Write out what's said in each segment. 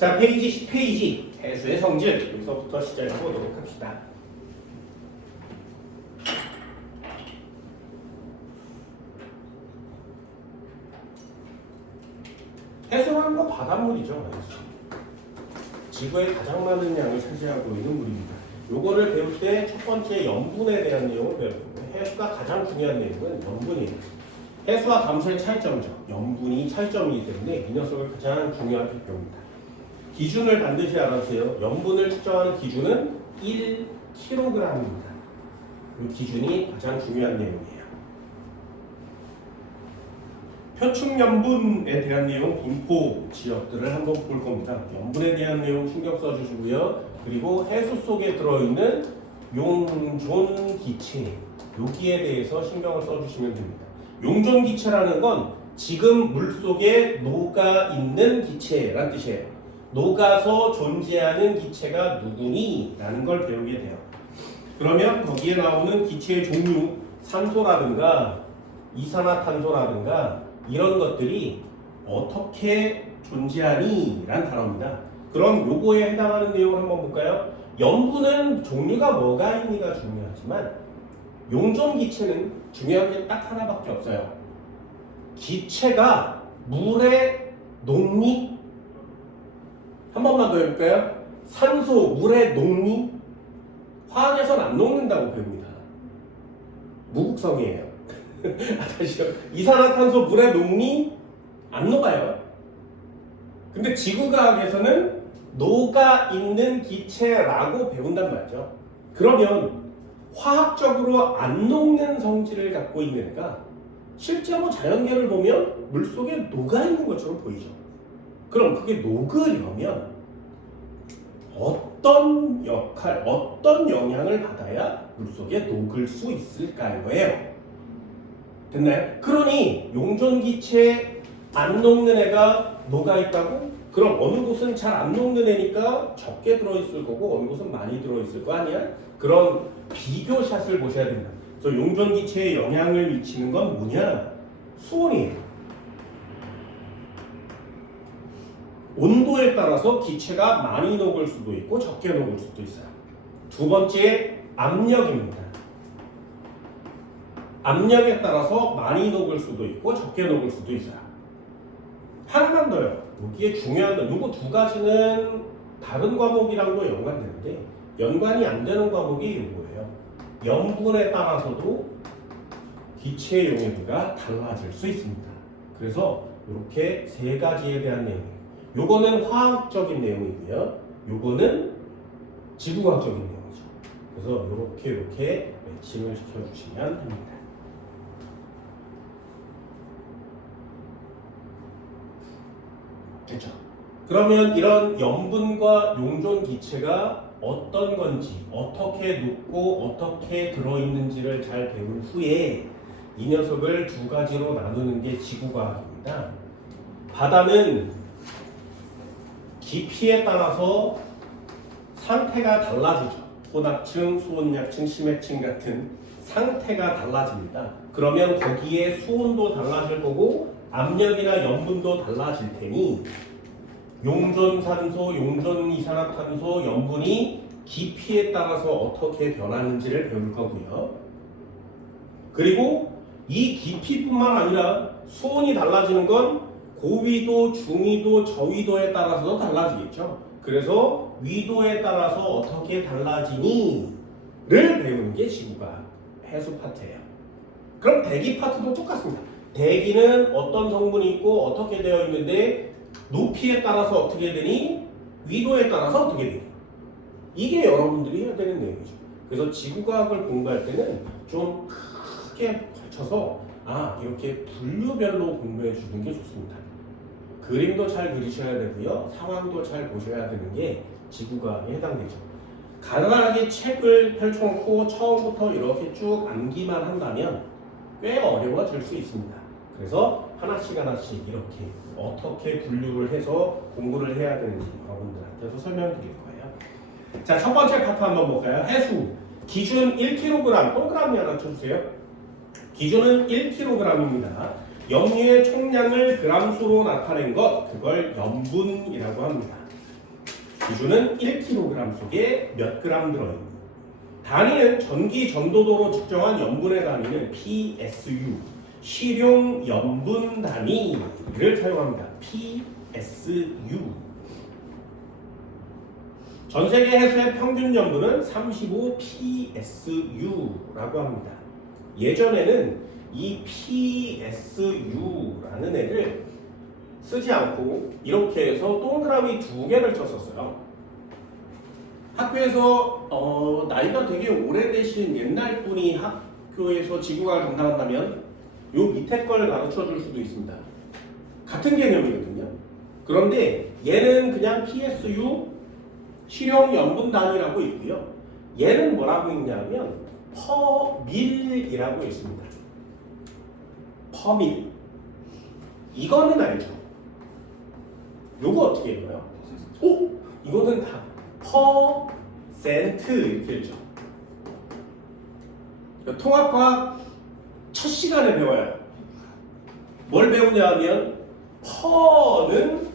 자, 페이지 10페이지 해수의 성질 여기서부터 시작해 보도록 합시다. 해수라는 건 바닷물이죠. 지구에 가장 많은 양을 차지하고 있는 물입니다. 요거를 배울 때 첫 번째 염분에 대한 내용을 배웠고요. 해수가 가장 중요한 내용은 염분이에요. 해수와 담수의 차이점이죠. 염분이 차이점이기 때문에 이 녀석을 가장 중요한 대표입니다. 기준을 반드시 알아주세요. 염분을 측정하는 기준은 1kg입니다. 이 기준이 가장 중요한 내용이에요. 표충염분에 대한 내용 분포 지역들을 한번 볼 겁니다. 염분에 대한 내용 신경 써주시고요. 그리고 해수 속에 들어있는 용존기체 여기에 대해서 신경을 써주시면 됩니다. 용존기체라는 건 지금 물속에 녹아있는 기체란 뜻이에요. 녹아서 존재하는 기체가 누구니? 라는 걸 배우게 돼요. 그러면 거기에 나오는 기체의 종류, 산소라든가 이산화탄소라든가 이런 것들이 어떻게 존재하니? 란 단어입니다. 그럼 요거에 해당하는 내용을 한번 볼까요? 염분은 종류가 뭐가 있니가 중요하지만 용존기체는 중요한 게 딱 하나밖에 없어요. 기체가 물에 녹니? 한 번만 더 해볼까요? 산소, 물에 녹니? 화학에서는 안 녹는다고 배웁니다. 무극성이에요. 다시요. 이산화탄소 물에 녹니? 안 녹아요. 근데 지구과학에서는 녹아있는 기체라고 배운단 말이죠. 그러면 화학적으로 안 녹는 성질을 갖고 있는 애가 실제로 자연계를 보면 물속에 녹아있는 것처럼 보이죠. 그럼 그게 녹으려면 어떤 역할, 어떤 영향을 받아야 물속에 녹을 수 있을까요? 됐나요? 그러니 용존기체 안 녹는 애가 녹아있다고? 그럼 어느 곳은 잘 안 녹는 애니까 적게 들어있을 거고 어느 곳은 많이 들어있을 거 아니야? 그런 비교샷을 보셔야 됩니다. 그래서 용존기체에 영향을 미치는 건 뭐냐? 수온이에요. 온도에 따라서 기체가 많이 녹을 수도 있고 적게 녹을 수도 있어요. 두 번째, 압력입니다. 압력에 따라서 많이 녹을 수도 있고 적게 녹을 수도 있어요. 하나만 더요. 여기에 중요한 건 요거 두 가지는 다른 과목이랑도 연관되는데 연관이 안 되는 과목이 요거예요. 염분에 따라서도 기체의 용해도가 달라질 수 있습니다. 그래서 이렇게 세 가지에 대한 내용이에요. 요거는 화학적인 내용이고요. 요거는 지구과학적인 내용이죠. 그래서 이렇게 매칭을 시켜주시면 됩니다. 됐죠? 그러면 이런 염분과 용존 기체가 어떤 건지, 어떻게 녹고 어떻게 들어있는지를 잘 배운 후에 이 녀석을 두 가지로 나누는 게 지구과학입니다. 바다는 깊이에 따라서 상태가 달라지죠. 소낙층, 수온약층, 심해층 같은 상태가 달라집니다. 그러면 거기에 수온도 달라질 거고 압력이나 염분도 달라질 테니 용존산소, 용존이산화탄소, 염분이 깊이에 따라서 어떻게 변하는지를 배울 거고요. 그리고 이 깊이뿐만 아니라 수온이 달라지는 건 고위도, 중위도, 저위도에 따라서도 달라지겠죠. 그래서 위도에 따라서 어떻게 달라지니를 배우는 게 지구과학 해수 파트예요. 그럼 대기 파트도 똑같습니다. 대기는 어떤 성분이 있고 어떻게 되어 있는데 높이에 따라서 어떻게 되니? 위도에 따라서 어떻게 되니? 이게 여러분들이 해야 되는 내용이죠. 그래서 지구과학을 공부할 때는 좀 크게 펼쳐서 이렇게 분류별로 공부해 주는 게 좋습니다. 그림도 잘 그리셔야 되고요. 상황도 잘 보셔야 되는 게 지구과학에 해당되죠. 간단하게 책을 펼쳐놓고 처음부터 이렇게 쭉 암기만 한다면 꽤 어려워질 수 있습니다. 그래서 하나씩 이렇게 어떻게 분류를 해서 공부를 해야 되는지 여러분들한테도 설명드릴 거예요. 자, 첫 번째 파트 한번 볼까요? 해수 기준 1kg 동그라미 하나 쳐주세요. 기준은 1kg입니다. 염류의 총량을 그람수로 나타낸 것, 그걸 염분이라고 합니다. 구주는 1kg 속에 몇 그램 들어있는. 단위는 전기 전도도로 측정한 염분의 단위는 PSU, 실용 염분 단위를 사용합니다. PSU. 전 세계 해수의 평균 염분은 35 PSU라고 합니다. 예전에는 이 PSU라는 애를 쓰지 않고 이렇게 해서 동그라미 2개를 쳤었어요. 학교에서 나이가 되게 오래되신 옛날 분이 학교에서 지구과를 담당한다면 요 밑에 걸 가르쳐 줄 수도 있습니다. 같은 개념이거든요. 그런데 얘는 그냥 PSU 실용 염분 단위라고 있고요. 얘는 뭐라고 있냐면 퍼밀이라고 있습니다. 퍼밀. 이거는 알죠? 요거 어떻게 읽어요? 오! 이거는 다 퍼센트 이렇게 읽죠. 통합과학 첫 시간에 배워요. 뭘 배우냐면 퍼는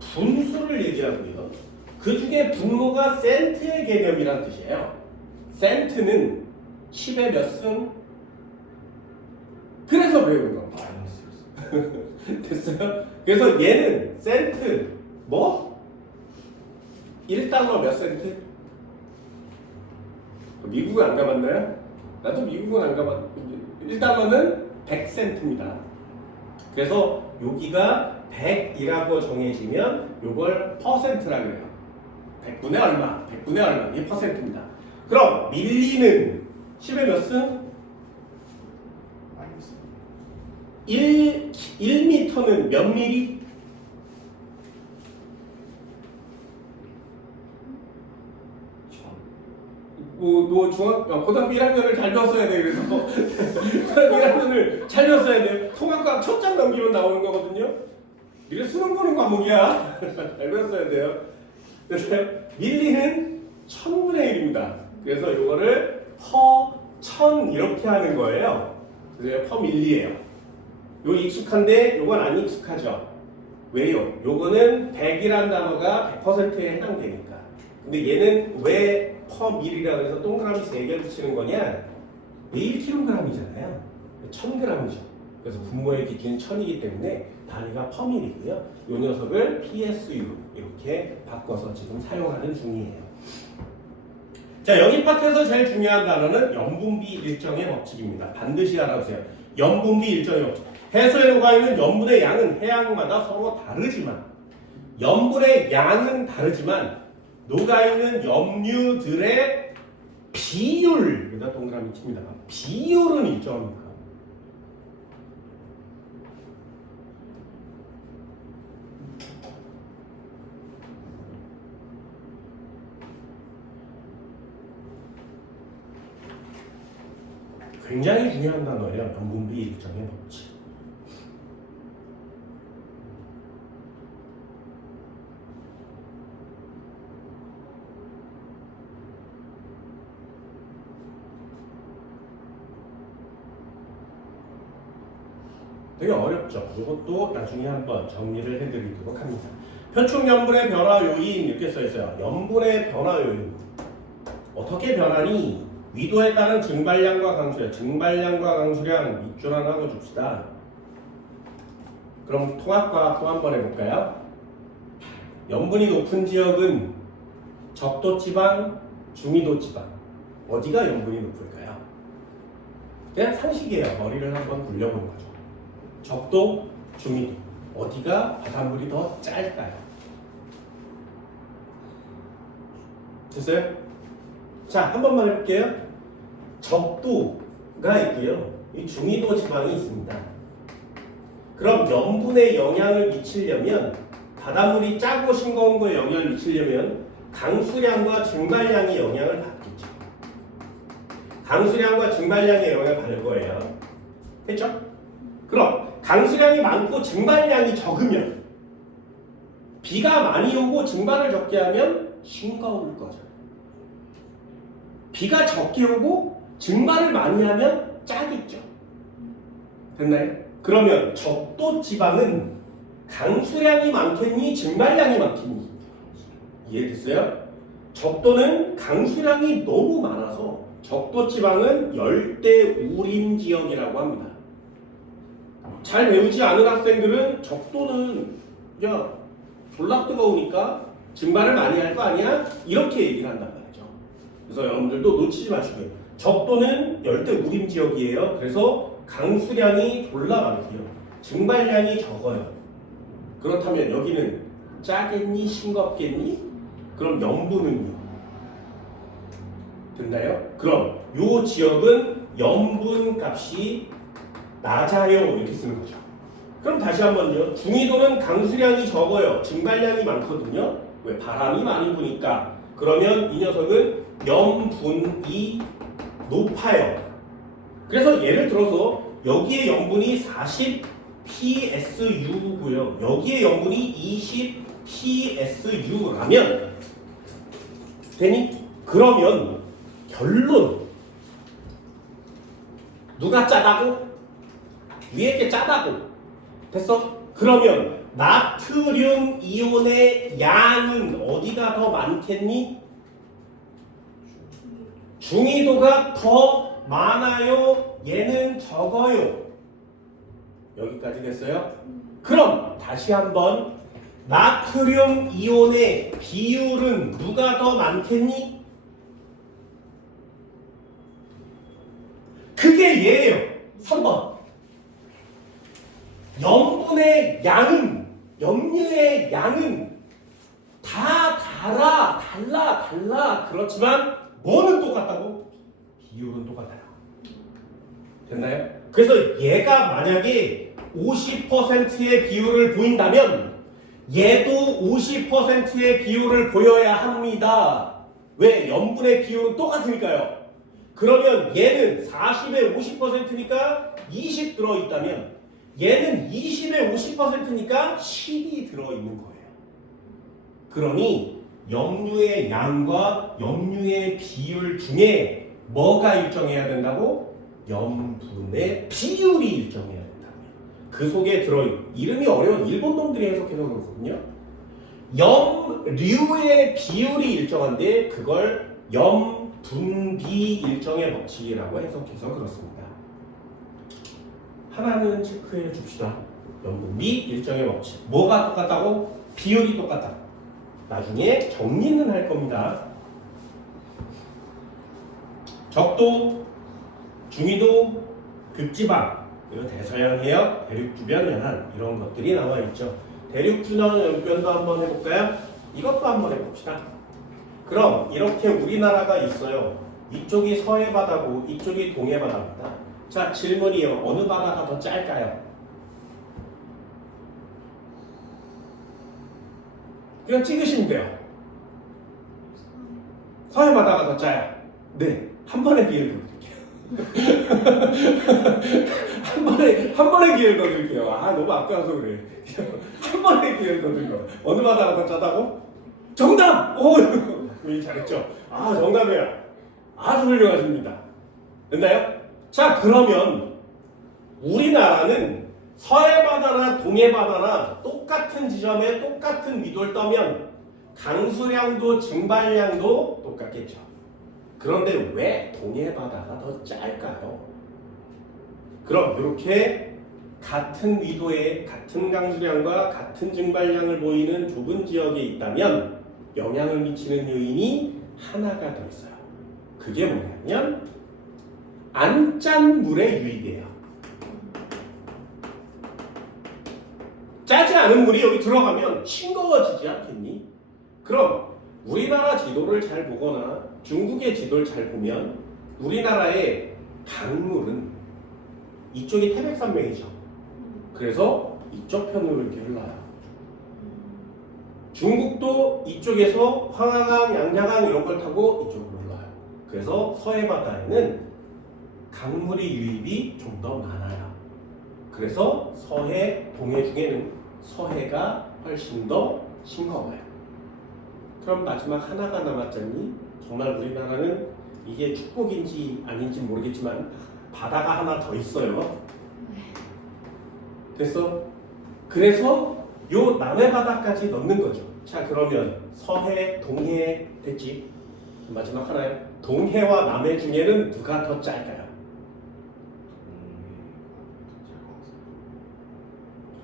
분수를 얘기하고요. 그 중에 분모가 센트의 개념이란 뜻이에요. 센트는 10의 몇 승? 그래서 배우는 겁니다. 됐어요? 그래서 얘는 센트 뭐? 1달러 몇 센트? 미국은 안 가봤나요? 나도 미국은 안 가봤는데 1달러는 100센트입니다. 그래서 여기가 100이라고 정해지면 요걸 퍼센트라 그래요. 100분의 얼마, 100분의 얼마, 이게 퍼센트입니다. 그럼 밀리는 10의 몇 승? 1m는 몇 미리? 고등학교 1학년을 잘 배웠어야 돼. 그래서 고등학교 1학년을 잘 배웠어야 돼. 통합과학 첫 장 넘기면 나오는 거거든요. 이래 수능 보는 과목이야. 잘 배웠어야 돼요. 그래서 밀리는 1000분의 1입니다. 그래서 이거를 퍼 1000 이렇게 하는 거예요. 그래서 퍼 밀리예요. 요 익숙한데 요건 안 익숙하죠. 왜요? 요거는 100이란 단어가 100%에 해당되니까. 근데 얘는 왜 퍼 밀이라고 해서 동그라미 3개를 붙이는 거냐? 왜 1kg이잖아요. 1000g이죠. 그래서 분모의 기준이 1000이기 때문에 단위가 퍼밀이고요. 요 녀석을 PSU 이렇게 바꿔서 지금 사용하는 중이에요. 자, 여기 파트에서 제일 중요한 단어는 염분비 일정의 법칙입니다. 반드시 알아두세요. 염분비 일정의 법칙. 해수에 녹아있는 염분의 양은 해양마다 서로 다르지만 염분의 양은 다르지만 녹아있는 염류들의 비율, 여기다 동그라미 칩니다. 비율은 일정합니다. 굉장히 중요한 단어예요. 염분비 일정의 법칙. 되게 어렵죠. 이것도 나중에 한번 정리를 해드리도록 합니다. 표충 염분의 변화 요인 이렇게 써 있어요. 염분의 변화 요인 어떻게 변하니? 위도에 따른 증발량과 강수량, 증발량과 강수량 밑줄 하나 그어줍시다. 그럼 통합과학 또 한번 해볼까요? 염분이 높은 지역은 적도지방, 중위도지방. 어디가 염분이 높을까요? 그냥 상식이에요. 머리를 한번 굴려보는 거죠. 적도, 중위도. 어디가 바닷물이 더 짤까요? 됐어요? 자, 한 번만 해볼게요. 적도가 있고요. 이 중위도 지방이 있습니다. 그럼 염분에 영향을 미치려면 바닷물이 짜고 싱거운 거에 영향을 미치려면 강수량과 증발량이 영향을 받겠죠. 강수량과 증발량의 영향을 받을 거예요. 됐죠? 그럼 강수량이 많고 증발량이 적으면 비가 많이 오고 증발을 적게 하면 싱거울 거죠. 비가 적게 오고 증발을 많이 하면 짜겠죠. 됐나요? 그러면 적도 지방은 강수량이 많겠니? 증발량이 많겠니? 이해됐어요? 적도는 강수량이 너무 많아서 적도 지방은 열대 우림 지역이라고 합니다. 잘 배우지 않은 학생들은 적도는 야 졸라 뜨거우니까 증발을 많이 할 거 아니야? 이렇게 얘기를 한단 말이죠. 그래서 여러분들도 놓치지 마시고요. 적도는 열대 우림 지역이에요. 그래서 강수량이 졸라 많고요. 증발량이 적어요. 그렇다면 여기는 짜겠니? 싱겁겠니? 그럼 염분은요? 됐나요? 그럼 요 지역은 염분 값이 낮아요. 이렇게 쓰는 거죠. 그럼 다시 한번요. 중위도는 강수량이 적어요. 증발량이 많거든요. 왜? 바람이 많이 부니까. 그러면 이 녀석은 염분이 높아요. 그래서 예를 들어서 여기에 염분이 40 PSU고요. 여기에 염분이 20 PSU라면 되니? 그러면 결론 누가 짜다고? 위에 게 짜다고. 됐어? 그러면 나트륨 이온의 양은 어디가 더 많겠니? 중위도가 더 많아요? 얘는 적어요? 여기까지 됐어요? 그럼 다시 한번 나트륨 이온의 비율은 누가 더 많겠니? 그게 얘예요. 3번. 염분의 양은, 염류의 양은 다 달라. 그렇지만 뭐는 똑같다고? 비율은 똑같아요. 됐나요? 그래서 얘가 만약에 50%의 비율을 보인다면 얘도 50%의 비율을 보여야 합니다. 왜? 염분의 비율은 똑같으니까요. 그러면 얘는 40에 50%니까 20 들어있다면 얘는 20에 50%니까 10이 들어있는 거예요. 그러니 염류의 양과 염류의 비율 중에 뭐가 일정해야 된다고? 염분의 비율이 일정해야 된다고요. 그 속에 들어있는 이름이 어려운 일본 놈들이 해석해서 그렇거든요. 염류의 비율이 일정한데 그걸 염분비 일정의 법칙이라고 해석해서 그렇습니다. 하나는 체크해 줍시다. 염분비 일정의 법칙. 뭐가 똑같다고? 비율이 똑같다. 나중에 정리는 할 겁니다. 적도, 중위도, 극지방, 그리고 대서양 해역, 대륙 주변 연안 이런 것들이 나와 있죠. 대륙 주변 연변도 한번 해볼까요? 이것도 한번 해봅시다. 그럼 이렇게 우리나라가 있어요. 이쪽이 서해 바다고 이쪽이 동해 바다입니다. 자, 질문이요. 어느 바다가 더 짧까요? 그냥 찍으시면 돼요. 서해 바다가 더 짜요. 네, 한 번의 기회를 더 드릴게요. 한 번의 기회를 더 드릴게요. 아, 너무 아까워서 그래. 한 번의 기회를 더 드릴게요. 어느 바다가 더 짜다고? 정답! 오, 잘했죠. 아, 정답이야. 아주 훌륭하십니다. 됐나요? 자, 그러면 우리나라는 서해바다나 동해바다나 똑같은 지점에 똑같은 위도를 떠면 강수량도 증발량도 똑같겠죠. 그런데 왜 동해바다가 더 짤까요? 그럼 이렇게 같은 위도에 같은 강수량과 같은 증발량을 보이는 좁은 지역에 있다면 영향을 미치는 요인이 하나가 더 있어요. 그게 뭐냐면 안 짠 물의 유입이에요. 짜지 않은 물이 여기 들어가면 싱거워지지 않겠니? 그럼 우리나라 지도를 잘 보거나 중국의 지도를 잘 보면 우리나라의 강물은 이쪽이 태백산맥이죠. 그래서 이쪽 편으로 이렇게 흘러요. 중국도 이쪽에서 황하강, 양양강 이런 걸 타고 이쪽으로 흘러요. 그래서 서해바다에는 강물의 유입이 좀 더 많아요. 그래서 서해, 동해 중에는 서해가 훨씬 더 싱거워요. 그럼 마지막 하나가 남았잖니? 정말 우리나라는 이게 축복인지 아닌지 모르겠지만 바다가 하나 더 있어요. 됐어? 그래서 요 남해 바다까지 넣는 거죠. 자, 그러면 서해, 동해 됐지? 마지막 하나요. 동해와 남해 중에는 누가 더 짤까요?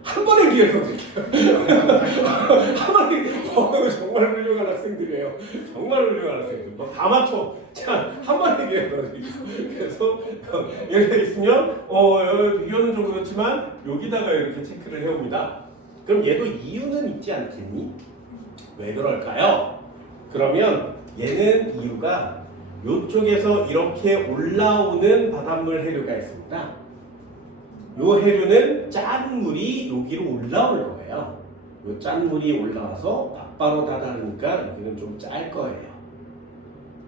한 번에 기회를 드릴게요. 한 번에 정말 훌륭한 학생들이에요. 정말 훌륭한 학생들. 뭐 다 맞춰. 자, 한 번에 기회를 드릴게요. 그래서 여기 있으면 이거는 좀 그렇지만 여기다가 이렇게 체크를 해옵니다. 그럼 얘도 이유는 있지 않겠니? 왜 그럴까요? 그러면 얘는 이유가 이쪽에서 이렇게 올라오는 바닷물 해류가 있습니다. 요 해류는 짠 물이 여기로 올라올 거예요. 요 짠 물이 올라와서 바로 다다르니까 여기는 좀 짤 거예요.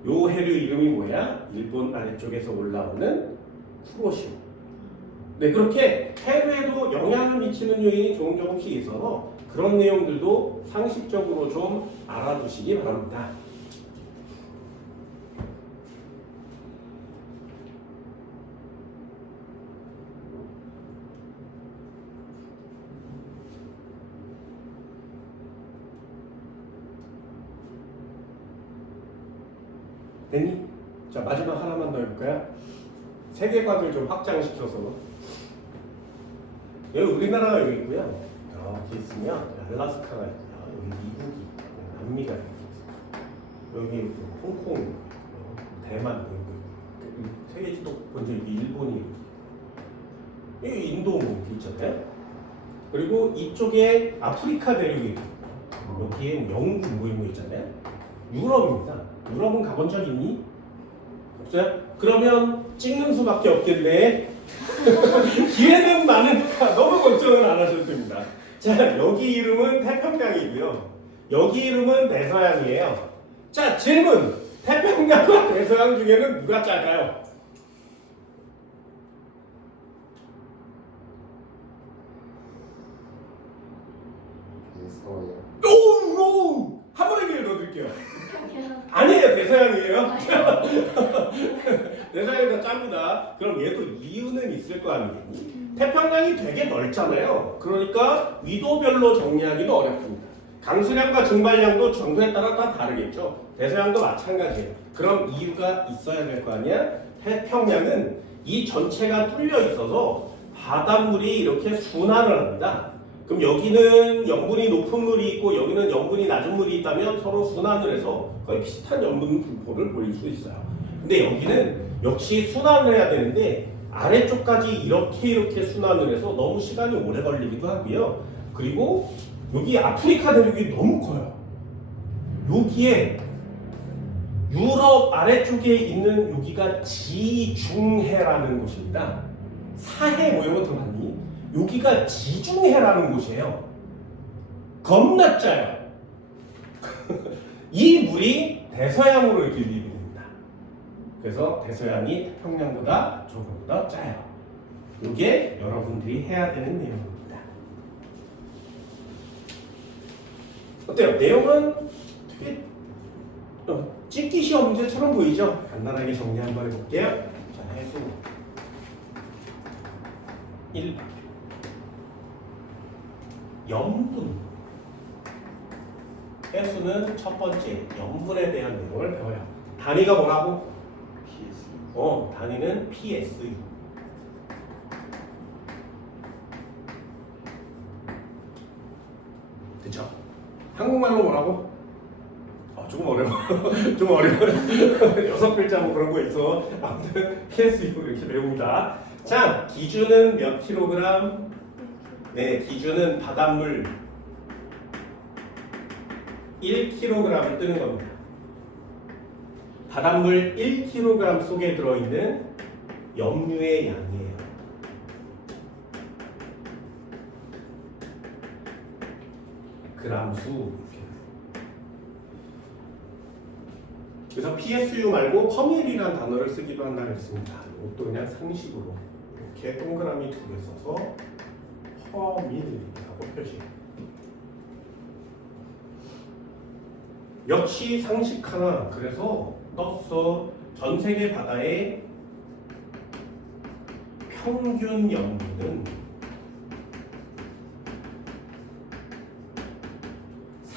요 해류 이름이 뭐야? 일본 아래쪽에서 올라오는 쿠로시오. 네, 그렇게 해류에도 영향을 미치는 요인이 조금씩 있어서 그런 내용들도 상식적으로 좀 알아두시기 바랍니다. 됐니? 자, 마지막 하나만 더 해볼까요? 세계관을 좀 확장시켜서 여기 우리나라가 여기 있고요. 이렇게 있으면 알라스카가 있고요. 여기 미국이 있고 남미가 있고 여기 홍콩, 대만, 세계 지도 먼저 여기 일본이 여기 인도 이렇게 있잖아요. 그리고 이쪽에 아프리카 대륙이 있고 여기에 영국 뭐 있잖아요. 유럽입니다. 유럽은 가본 적 있니? 없어요? 그러면 찍는 수밖에 없겠네. 기회는 많으니까 너무 걱정은 안 하셔도 됩니다. 자, 여기 이름은 태평양이고요. 여기 이름은 대서양이에요. 자, 질문. 태평양과 대서양 중에는 누가 작아요? 오! 한 번에 기회를 더 드릴게요. 아니에요, 대서양이에요. 대서양이 더 짭니다. 그럼 얘도 이유는 있을 거 아니겠니? 태평양이 되게 넓잖아요. 그러니까 위도별로 정리하기도 어렵습니다. 강수량과 증발량도 정도에 따라 다 다르겠죠. 대서양도 마찬가지예요. 그럼 이유가 있어야 될 거 아니야? 태평양은 이 전체가 뚫려 있어서 바닷물이 이렇게 순환을 합니다. 그럼 여기는 염분이 높은 물이 있고 여기는 염분이 낮은 물이 있다면 서로 순환을 해서 거의 비슷한 염분 분포를 보일 수 있어요. 근데 여기는 역시 순환을 해야 되는데 아래쪽까지 이렇게 순환을 해서 너무 시간이 오래 걸리기도 하고요. 그리고 여기 아프리카 대륙이 너무 커요. 여기에 유럽 아래쪽에 있는 여기가 지중해라는 곳입니다. 사해 뭐 이런 거 들어봤니? 여기가 지중해라는 곳이에요. 겁나 짜요. 이 물이 대서양으로 이렇게 유입이 됩니다. 그래서 대서양이 태평양보다 조금 더 짜요. 이게 여러분들이 해야 되는 내용입니다. 어때요? 내용은 되게 찍기 시험 문제처럼 보이죠? 간단하게 정리 한번 해볼게요. 자, 해수 1. 염분. 해수는 첫 번째 염분에 대한 내용을 배워요. 단위가 뭐라고? PSU. 단위는 PSU. 그쵸? 한국말로 뭐라고? 조금 어려워. 좀 어려워. 6글자 뭐 그런 거 있어. 아무튼 PSU 이렇게 배웁니다. 자, 기준은 몇 킬로그램? 네, 기준은 바닷물 1kg을 뜨는 겁니다. 바닷물 1kg 속에 들어있는 염류의 양이에요. 그람수. 그래서 PSU 말고 퍼밀이라는 단어를 쓰기도 한다고 했습니다. 이것도 그냥 상식으로 이렇게 동그라미 2개 써서 퍼밀이라고 표시해요. 역시 상식 하나. 그래서 떴어. 전 세계 바다의 평균 염분은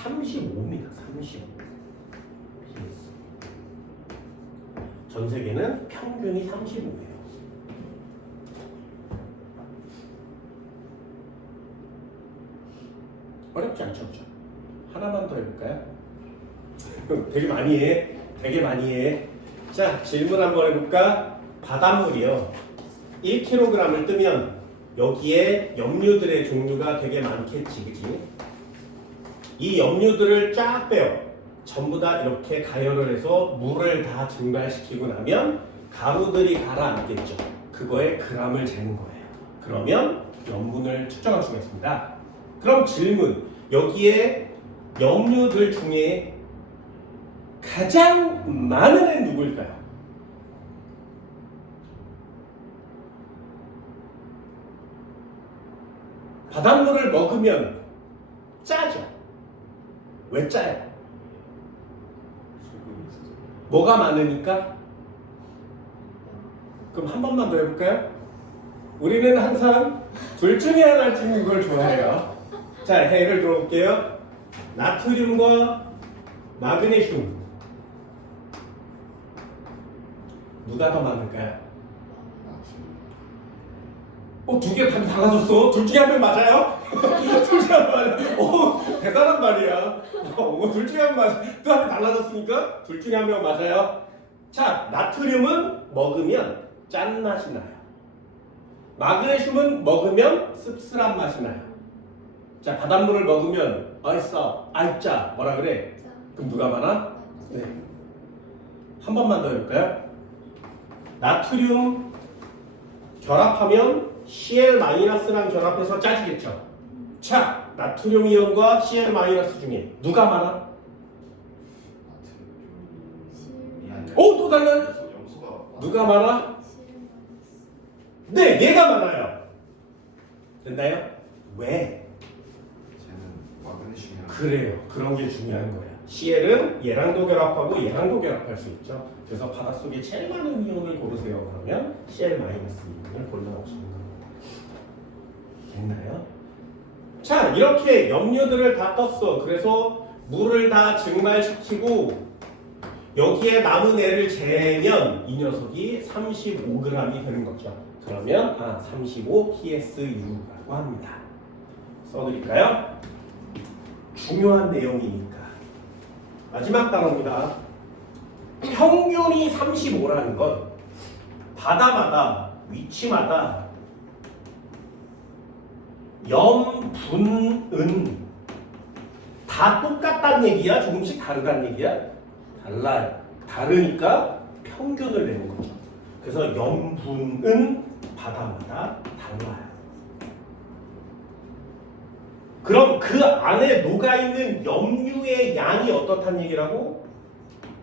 35입니다. 35. 전 세계는 평균이 35예요. 어렵지 않죠? 그죠? 하나만 더 해볼까요? 되게 많이 해. 되게 많이 해. 자, 질문 한번 해볼까? 바닷물이요. 1kg을 뜨면 여기에 염류들의 종류가 되게 많겠지, 그지? 이 염류들을 쫙 빼요. 전부 다 이렇게 가열을 해서 물을 다 증발시키고 나면 가루들이 가라앉겠죠. 그거에 g을 재는 거예요. 그러면 염분을 측정할 수가 있습니다. 그럼 질문, 여기에 염류들 중에 가장 많은 애는 누구일까요? 바닷물을 먹으면 짜죠. 왜 짜요? 뭐가 많으니까? 그럼 한 번만 더 해볼까요? 우리는 항상 둘 중에 하나를 찍는 걸 좋아해요. 자, 예를 들어볼게요. 나트륨과 마그네슘. 누가 더 많을까요? 두 개 답이 달라졌어. 둘 중에 한 명 맞아요? 둘 중에 한 명 맞아요. 대단한 말이야. 둘 중에 한 명 맞아. 또 답이 달라졌으니까 둘 중에 한 명 맞아요. 자, 나트륨은 먹으면 짠맛이 나요. 마그네슘은 먹으면 씁쓸한 맛이 나요. 자, 바닷물을 먹으면 아이싸, 아이짜 뭐라 그래? 그럼 누가 많아? 네. 한 번만 더 해볼까요? 나트륨 결합하면 Cl-랑 결합해서 짜지겠죠. 자, 나트륨 이온과 Cl- 중에 누가 많아? 또 달라요? 누가 많아? 네, 얘가 많아요. 됐나요? 왜? 그래요. 그런 게 중요한 거예요. Cl은 얘랑도 결합하고 얘랑도 결합할 수 있죠. 그래서 바닷속에 제일 많은 이온을 고르세요. 그러면 Cl- 이온을 골라오시는 겁니다. 됐나요? 자, 이렇게 염료들을 다 떴어. 그래서 물을 다 증발시키고 여기에 남은 애를 재면 이 녀석이 35g이 되는 거죠. 그러면 35 PSU라고 합니다. 써드릴까요? 중요한 내용이니까. 마지막 단어입니다. 평균이 35라는 건 바다마다 위치마다 염분은 다 똑같다는 얘기야? 조금씩 다르다는 얘기야? 달라요. 다르니까 평균을 내는 거죠. 그래서 염분은 바다마다 달라요. 그럼 그 안에 녹아있는 염류의 양이 어떻다는 얘기라고?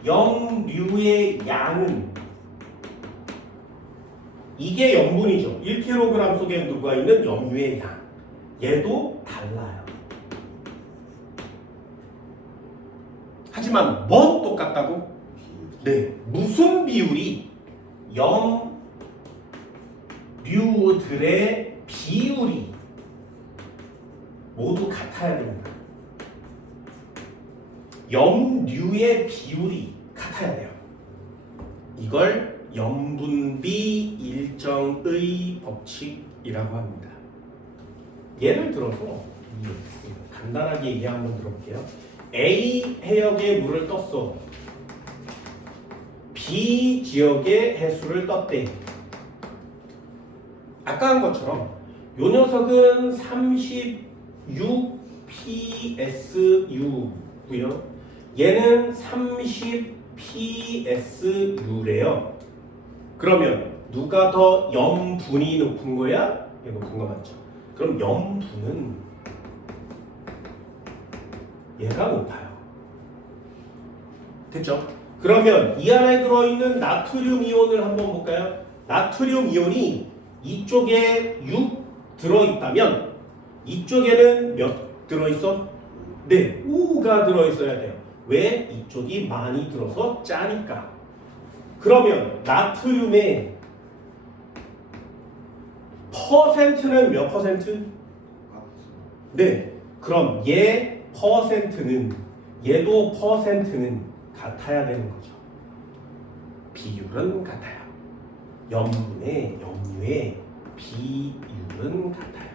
염류의 양은 이게 염분이죠. 1kg 속에 녹아있는 염류의 양. 얘도 달라요. 하지만 뭔 똑같다고? 네, 무슨 비율이 염류들의 비율이 모두 같아야 됩니다. 염류의 비율이 같아야 돼요. 이걸 염분비 일정의 법칙이라고 합니다. 예를 들어서 간단하게 얘기 한번 들어볼게요. A 해역에 물을 떴어. B 지역에 해수를 떴대. 아까 한 것처럼 요 녀석은 36 PSU고요. 얘는 30 PSU래요. 그러면 누가 더 염분이 높은 거야? 얘 높은 거 맞죠? 그럼 염분은 얘가 높아요. 됐죠? 그러면 이 안에 들어있는 나트륨 이온을 한번 볼까요? 나트륨 이온이 이쪽에 6 들어있다면 이쪽에는 몇 들어있어? 네, 5가 들어있어야 돼요. 왜? 이쪽이 많이 들어서 짜니까. 그러면 나트륨의 퍼센트는 몇 퍼센트? 네, 그럼 얘 퍼센트는 얘도 퍼센트는 같아야 되는 거죠. 비율은 같아요. 염분의 염류의 비율은 같아요.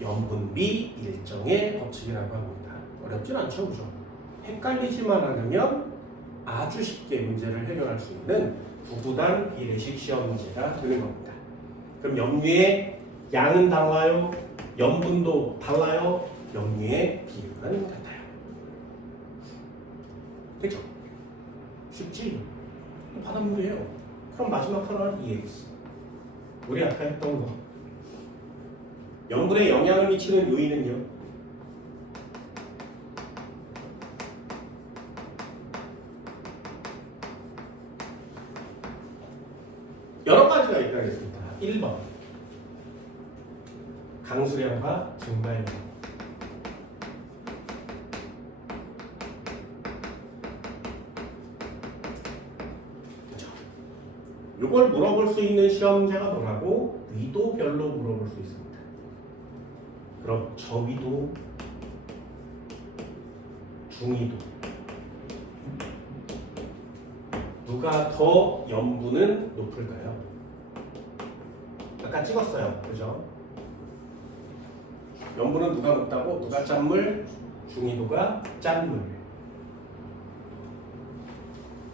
염분비 일정의 법칙이라고 합니다. 어렵진 않죠, 그죠? 헷갈리지만 않으면 아주 쉽게 문제를 해결할 수 있는 부부단 비례식 시험 문제가 되는 겁니다. 그럼 염류의 양은 달라요, 염분도 달라요, 염류의 비율은 같아요. 그렇죠? 쉽지? 바닷물이에요. 그럼 마지막 하나는 EX. 우리 아까 했던 거. 염분에 영향을 미치는 요인은요? 여러 가지가 있다겠습니다. 1번 강수량과 증발량. 이걸 물어볼 수 있는 시험제가 뭐라고? 위도별로 물어볼 수 있습니다. 그럼 저위도, 중위도 누가 더 염분은 높을까요? 아까 찍었어요, 그죠? 염분은 누가 높다고? 누가 짠물? 중위도가 짠물.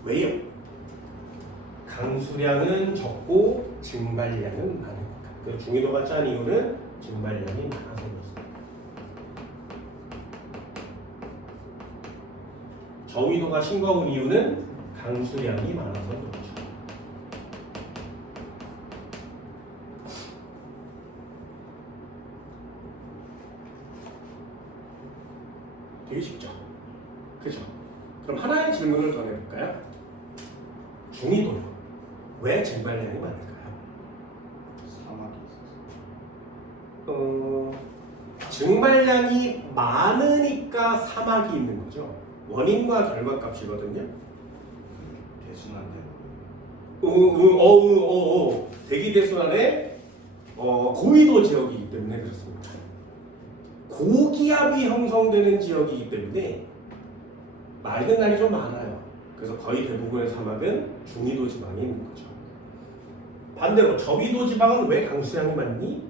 왜요? 강수량은 적고 증발량은 많으니까. 그 중위도가 짠 이유는 증발량이 많아서 그렇습니다. 저위도가 싱거운 이유는 강수량이 많아서 그렇죠. 되게 쉽죠? 그죠? 그럼 하나의 질문을 더 내볼까요? 중위도요. 왜 증발량이 많을까요? 사막이 있어서. 증발량이 많으니까 사막이 있는 거죠. 원인과 결과값이거든요. 대순환대. 대기대순환의 고위도 지역이기 때문에 그렇습니다. 고기압이 형성되는 지역이기 때문에 맑은 날이 좀 많아요. 그래서 거의 대부분의 사막은 중위도 지방에 있는 거죠. 반대로 저위도 지방은 왜 강수량이 많니?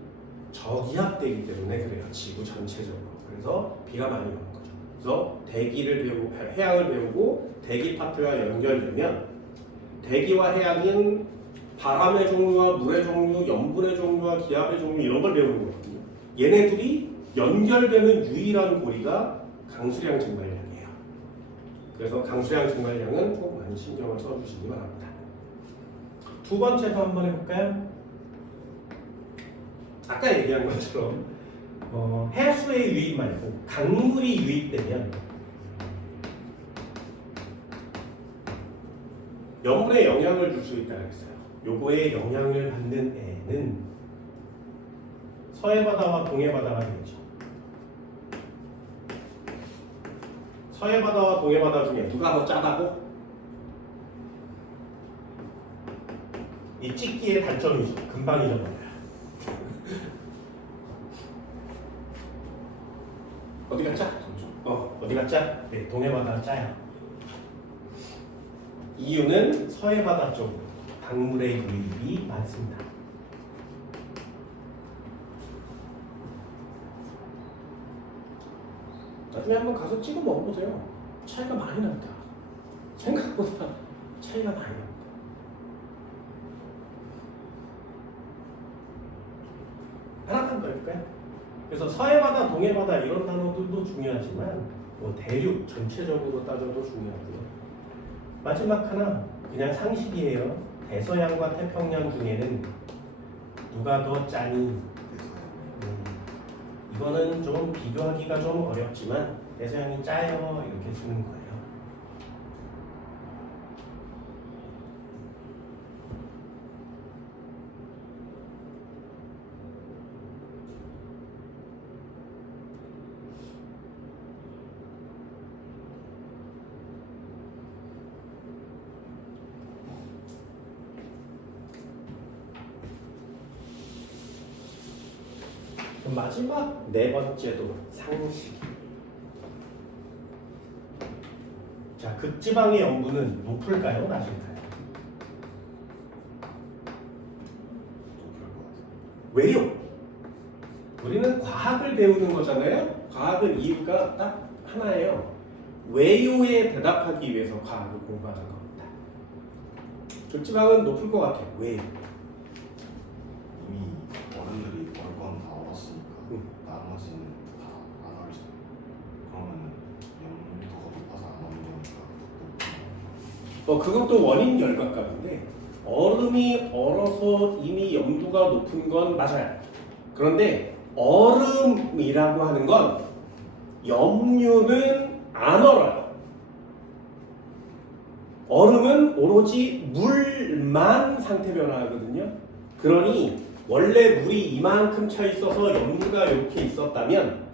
저기압되기 때문에 그래요. 지구 전체적으로. 그래서 비가 많이 오는 거죠. 그래서 대기를 배우고 해양을 배우고 대기 파트가 연결되면 대기와 해양은 바람의 종류와 물의 종류, 염분의 종류와 기압의 종류 이런 걸 배우는 거거든요. 얘네들이 연결되는 유일한 고리가 강수량 증발량이에요. 그래서 강수량 증발량은 꼭 많이 신경을 써주시기 바랍니다. 두 번째도 한번 해볼까요? 아까 얘기한 것처럼 해수의 유입 말고 강물이 유입되면 염분에 영향을 줄 수 있다 그랬어요. 요거에 영향을 받는 애는 서해바다와 동해바다가 되죠. 서해바다와 동해바다 중에 누가 더 짜다고? 이 찍기의 단점이죠. 금방 잊어버려요. 어디가 짜? 어디가 짜? 네, 동해바다 짜요. 이유는 서해바다 쪽으로 강물의 유입이 많습니다. 나중에 한번 가서 찍어 먹어보세요. 차이가 많이 납니다. 생각보다 차이가 많이 납니다. 하나만 더 해볼까요? 그래서 서해바다, 동해바다 이런 단어들도 중요하지만 뭐 대륙 전체적으로 따져도 중요하고요. 마지막 하나 그냥 상식이에요. 대서양과 태평양 중에는 누가 더 짜니? 이거는 좀 비교하기가 좀 어렵지만 대서양이 짜요 이렇게 쓰는 거예요. 마지막 네 번째도 상식. 자, 극지방의 염분은 높을까요? 낮을까요? 높을 것 같아요. 왜요? 우리는 과학을 배우는 거잖아요. 과학은 이유가 딱 하나예요. 왜요에 대답하기 위해서 과학을 공부하는 겁니다. 극지방은 높을 것 같아요. 왜요? 이미 어른들이 얼 건 다 얼었으니까 응. 나머지는 다 안 얼잖아요. 그러면은 염도가 높아서 안 얼는 거니까 그것도 원인 결과값인데 얼음이 얼어서 이미 염도가 높은 건 맞아요. 그런데 얼음이라고 하는 건 염류는 안 얼어요. 얼음은 오로지 물만 상태 변화하거든요. 그러니 원래 물이 이만큼 차 있어서 염류가 이렇게 있었다면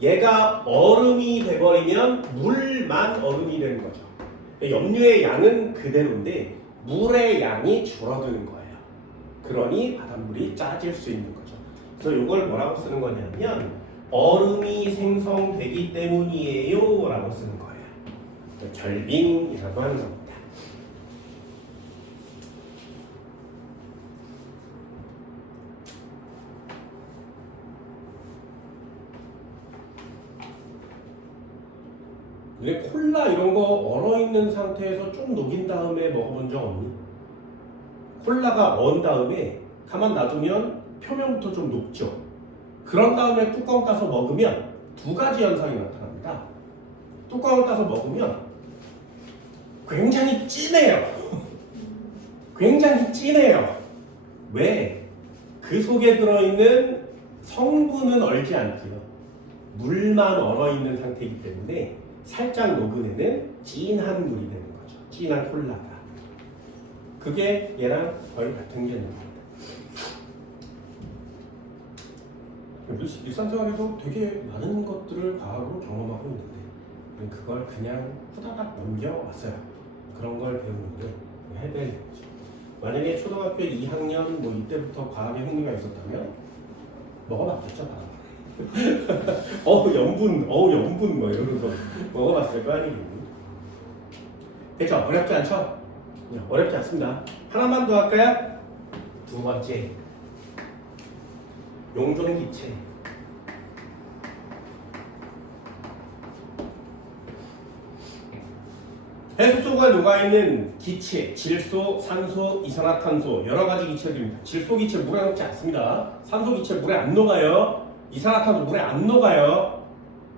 얘가 얼음이 돼버리면 물만 얼음이 되는 거죠. 염류의 양은 그대로인데 물의 양이 줄어드는 거예요. 그러니 바닷물이 짜질 수 있는 거죠. 그래서 이걸 뭐라고 쓰는 거냐면 얼음이 생성되기 때문이에요 라고 쓰는 거예요. 결빙이라고 하는 겁니다. 근데 콜라 이런 거 얼어있는 상태에서 좀 녹인 다음에 먹어본 적 없니? 콜라가 얼은 다음에 가만 놔두면 표면부터 좀 녹죠. 그런 다음에 뚜껑 따서 먹으면 두 가지 현상이 나타납니다. 뚜껑을 따서 먹으면 굉장히 진해요. 굉장히 진해요. 왜? 그 속에 들어있는 성분은 얼지 않고요. 물만 얼어있는 상태이기 때문에 살짝 녹은 애는 진한 물이 되는 거죠. 진한 콜라가. 그게 얘랑 거의 같은 개념입니다. 일상생활에서 되게 많은 것들을 과학으로 경험하고 있는데 그걸 그냥 후다닥 넘겨왔어요. 그런 걸 배우는데 해야 될 거죠. 만약에 초등학교 2학년 뭐 이때부터 과학에 흥미가 있었다면 먹어봤겠죠. 염분 뭐 이러면서 먹어봤을 거 아니겠니? 됐죠? 어렵지 않죠? 어렵지 않습니다. 하나만 더 할까요? 두 번째, 용존기체. 해수 속에 녹아있는 기체, 질소, 산소, 이산화탄소 여러 가지 기체들입니다. 질소 기체 물에 녹지 않습니다. 산소 기체 물에 안 녹아요. 이산화탄소 물에 안 녹아요.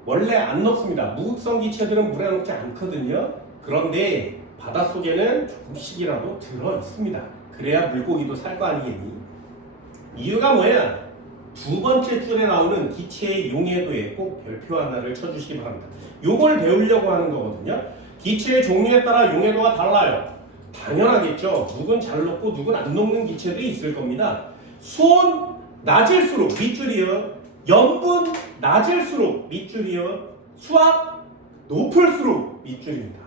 원래 안 녹습니다. 무극성 기체들은 물에 녹지 않거든요. 그런데 바닷속에는 조금씩이라도 들어 있습니다. 그래야 물고기도 살 거 아니겠니? 이유가 뭐야? 두 번째 줄에 나오는 기체의 용해도에 꼭 별표 하나를 쳐주시기 바랍니다. 요걸 배우려고 하는 거거든요. 기체의 종류에 따라 용해도가 달라요. 당연하겠죠. 누군 잘 녹고 누군 안 녹는 기체들이 있을 겁니다. 수온 낮을수록 밑줄이요. 염분 낮을수록 밑줄이요. 수압 높을수록 밑줄입니다.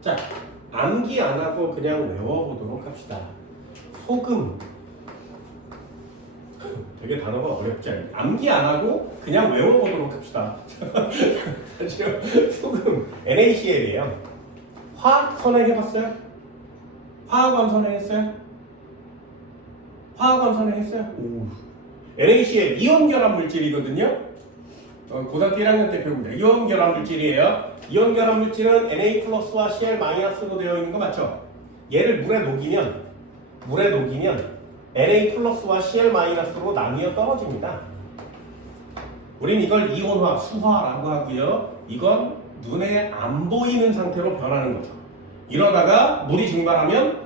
자, 암기 안 하고 그냥 외워보도록 합시다. 소금. 되게 단어가 어렵지 않아요. 암기 안 하고 그냥 외워보도록 합시다. 소금. NaCl이에요. 화학 선행해봤어요? 화학암 선행했어요? 화학암 선행했어요? 오. NaCl 이온 결합 물질이거든요. 고등학교 1학년 때 배웁니다. 이온 결합 물질이에요. 이온 결합 물질은 Na 플러스와 Cl 마이너스로 되어 있는 거 맞죠? 얘를 물에 녹이면 Na 플러스와 Cl 마이너스로 나뉘어 떨어집니다. 우린 이걸 이온화, 수화라고 하고요. 이건 눈에 안 보이는 상태로 변하는 거죠. 이러다가 물이 증발하면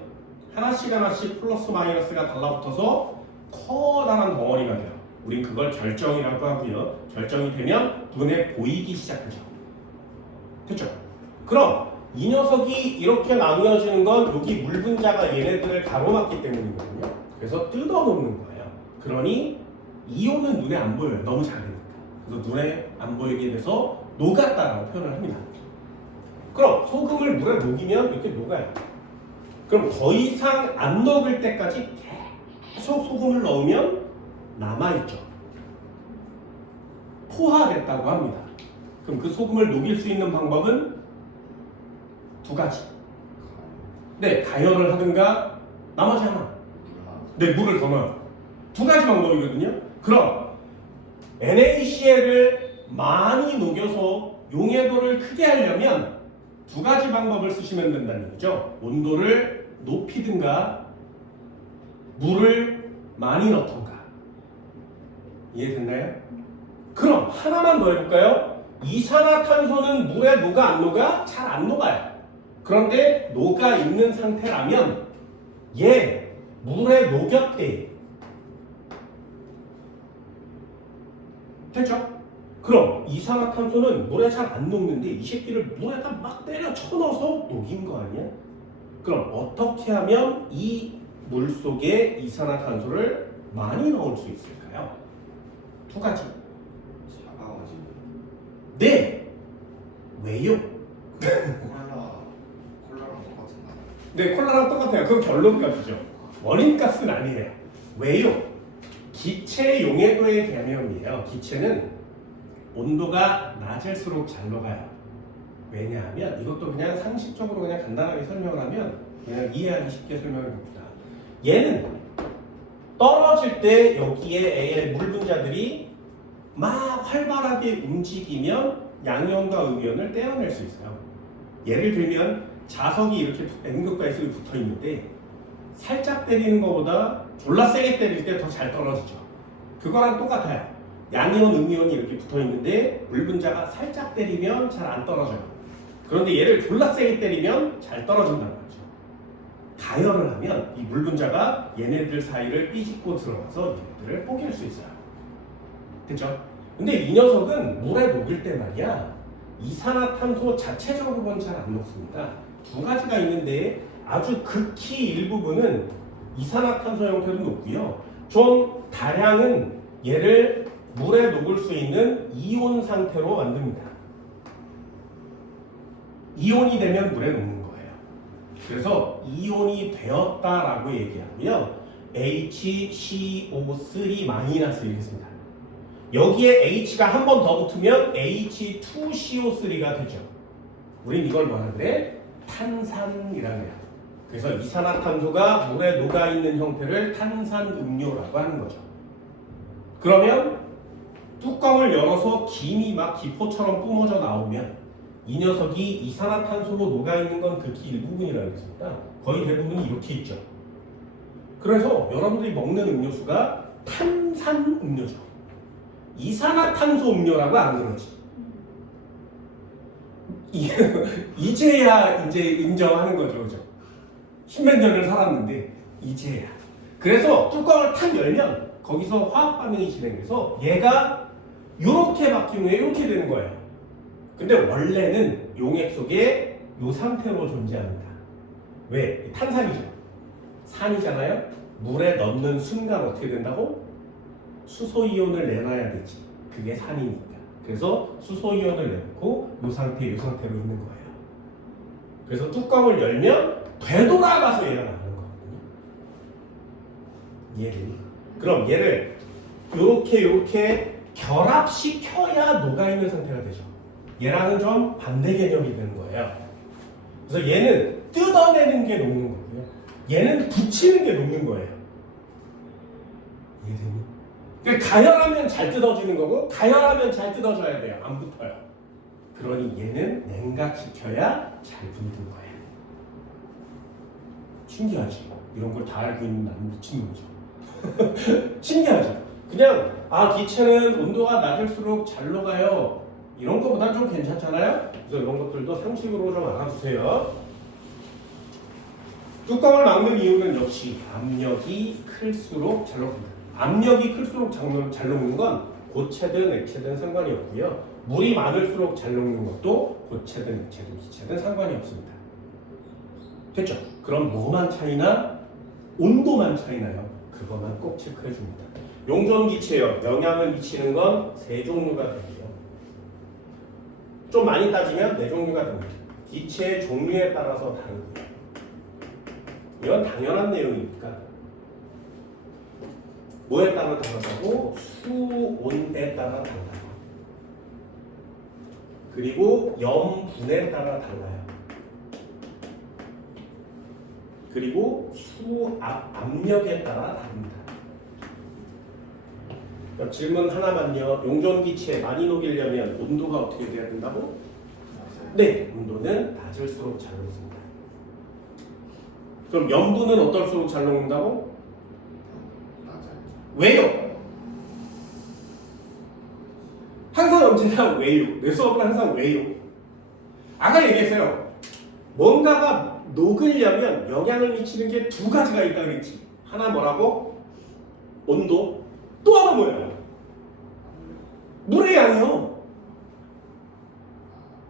하나씩 플러스 마이너스가 달라붙어서 커다란 덩어리가 돼요. 우린 그걸 결정이라고 하고요. 결정이 되면 눈에 보이기 시작하죠. 됐죠? 그럼 이 녀석이 이렇게 나누어지는 건 여기 물 분자가 얘네들을 가로막기 때문이거든요. 그래서 뜯어놓는 거예요. 그러니 이온은 눈에 안 보여요. 너무 작으니까. 그래서 눈에 안 보이게 돼서 녹았다라고 표현을 합니다. 그럼 소금을 물에 녹이면 이렇게 녹아요. 그럼 더 이상 안 녹을 때까지 계속 소금을 넣으면 남아있죠. 포화됐다고 합니다. 그럼 그 소금을 녹일 수 있는 방법은 두 가지. 네, 가열을 하든가 나머지 하나. 네, 물을 더 넣어요. 두 가지 방법이거든요. 그럼 NaCl을 많이 녹여서 용해도를 크게 하려면 두 가지 방법을 쓰시면 된다는 얘기죠. 온도를 높이든가 물을 많이 넣던가. 이해됐나요? 그럼 하나만 더 해볼까요? 이산화탄소는 물에 녹아 안 녹아? 잘 안 녹아요. 그런데 녹아 있는 상태라면 얘 물에 녹였대. 됐죠? 그럼 이산화탄소는 물에 잘 안 녹는데 이 새끼를 물에다 막 때려 쳐넣어서 녹인 거 아니야? 그럼 어떻게 하면 이 물 속에 이산화탄소를 많이 넣을 수 있을까요? 두 가지. 차가워지는 네. 왜요? 콜라랑 똑같은가? 네, 콜라랑 똑같아요. 그건 결론값이죠. 원인값은 아니에요. 왜요? 기체 용해도의 개념이에요. 기체는 온도가 낮을수록 잘 녹아요. 왜냐하면 이것도 그냥 상식적으로 그냥 간단하게 설명을 하면 그냥 이해하기 쉽게 설명을 봅시다. 얘는 떨어질 때 여기에 A의 물 분자들이 막 활발하게 움직이면 양이온과 음이온을 떼어낼 수 있어요. 예를 들면 자석이 이렇게 N극과 S극이 붙어 있는데 살짝 때리는 것보다 졸라 세게 때릴 때 더 잘 떨어지죠. 그거랑 똑같아요. 양이온, 음이온이 이렇게 붙어 있는데 물 분자가 살짝 때리면 잘 안 떨어져요. 그런데 얘를 졸라 세게 때리면 잘 떨어진단 말이죠. 가열을 하면 이 물 분자가 얘네들 사이를 삐집고 들어가서 얘네들을 포기할 수 있어요. 됐죠? 근데 이 녀석은 물에 녹일 때 말이야 이산화탄소 자체적으로는 잘 안 녹습니다. 두 가지가 있는데 아주 극히 일부분은 이산화탄소 형태로 녹고요. 좀 다량은 얘를 물에 녹을 수 있는 이온 상태로 만듭니다. 이온이 되면 물에 녹는 거예요. 그래서 이온이 되었다라고 얘기하고요. HCO3- 이렇습니다. 여기에 H가 한 번 더 붙으면 H2CO3가 되죠. 우린 이걸 뭐라 그래? 탄산이라고 해요. 그래서 이산화탄소가 물에 녹아있는 형태를 탄산음료라고 하는 거죠. 그러면 뚜껑을 열어서 김이 막 기포처럼 뿜어져 나오면 이 녀석이 이산화탄소로 녹아있는 건 극히 일부분이라고 했습니다. 거의 대부분이 이렇게 있죠. 그래서 여러분들이 먹는 음료수가 탄산음료죠. 이산화탄소 음료라고 안 그러지. 이제야 이제 인정하는 거죠, 그죠? 십몇 년을 살았는데 이제야. 그래서 뚜껑을 탁 열면 거기서 화학 반응이 진행돼서 얘가 이렇게 바뀌면 이렇게 되는 거예요. 근데 원래는 용액 속에 이 상태로 존재합니다. 왜? 탄산이죠. 산이잖아요. 물에 넣는 순간 어떻게 된다고? 수소이온을 내놔야 되지. 그게 산이니까. 그래서 수소이온을 내놓고 이 상태로 있는 거예요. 그래서 뚜껑을 열면 되돌아가서 얘가 나가는 거거든요. 얘를. 그럼 얘를 이렇게 결합시켜야 녹아있는 상태가 되죠. 얘랑은 좀 반대 개념이 되는 거예요. 그래서 얘는 뜯어내는 게 녹는 거고요. 얘는 붙이는 게 녹는 거예요. 이해되니? 그러니까 가열하면 잘 뜯어지는 거고 가열하면 잘 뜯어져야 돼요. 안 붙어요. 그러니 얘는 냉각시켜야 잘 붙는 거예요. 신기하지? 이런 걸 다 알고 있는 나는 미친놈이죠. 신기하죠? 그냥 기체는 온도가 낮을수록 잘 녹아요. 이런 거보다 좀 괜찮잖아요? 그래서 이런 것들도 상식으로 좀 알아주세요. 뚜껑을 막는 이유는 역시 압력이 클수록 잘 녹습니다. 압력이 클수록 잘 녹는 건 고체든 액체든 상관이 없고요. 물이 많을수록 잘 녹는 것도 고체든 액체든 기체든 상관이 없습니다. 됐죠? 그럼 뭐만 차이나? 온도만 차이나요? 그것만 꼭 체크해 줍니다. 용존기체요. 영향을 미치는 건 세 종류가 되고요. 좀 많이 따지면 네 종류가 됩니다. 기체의 종류에 따라서 다르고요. 이건 당연한 내용이니까. 뭐에 따라 다르다고? 수온에 따라 달라요. 그리고 염분에 따라 달라요. 그리고 수압력에 따라 다릅니다. 질문 하나만요. 용존기체에 많이 녹이려면 온도가 어떻게 돼야 된다고? 네, 온도는 낮을수록 잘 녹습니다. 그럼 염분은 어떨수록 잘 녹는다고? 낮아요. 왜요? 항상 언제나 왜요? 내 수업은 항상 왜요? 아까 얘기했어요. 뭔가가 녹으려면 영향을 미치는 게 두 가지가 있다 그랬지. 하나 뭐라고? 온도. 또 하나 뭐예요? 물의 양이요.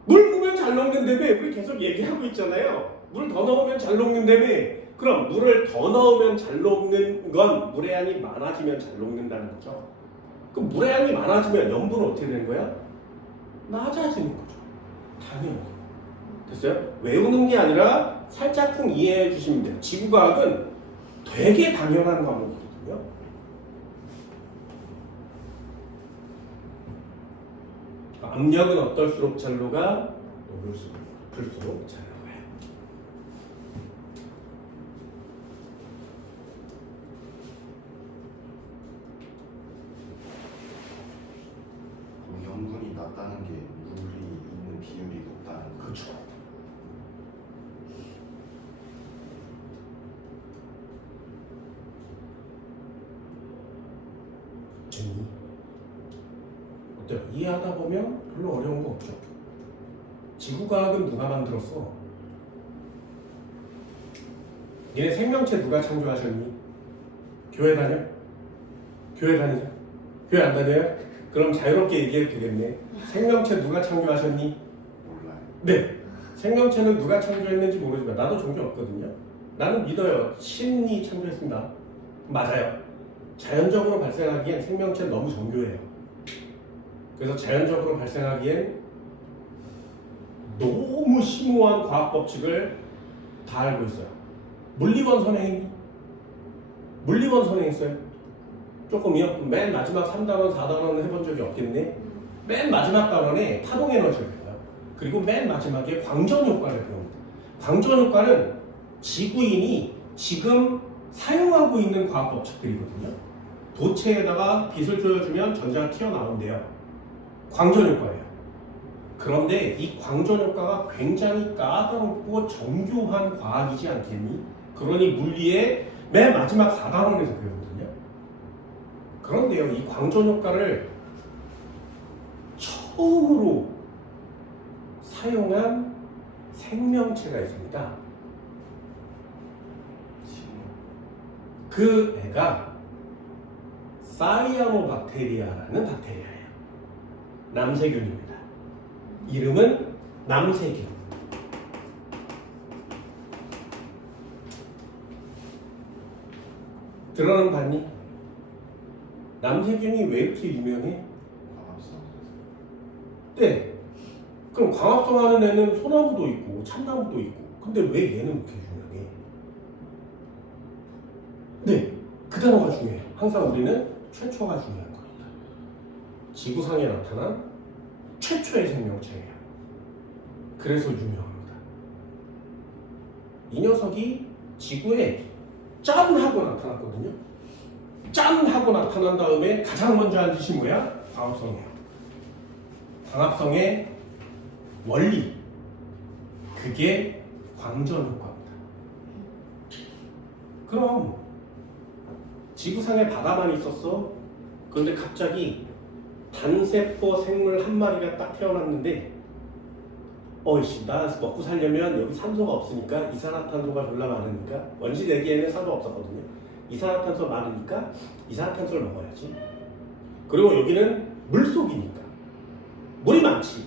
물 부으면 잘 녹는다며. 우리 계속 얘기하고 있잖아요. 물 더 넣으면 잘 녹는다며. 그럼 물을 더 넣으면 잘 녹는 건 물의 양이 많아지면 잘 녹는다는 거죠. 그럼 물의 양이 많아지면 염분은 어떻게 되는 거야? 낮아지는 거죠. 당연히. 됐어요? 외우는 게 아니라 살짝쿵 이해해 주시면 돼요. 지구과학은 되게 당연한 과목이거든요. 압력은 어떨수록 잘 녹아? 높을수록 잘 녹아요. 그럼 염분이 낮다는 게 물이 있는 비율이 높다는 거. 그렇죠. 어때요? 이해하다 보면 별로 어려운 거 없죠. 지구과학은 누가 만들었어? 얘네 생명체 누가 창조하셨니? 교회 다녀? 교회 다니죠? 교회 안 다녀요? 그럼 자유롭게 얘기해도 되겠네. 생명체 누가 창조하셨니? 몰라요. 네. 생명체는 누가 창조했는지 모르지만 나도 종교 없거든요. 나는 믿어요. 신이 창조했습니다. 맞아요. 자연적으로 발생하기엔 생명체는 너무 정교해요. 그래서 자연적으로 발생하기엔 너무 심오한 과학 법칙을 다 알고 있어요. 물리번 선행했니? 물리번 선행했어요? 조금이요? 맨 마지막 3단원, 4단원은 해본 적이 없겠네? 맨 마지막 단원에 파동 에너지를 배워요. 그리고 맨 마지막에 광전 효과를 배웁니다. 광전 효과는 지구인이 지금 사용하고 있는 과학 법칙들이거든요. 도체에다가 빛을 조여주면 전자가 튀어나온대요. 광전 효과예요. 그런데 이 광전 효과가 굉장히 까다롭고 정교한 과학이지 않겠니? 그러니 물리의 맨 마지막 4단원에서 배우거든요. 그런데요, 이 광전 효과를 처음으로 사용한 생명체가 있습니다. 그 애가 사이아노박테리아라는 박테리아예요. 남세균입니다. 이름은 남세균. 들어는 봤니? 남세균이 왜 이렇게 유명해? 광합성. 네. 그럼 광합성 하는 애는 소나무도 있고 참나무도 있고, 근데 왜 얘는 이렇게 유명해? 네, 그 단어가 중요해요. 항상 우리는 최초가 중요한 겁니다. 지구상에 나타난 최초의 생명체예요. 그래서 유명합니다. 이 녀석이 지구에 짠! 하고 나타났거든요. 짠! 하고 나타난 다음에 가장 먼저 한 짓이 뭐야? 광합성이에요. 광합성의 원리, 그게 광전 효과입니다. 그럼 지구상에 바다만 있었어? 그런데 갑자기 단세포 생물 한 마리가 딱 태어났는데, 어이씨, 나 먹고 살려면 여기 산소가 없으니까 이산화탄소가 졸라 많으니까, 원시 대기에는 산소 없었거든요. 이산화탄소 많으니까 이산화탄소를 먹어야지. 그리고 여기는 물속이니까 물이 많지.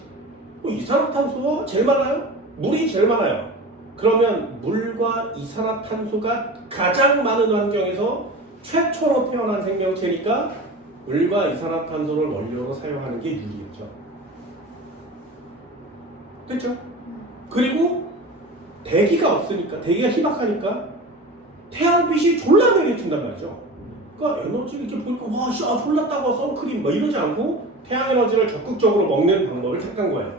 이산화탄소가 제일 많아요? 물이 제일 많아요. 그러면 물과 이산화탄소가 가장 많은 환경에서 최초로 태어난 생명체니까 물과 이산화탄소를 원료로 사용하는 게 유리했죠. 됐죠? 그리고 대기가 없으니까, 대기가 희박하니까 태양빛이 졸라 내리친단 말이죠. 그러니까 에너지를 이렇게 보니까 와, 씨, 졸라 따가워 선크림 뭐 이러지 않고 태양 에너지를 적극적으로 먹는 방법을 택한 거예요.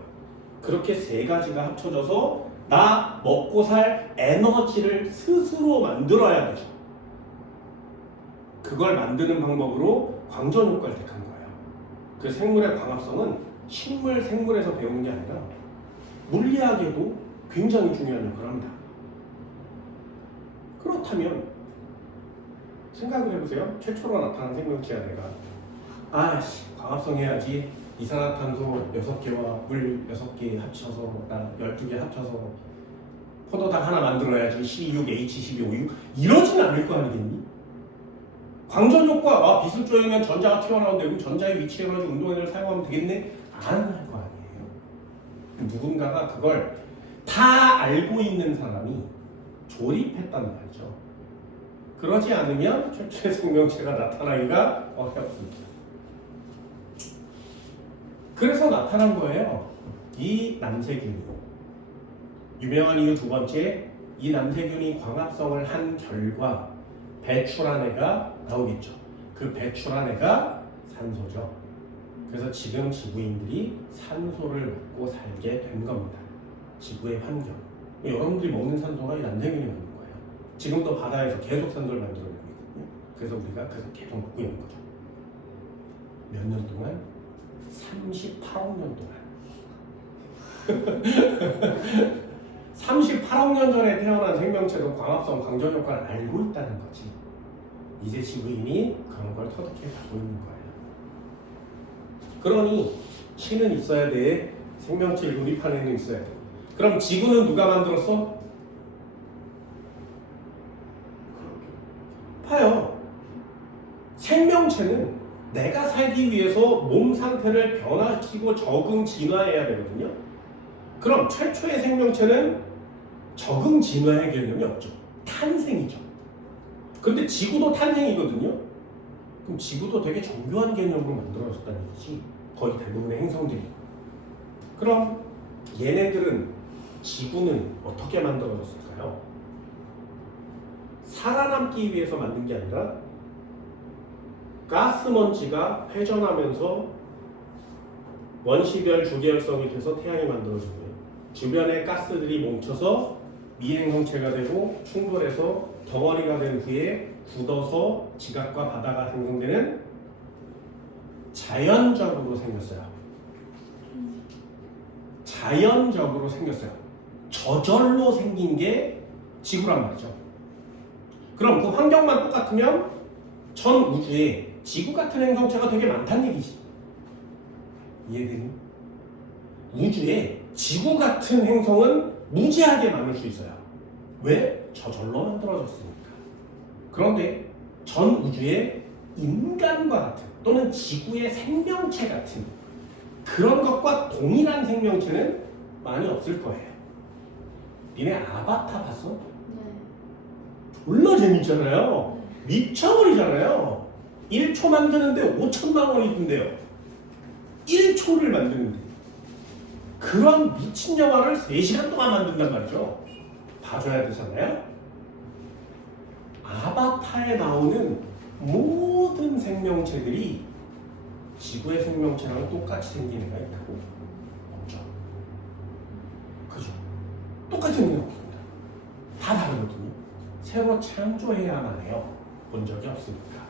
그렇게 세 가지가 합쳐져서 나 먹고 살 에너지를 스스로 만들어야 되죠. 그걸 만드는 방법으로 광전 효과를 택한 거예요. 그 생물의 광합성은 식물, 생물에서 배우는 게 아니라 물리학에도 굉장히 중요한 역할을 합니다. 그렇다면 생각을 해보세요. 최초로 나타난 생명체야 내가. 광합성 해야지. 이산화탄소 6개와 물 6개 합쳐서 12개 합쳐서 포도당 하나 만들어야지. C6H12O6 이러진 않을 거 아니겠니? 광전 효과, 빛을 쪼이면 전자가 튀어나오는데 그럼 전자의 위치에 맞는 운동에너지를 사용하면 되겠네? 안 할 거 아니에요. 누군가가 그걸 다 알고 있는 사람이 조립했단 말이죠. 그러지 않으면 최초의 생명체가 나타나기가 어렵습니다. 그래서 나타난 거예요. 이 남세균이. 유명한 이유 두 번째, 이 남세균이 광합성을 한 결과 배출한 애가 나오겠죠. 그 배출한 애가 산소죠. 그래서 지금 지구인들이 산소를 먹고 살게 된 겁니다. 지구의 환경. 여러분들이 먹는 산소가 이 남세균이 먹는 거예요. 지금도 바다에서 계속 산소를 만들어내고 있거든요. 그래서 우리가 계속 먹고 있는 거죠. 몇 년 동안? 38억 년 동안. 38억 년 전에 태어난 생명체도 광합성 광전 효과를 알고 있다는 거지. 이제 지구인이 그런 걸 터득해 가고 있는 거예요. 그러니 신은 있어야 돼. 생명체를 조립하는 애는 있어야 돼. 그럼 지구는 누가 만들었어? 봐요. 생명체는 내가 살기 위해서 몸 상태를 변화시키고 적응 진화해야 되거든요. 그럼 최초의 생명체는 적응 진화의 개념이 없죠. 탄생이죠. 근데 지구도 탄생이거든요. 그럼 지구도 되게 정교한 개념으로 만들어졌다는 얘기지. 거의 대부분의 행성들이. 그럼 얘네들은, 지구는 어떻게 만들어졌을까요? 살아남기 위해서 만든 게 아니라 가스먼지가 회전하면서 원시별 주계열성이 돼서 태양이 만들어진 거예요. 주변에 가스들이 뭉쳐서 미행성체가 되고 충돌해서 덩어리가 된 후에 굳어서 지각과 바다가 생성되는 자연적으로 생겼어요. 자연적으로 생겼어요. 저절로 생긴 게 지구란 말이죠. 그럼 그 환경만 똑같으면 전 우주에 지구 같은 행성체가 되게 많다는 얘기지. 이해되니? 우주에 지구 같은 행성은 무지하게 많을 수 있어요. 왜? 저절로 만들어졌으니까. 그런데 전 우주에 인간과 같은 또는 지구의 생명체 같은 그런 것과 동일한 생명체는 많이 없을 거예요. 니네 아바타 봤어? 네. 졸라 재밌잖아요. 미쳐버리잖아요. 1초 만드는데 5천만 원이 든대요. 1초를 만드는데. 그런 미친 영화를 3시간 동안 만든단 말이죠. 봐줘야 되잖아요. 아바타에 나오는 모든 생명체들이 지구의 생명체랑 똑같이 생긴 애가 있다고? 없죠. 그죠? 똑같이 생긴 애가 없습니다. 다 다르거든요. 새로 창조해야만 해요. 본 적이 없으니까.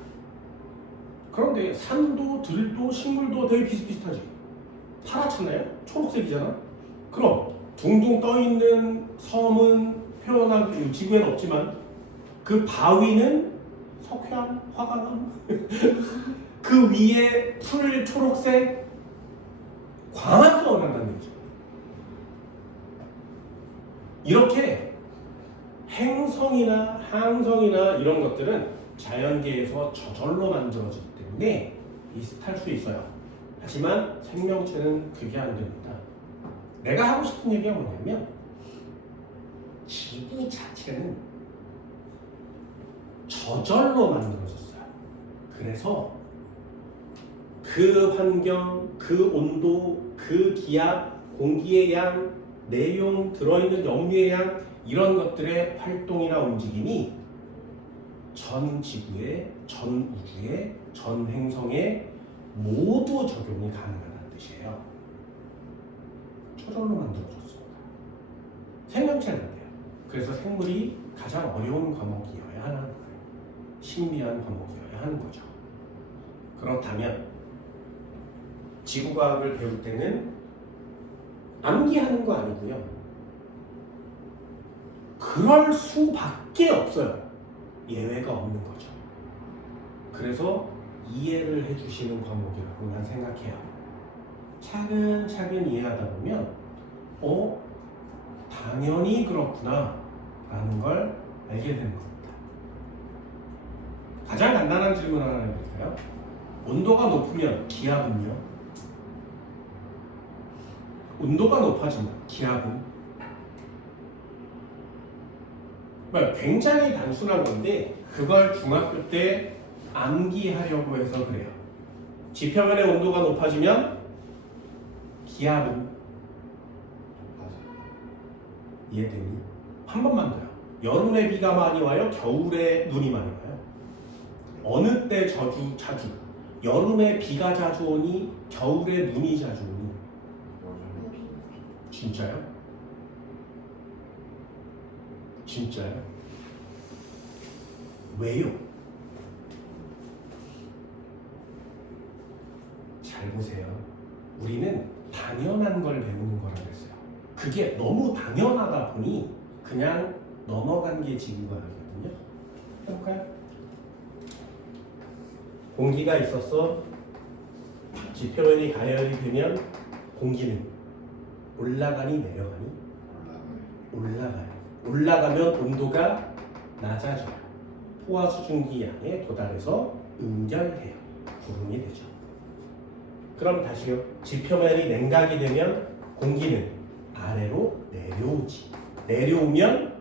그런데 산도 들도 식물도 되게 비슷비슷하지. 파랗잖아요? 초록색이잖아? 그럼 둥둥 떠있는 섬은 표현하기 지구에는 없지만 그 바위는 석회암, 화강암 그 위에 풀 초록색 광합성을 한다는 얘기죠. 이렇게 행성이나 항성이나 이런 것들은 자연계에서 저절로 만들어지기 때문에 비슷할 수 있어요. 하지만 생명체는 그게 안 됩니다. 내가 하고 싶은 얘기가 뭐냐면 지구 자체는 저절로 만들어졌어요. 그래서 그 환경, 그 온도, 그 기압, 공기의 양, 내용, 들어있는 염류의 양 이런 것들의 활동이나 움직임이 전 지구에 전 우주에, 전 행성에 모두 적용이 가능하다는 뜻이에요. 저절로 만들어졌습니다. 생명체는 안 돼요. 그래서 생물이 가장 어려운 과목이어야 하는 거예요. 신비한 과목이어야 하는 거죠. 그렇다면 지구과학을 배울 때는 암기하는 거 아니고요. 그럴 수밖에 없어요. 예외가 없는 거죠. 그래서 이해를 해주시는 과목이라고 난 생각해요. 차근차근 이해하다 보면 당연히 그렇구나 라는 걸 알게 되는 겁니다. 가장 간단한 질문 하나 해볼까요? 온도가 높으면 기압은요? 온도가 높아지면 기압은? 굉장히 단순한 건데 그걸 중학교 때 암기하려고 해서 그래요. 지표면의 온도가 높아지면 기압은? 이해되니? 한 번만 더요. 여름에 비가 많이 와요? 겨울에 눈이 많이 와요? 어느 때 자주? 여름에 비가 자주 오니? 겨울에 눈이 자주 오니? 진짜요? 진짜요? 왜요? 잘 보세요. 우리는 당연한 걸 배우는 거라고 했어요. 그게 너무 당연하다 보니 그냥 넘어간 게 지구과학이거든요. 해볼까요? 공기가 있었어. 지표면이 가열이 되면 공기는 올라가니 내려가니? 올라가요. 올라가면 온도가 낮아져요. 포화 수증기 양에 도달해서 응결해요. 구름이 되죠. 그럼 다시요. 지표면이 냉각이 되면 공기는 아래로 내려오지. 내려오면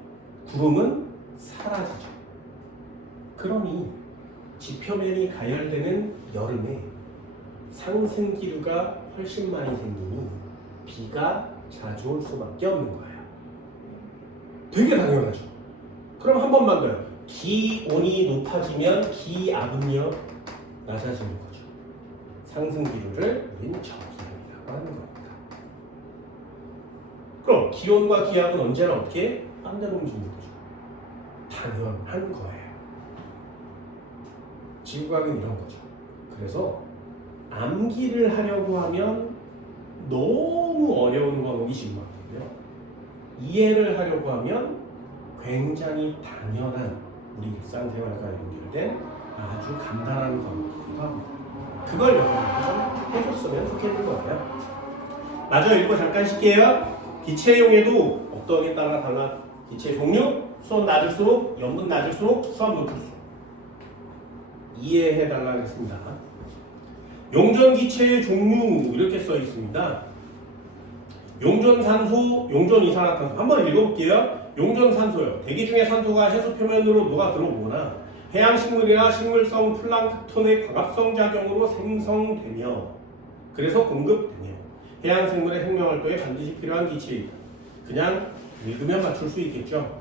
구름은 사라지죠. 그러니 지표면이 가열되는 여름에 상승기류가 훨씬 많이 생기니 비가 자주 올 수밖에 없는 거예요. 되게 당연하죠. 그럼 한 번만 더요. 기온이 높아지면 기압은요? 낮아지는 거죠. 상승기류를 우리는 저기압이라고 하는 겁니다. 그럼 기온과 기압은 언제나 어떻게? 맘대로 움직이는 거죠. 당연한 거예요. 지구과학은 이런 거죠. 그래서 암기를 하려고 하면 너무 어려운 과목이 지구과학이고요. 이해를 하려고 하면 굉장히 당연한 우리 일상생활과 연결된 아주 간단한 과목이기도 합니다. 그걸 여러분이 좀 해줬으면 좋겠는 거예요. 마저 읽고 잠깐 쉴게요. 기체용에도 어떠하게 따라 달라. 기체 종류, 수온 낮을수록, 염분 낮을수록, 수압 높을수록. 이해해달라 하겠습니다. 용전기체의 종류 이렇게 써 있습니다. 용전산소, 용전이산화탄소. 한번 읽어볼게요. 용전산소요. 대기 중에 산소가 해수 표면으로 녹아 들어오거나 해양식물이나 식물성 플랑크톤의 광합성 작용으로 생성되며 그래서 공급되며 해양생물의 생명활동에 반드시 필요한 기체이다. 그냥 읽으면 맞출 수 있겠죠.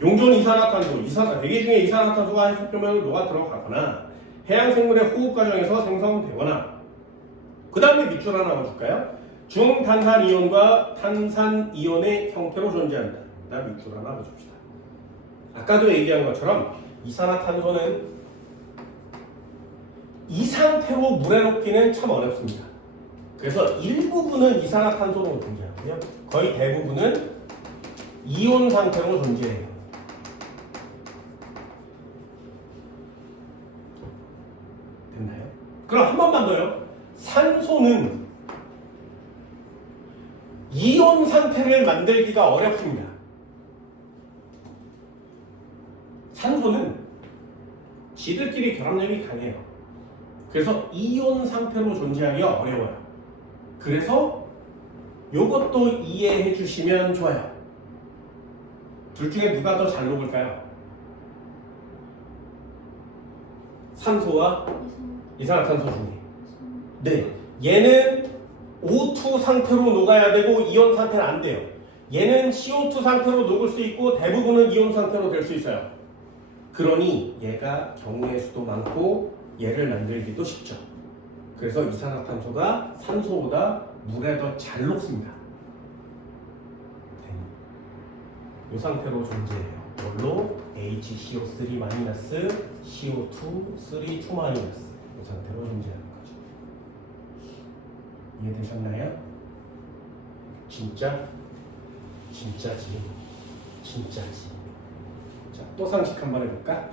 용전이산화탄소, 대기 중에 이산화탄소가 해수 표면으로 녹아 들어가거나 해양생물의 호흡 과정에서 생성되거나 그 다음에 밑줄 하나 넣어줄까요? 중탄산이온과 탄산이온의 형태로 존재한다. 나 밑줄 하나 넣어줍시다. 아까도 얘기한 것처럼 이산화탄소는 이 상태로 물에 녹기는 참 어렵습니다. 그래서 일부분은 이산화탄소로 존재하고요. 거의 대부분은 이온 상태로 존재해요. 됐나요? 그럼 한 번만 더요. 산소는 이온 상태를 만들기가 어렵습니다. 산소는 지들끼리 결합력이 강해요. 그래서 이온 상태로 존재하기가 어려워요. 그래서 요것도 이해해 주시면 좋아요. 둘 중에 누가 더 잘 녹을까요? 산소와 이산화탄소 중에. 네, 얘는 O2 상태로 녹아야 되고 이온 상태는 안 돼요. 얘는 CO2 상태로 녹을 수 있고 대부분은 이온 상태로 될 수 있어요. 그러니 얘가 경우의 수도 많고 얘를 만들기도 쉽죠. 그래서 이산화탄소가 산소보다 물에 더 잘 녹습니다. 이 상태로 존재해요. 뭘로? HCO3 CO2 3 2 이 상태로 존재하는 거죠. 이해되셨나요? 진짜지. 자, 또 상식 한번 해볼까?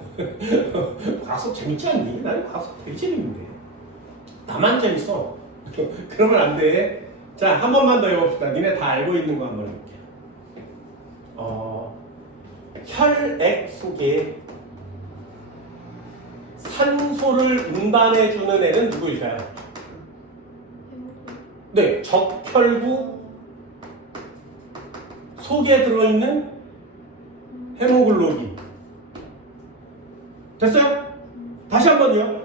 과학 재밌지 않니? 나는 과학 되게 재밌는데. 나만 재밌어. 그러면 안 돼. 자, 한 번만 더 해봅시다. 니네 다 알고 있는 거 한번 해볼게. 혈액 속에 산소를 운반해주는 애는 누구일까요? 네, 적혈구 속에 들어있는 헤모글로빈. 됐어요? 다시 한 번요.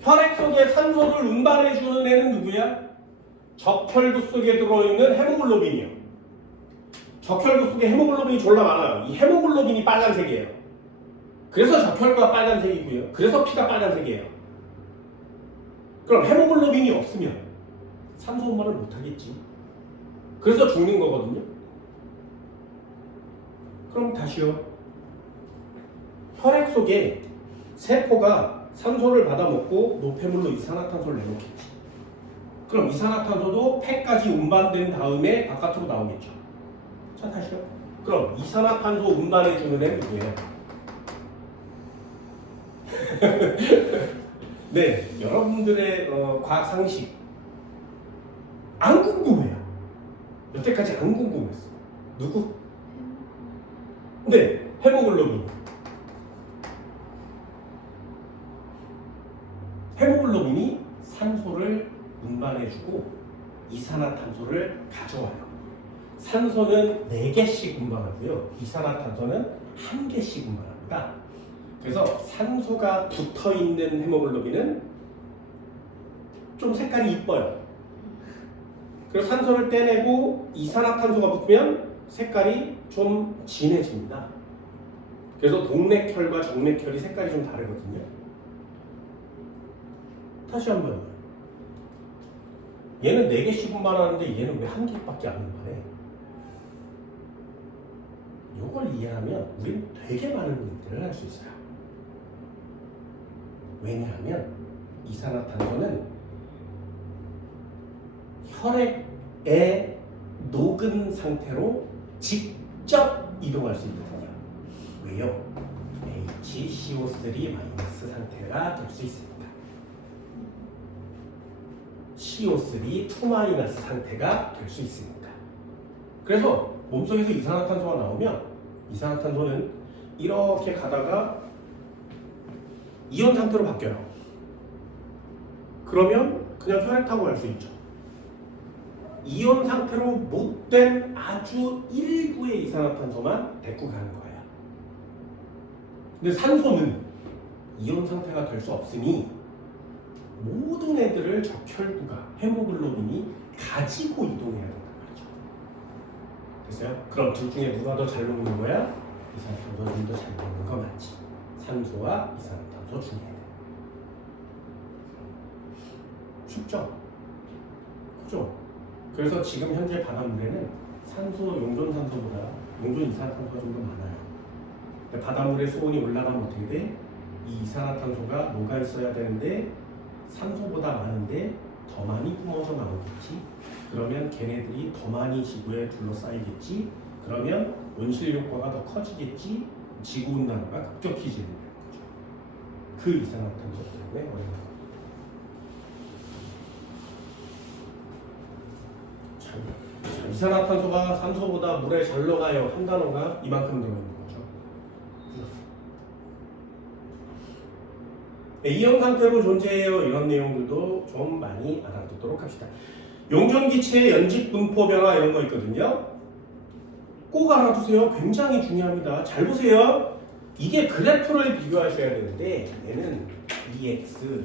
혈액 속에 산소를 운반해주는 애는 누구야? 적혈구 속에 들어있는 헤모글로빈이요. 적혈구 속에 헤모글로빈이 졸라 많아요. 이 헤모글로빈이 빨간색이에요. 그래서 적혈구가 빨간색이고요. 그래서 피가 빨간색이에요. 그럼 헤모글로빈이 없으면 산소 운반을 못하겠지. 그래서 죽는 거거든요. 그럼 다시요. 혈액 속에 세포가 산소를 받아먹고 노폐물로 이산화탄소를 내놓겠지. 그럼 이산화탄소도 폐까지 운반된 다음에 바깥으로 나오겠죠. 자, 다시요. 그럼 이산화탄소 운반해주는 애는 누구예요? 네, 여러분들의 과학 상식 안 궁금해요. 여태까지 안 궁금했어. 누구? 네, 헤모글로빈. 헤모글로빈이 산소를 운반해주고 이산화탄소를 가져와요. 산소는 4개씩 운반하고요. 이산화탄소는 1개씩 운반합니다. 그래서 산소가 붙어있는 헤모글로빈은 좀 색깔이 이뻐요. 그래서 산소를 떼내고 이산화탄소가 붙으면 색깔이 좀 진해집니다. 그래서 동맥혈과 정맥혈이 색깔이 좀 다르거든요. 다시 한번. 얘는 4개씩 운반하는데 얘는 왜 1개밖에 안 운반해? 이걸 이해하면 우리는 되게 많은 일들을 할 수 있어요. 왜냐하면 이산화탄소는 혈액에 녹은 상태로 직접 이동할 수 있거든요. 왜요? HCO3- 상태가 될 수 있으니까. CO3 2- 상태가 될 수 있으니까. 그래서 몸속에서 이산화탄소가 나오면 이산화탄소는 이렇게 가다가 이온 상태로 바뀌어요. 그러면 그냥 혈액 타고 갈 수 있죠. 이온 상태로 못된 아주 일부의 이산화탄소만 데리고 가는 거예요. 근데 산소는 이온 상태가 될 수 없으니 모든 애들을 적혈구가 헤모글로빈이 가지고 이동해야 된단 말이죠. 됐어요? 그럼 둘 중에 누가 더 잘 녹는 거야? 이산화탄소 좀 더 잘 녹는 거 맞지? 산소와 이산화탄소 중에. 쉽죠? 그죠? 그래서 지금 현재 바닷물에는 산소, 용존산소보다 용존 이산화탄소가 좀 더 많아요. 근데 바닷물에 수온이 올라가면 어떻게 돼? 이 이산화탄소가 녹아 있어야 되는데 산소보다 많은데 더 많이 뿜어져 나오겠지. 그러면 걔네들이 더 많이 지구에 둘러싸이겠지. 그러면 온실 효과가 더 커지겠지. 지구 온난화가 급격히 진행되는 거죠. 그 이산화탄소 때문에 어려운 거예요. 자, 이산화탄소가 산소보다 물에 잘 녹아요 한 단어가 이만큼 들어있는 거죠. 네, 이온 상태로 존재해요. 이런 내용들도 좀 많이 알아두도록 합시다. 용존기체의 연직 분포 변화 이런 거 있거든요. 꼭 알아두세요. 굉장히 중요합니다. 잘 보세요. 이게 그래프를 비교하셔야 되는데 얘는 EX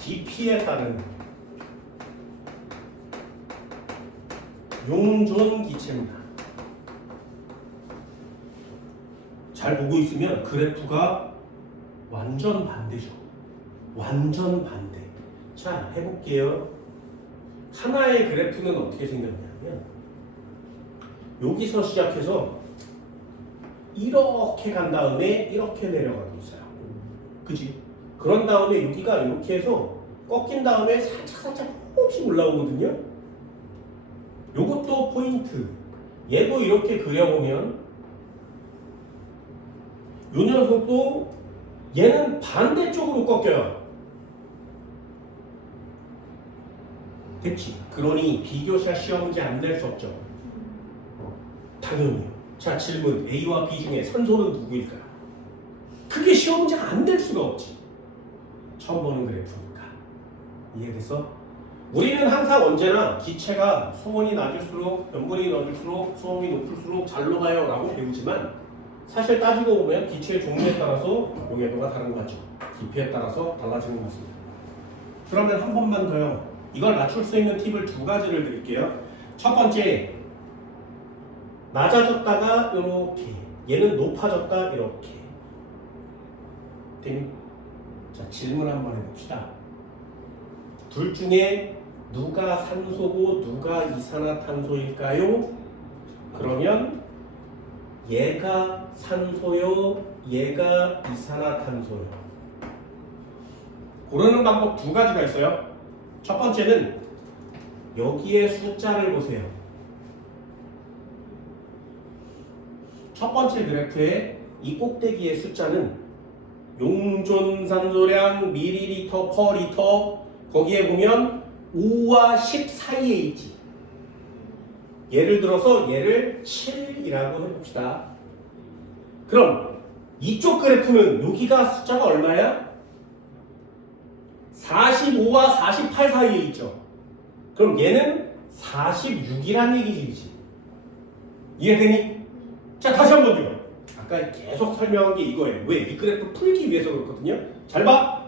DP에 따른 용존기체입니다. 잘 보고 있으면 그래프가 완전 반대죠. 완전 반대. 자, 해볼게요. 하나의 그래프는 어떻게 생겼냐면 여기서 시작해서 이렇게 간 다음에 이렇게 내려가고 있어요. 그지? 그런 다음에 여기가 이렇게 해서 꺾인 다음에 살짝 조금씩 올라오거든요. 요것도 포인트. 얘도 이렇게 그려보면 요 녀석도 얘는 반대쪽으로 꺾여요. 됐지? 그러니 비교샷 시험 문제 안 될 수 없죠. 당연히요. 자, 질문. A와 B 중에 산소는 누구일까요? 그게 시험 문제가 안 될 수가 없지. 처음 보는 그래프니까. 이해됐어? 우리는 항상 언제나 기체가 수온이 낮을수록 염분이 낮을수록 수온이 높을수록 잘 녹아요 라고 배우지만 사실 따지고 보면 기체의 종류에 따라서 용해도가 다른 거죠. 깊이에 따라서 달라지는 것 같습니다. 그러면 한 번만 더요. 이걸 맞출 수 있는 팁을 두 가지를 드릴게요. 첫 번째, 낮아졌다가 이렇게, 얘는 높아졌다 이렇게. 되니? 자, 질문 한번 해봅시다. 둘 중에 누가 산소고 누가 이산화탄소일까요? 그러면 얘가 산소요, 얘가 이산화탄소요. 고르는 방법 두 가지가 있어요. 첫 번째는 여기에 숫자를 보세요. 첫 번째 그래프의 이 꼭대기의 숫자는 용존 산소량 밀리리터 퍼 리터 거기에 보면 5와 10 사이에 있지. 예를 들어서 얘를 7이라고 해봅시다. 그럼 이쪽 그래프는 여기가 숫자가 얼마야? 45와 48 사이에 있죠. 그럼 얘는 46이란 얘기지. 이해되니? 자, 다시 한번 요 아까 계속 설명한 게 이거예요. 왜? 이 그래프 풀기 위해서 그렇거든요. 잘 봐.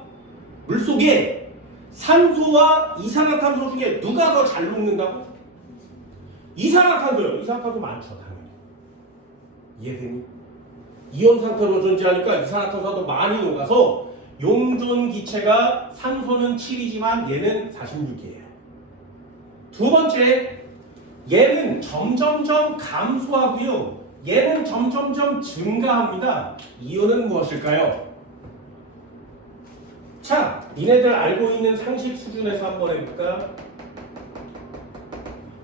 물속에 산소와 이산화탄소 중에 누가 더 잘 녹는다고? 이산화탄소요. 이산화탄소 많죠, 당연히. 이해되니? 이온 상태로 존재하니까 이산화탄소가 더 많이 녹아서 용존 기체가 산소는 7이지만 얘는 46이에요. 두 번째, 얘는 점점점 감소하고요. 얘는 점점점 증가합니다. 이유는 무엇일까요? 자, 니네들 알고 있는 상식 수준에서 한번 해볼까?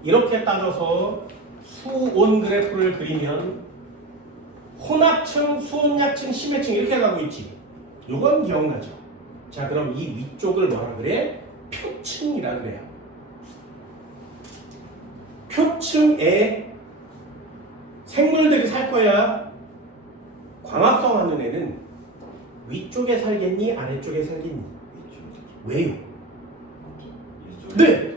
이렇게 따져서 수온 그래프를 그리면 혼합층, 수온약층, 심해층 이렇게 가고 있지. 요건 기억나죠? 자, 그럼 이 위쪽을 뭐라 그래? 표층이라 그래요. 표층에 생물들이 살 거야. 광합성 하는 애는 위쪽에 살겠니? 아래쪽에 살겠니? 왜요? 네!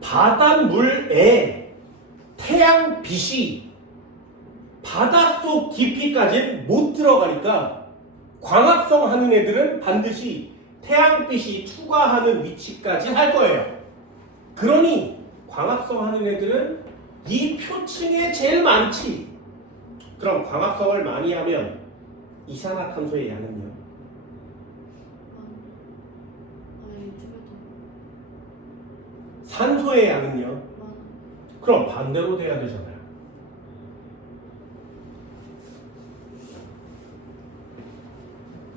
바닷물에 태양빛이 바닷속 깊이까지는 못 들어가니까 광합성 하는 애들은 반드시 태양빛이 투과하는 위치까지 할 거예요. 그러니 광합성 하는 애들은 이 표층에 제일 많지. 그럼 광합성을 많이 하면 이산화탄소의 양은요? 산소의 양은요? 그럼 반대로 돼야 되잖아요.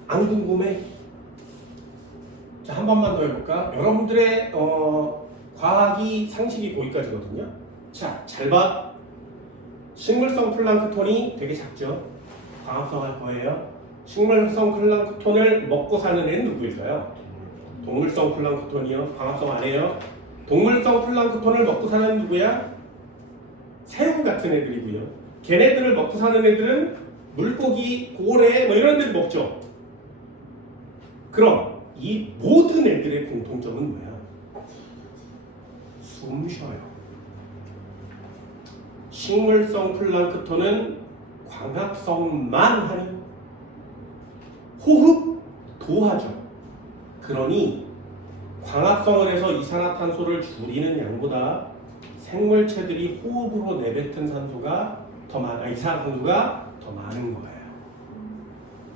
안 궁금해? 자, 한 번만 더 해볼까? 여러분들의 과학이 상식이 거기까지거든요. 자, 잘 봐. 식물성 플랑크톤이 되게 작죠? 광합성 할 거예요. 식물성 플랑크톤을 먹고 사는 애는 누구일까요? 동물성 플랑크톤이요. 광합성 안 해요. 동물성 플랑크톤을 먹고 사는 누구야? 새우 같은 애들이고요. 걔네들을 먹고 사는 애들은 물고기, 고래 뭐 이런 애들 먹죠. 그럼 이 모든 애들의 공통점은 뭐야? 숨 쉬어요. 식물성 플랑크톤은 광합성만 하는 호흡도 하죠. 그러니 광합성을 해서 이산화탄소를 줄이는 양보다 생물체들이 호흡으로 내뱉은 산소가 더 많아, 이산화탄소가 더 많은 거예요.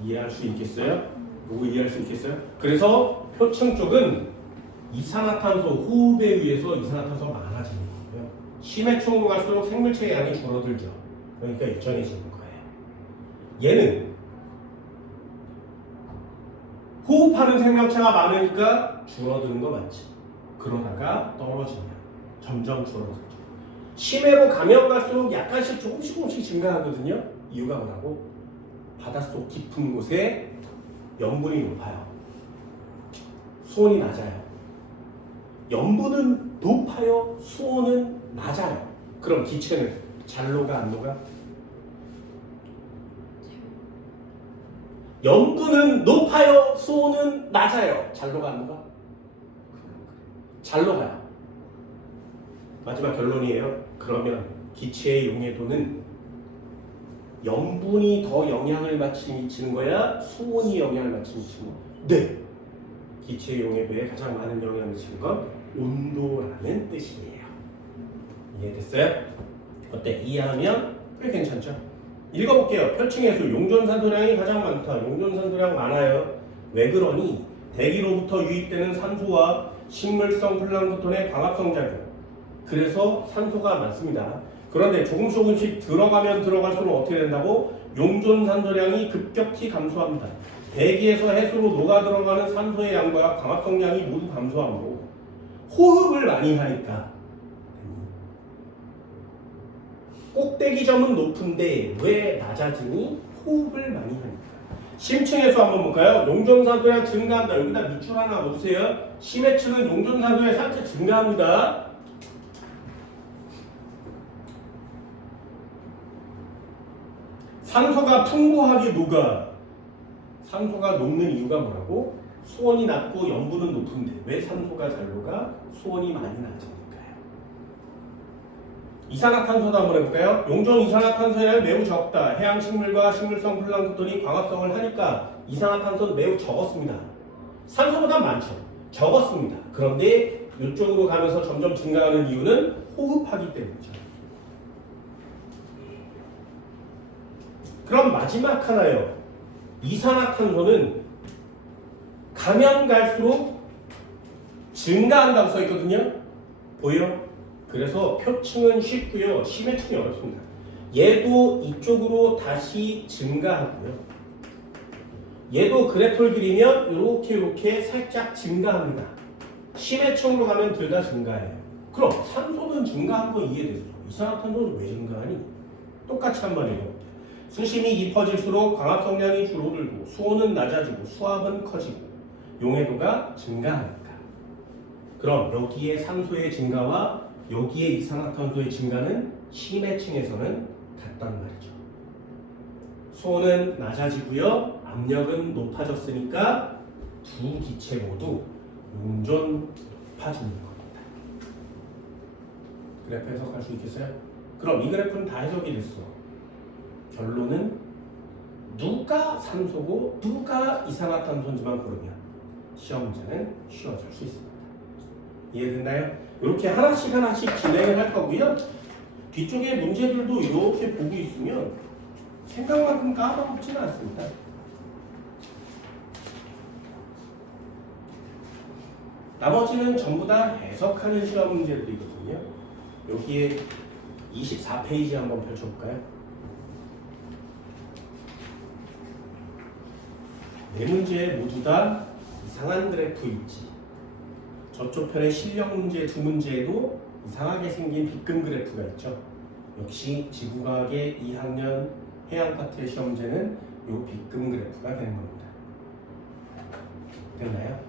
이해할 수 있겠어요? 요거 이해할 수 있겠어요? 그래서 표층 쪽은 이산화탄소 호흡에 의해서 이산화탄소가 많아지는 거고요. 심해층으로 갈수록 생물체의 양이 줄어들죠. 그러니까 일정해지는 거예요. 얘는 호흡하는 생명체가 많으니까 줄어드는 거 맞지? 그러다가 떨어지면 점점 줄어들죠. 심해로 가면 갈수록 약간씩 조금씩 증가하거든요. 이유가 뭐라고? 바닷속 깊은 곳에 염분이 높아요. 수온이 낮아요. 염분은 높아요. 수온은 낮아요. 그럼 기체는 잘 녹아 안 녹아? 염분은 높아요. 수온은 낮아요. 잘 녹아 안 녹아? 잘 녹아요. 마지막 결론이에요. 그러면 기체의 용해도는 염분이 더 영향을 미치는 거야? 수온이 영향을 미치는 거야? 네. 기체의 용해도에 가장 많은 영향을 미치는 건 온도라는 뜻이에요. 이해됐어요? 어때? 이해하면 꽤 괜찮죠? 읽어볼게요. 표층에서 용존산소량이 가장 많다. 용존산소량 많아요. 왜 그러니? 대기로부터 유입되는 산소와 식물성 플랑크톤의 광합성 작용. 그래서 산소가 많습니다. 그런데 조금씩 들어가면 들어갈수록 어떻게 된다고? 용존산소량이 급격히 감소합니다. 대기에서 해수로 녹아 들어가는 산소의 양과 광합성량이 모두 감소하므로 호흡을 많이 하니까 꼭대기점은 높은데 왜 낮아지니? 호흡을 많이 하니까. 심층에서 한번 볼까요? 용존산소량 증가한다. 여기다 밑줄 하나 넣으세요. 심해층은 용존산소에 살짝 증가합니다. 산소가 풍부하게 녹아. 산소가 녹는 이유가 뭐라고? 수온이 낮고 염분은 높은데 왜 산소가 잘 녹아? 수온이 많이 낮으니까요. 이산화탄소도 한번 해볼까요? 용존 이산화탄소량이 매우 적다. 해양식물과 식물성 플랑크톤이 광합성을 하니까 이산화탄소는 매우 적었습니다. 산소보다 많죠. 적었습니다. 그런데 이쪽으로 가면서 점점 증가하는 이유는 호흡하기 때문이죠. 그럼 마지막 하나요. 이산화탄소는 가면 갈수록 증가한다고 써있거든요. 보여? 그래서 표층은 쉽고요. 심해층이 어렵습니다. 얘도 이쪽으로 다시 증가하고요. 얘도 그래프를 그리면 이렇게 살짝 증가합니다. 심해층으로 가면 둘 다 증가해요. 그럼 산소는 증가한 거 이해됐어. 이산화탄소는 왜 증가하니? 똑같이 한번 읽어볼게요. 수심이 깊어질수록 광합성량이 줄어들고 수온은 낮아지고 수압은 커지고 용해도가 증가하니까. 그럼 여기에 산소의 증가와 여기에 이산화탄소의 증가는 심해층에서는 같단 말이죠. 수온은 낮아지고요. 압력은 높아졌으니까 두 기체 모두 용존 높아지는 겁니다. 그래프 해석할 수 있겠어요? 그럼 이 그래프는 다 해석이 됐어. 결론은 누가 산소고 누가 이산화탄소인지만 고르면 시험 문제는 쉬워질 수 있습니다. 이해됐나요? 이렇게 하나씩 진행을 할 거고요. 뒤쪽에 문제들도 이렇게 보고 있으면 생각만큼 까먹지는 않습니다. 나머지는 전부 다 해석하는 시험 문제들이거든요. 여기에 24페이지 한번 펼쳐볼까요? 네 문제 모두 다 이상한 그래프 있지. 저쪽 편에 실력 문제 두 문제에도 이상하게 생긴 빗금 그래프가 있죠. 역시 지구과학의 2학년 해양 파트의 시험 문제는 이 빗금 그래프가 되는 겁니다. 됐나요?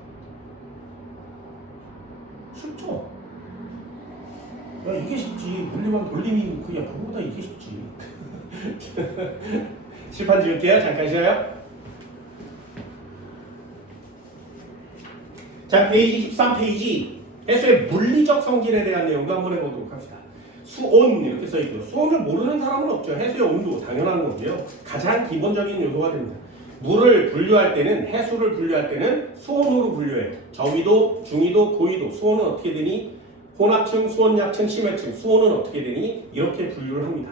쉽죠? 야 이게 쉽지. 물리만 돌림이 그냥 그거보다 이게 쉽지. 칠판 지울게요. 잠깐 쉬어요. 자, 페이지 13페이지 해수의 물리적 성질에 대한 내용도 한번 해보도록 합시다. 수온 이렇게 써있고요. 수온을 모르는 사람은 없죠. 해수의 온도 당연한 거고요. 가장 기본적인 요소가 됩니다. 물을 분류할 때는 해수를 분류할 때는 수온으로 분류해요. 저위도, 중위도, 고위도. 수온은 어떻게 되니? 혼합층, 수온 약층, 심해층. 수온은 어떻게 되니? 이렇게 분류를 합니다.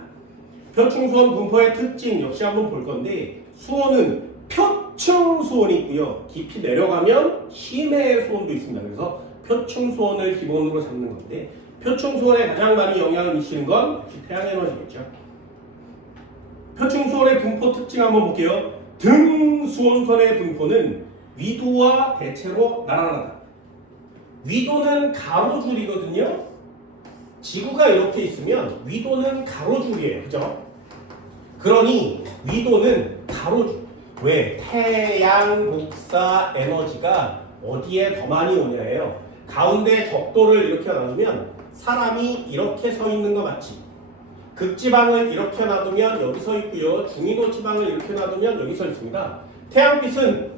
표층 수온 분포의 특징 역시 한번 볼 건데 수온은 표층 수온이 있고요. 깊이 내려가면 심해 수온도 있습니다. 그래서 표층 수온을 기본으로 잡는 건데 표층 수온에 가장 많이 영향을 미치는 건 역시 태양 에너지겠죠. 표층 수온의 분포 특징 한번 볼게요. 등 수온선의 분포는 위도와 대체로 나란하다. 위도는 가로줄이거든요. 지구가 이렇게 있으면 위도는 가로줄이에요. 그죠? 그러니 위도는 가로줄. 왜? 태양 복사 에너지가 어디에 더 많이 오냐예요. 가운데 적도를 이렇게 놔두면 사람이 이렇게 서 있는 거 맞지? 극지방을 이렇게 놔두면 여기 서 있고요. 중위도 지방을 이렇게 놔두면 여기 서 있습니다. 태양빛은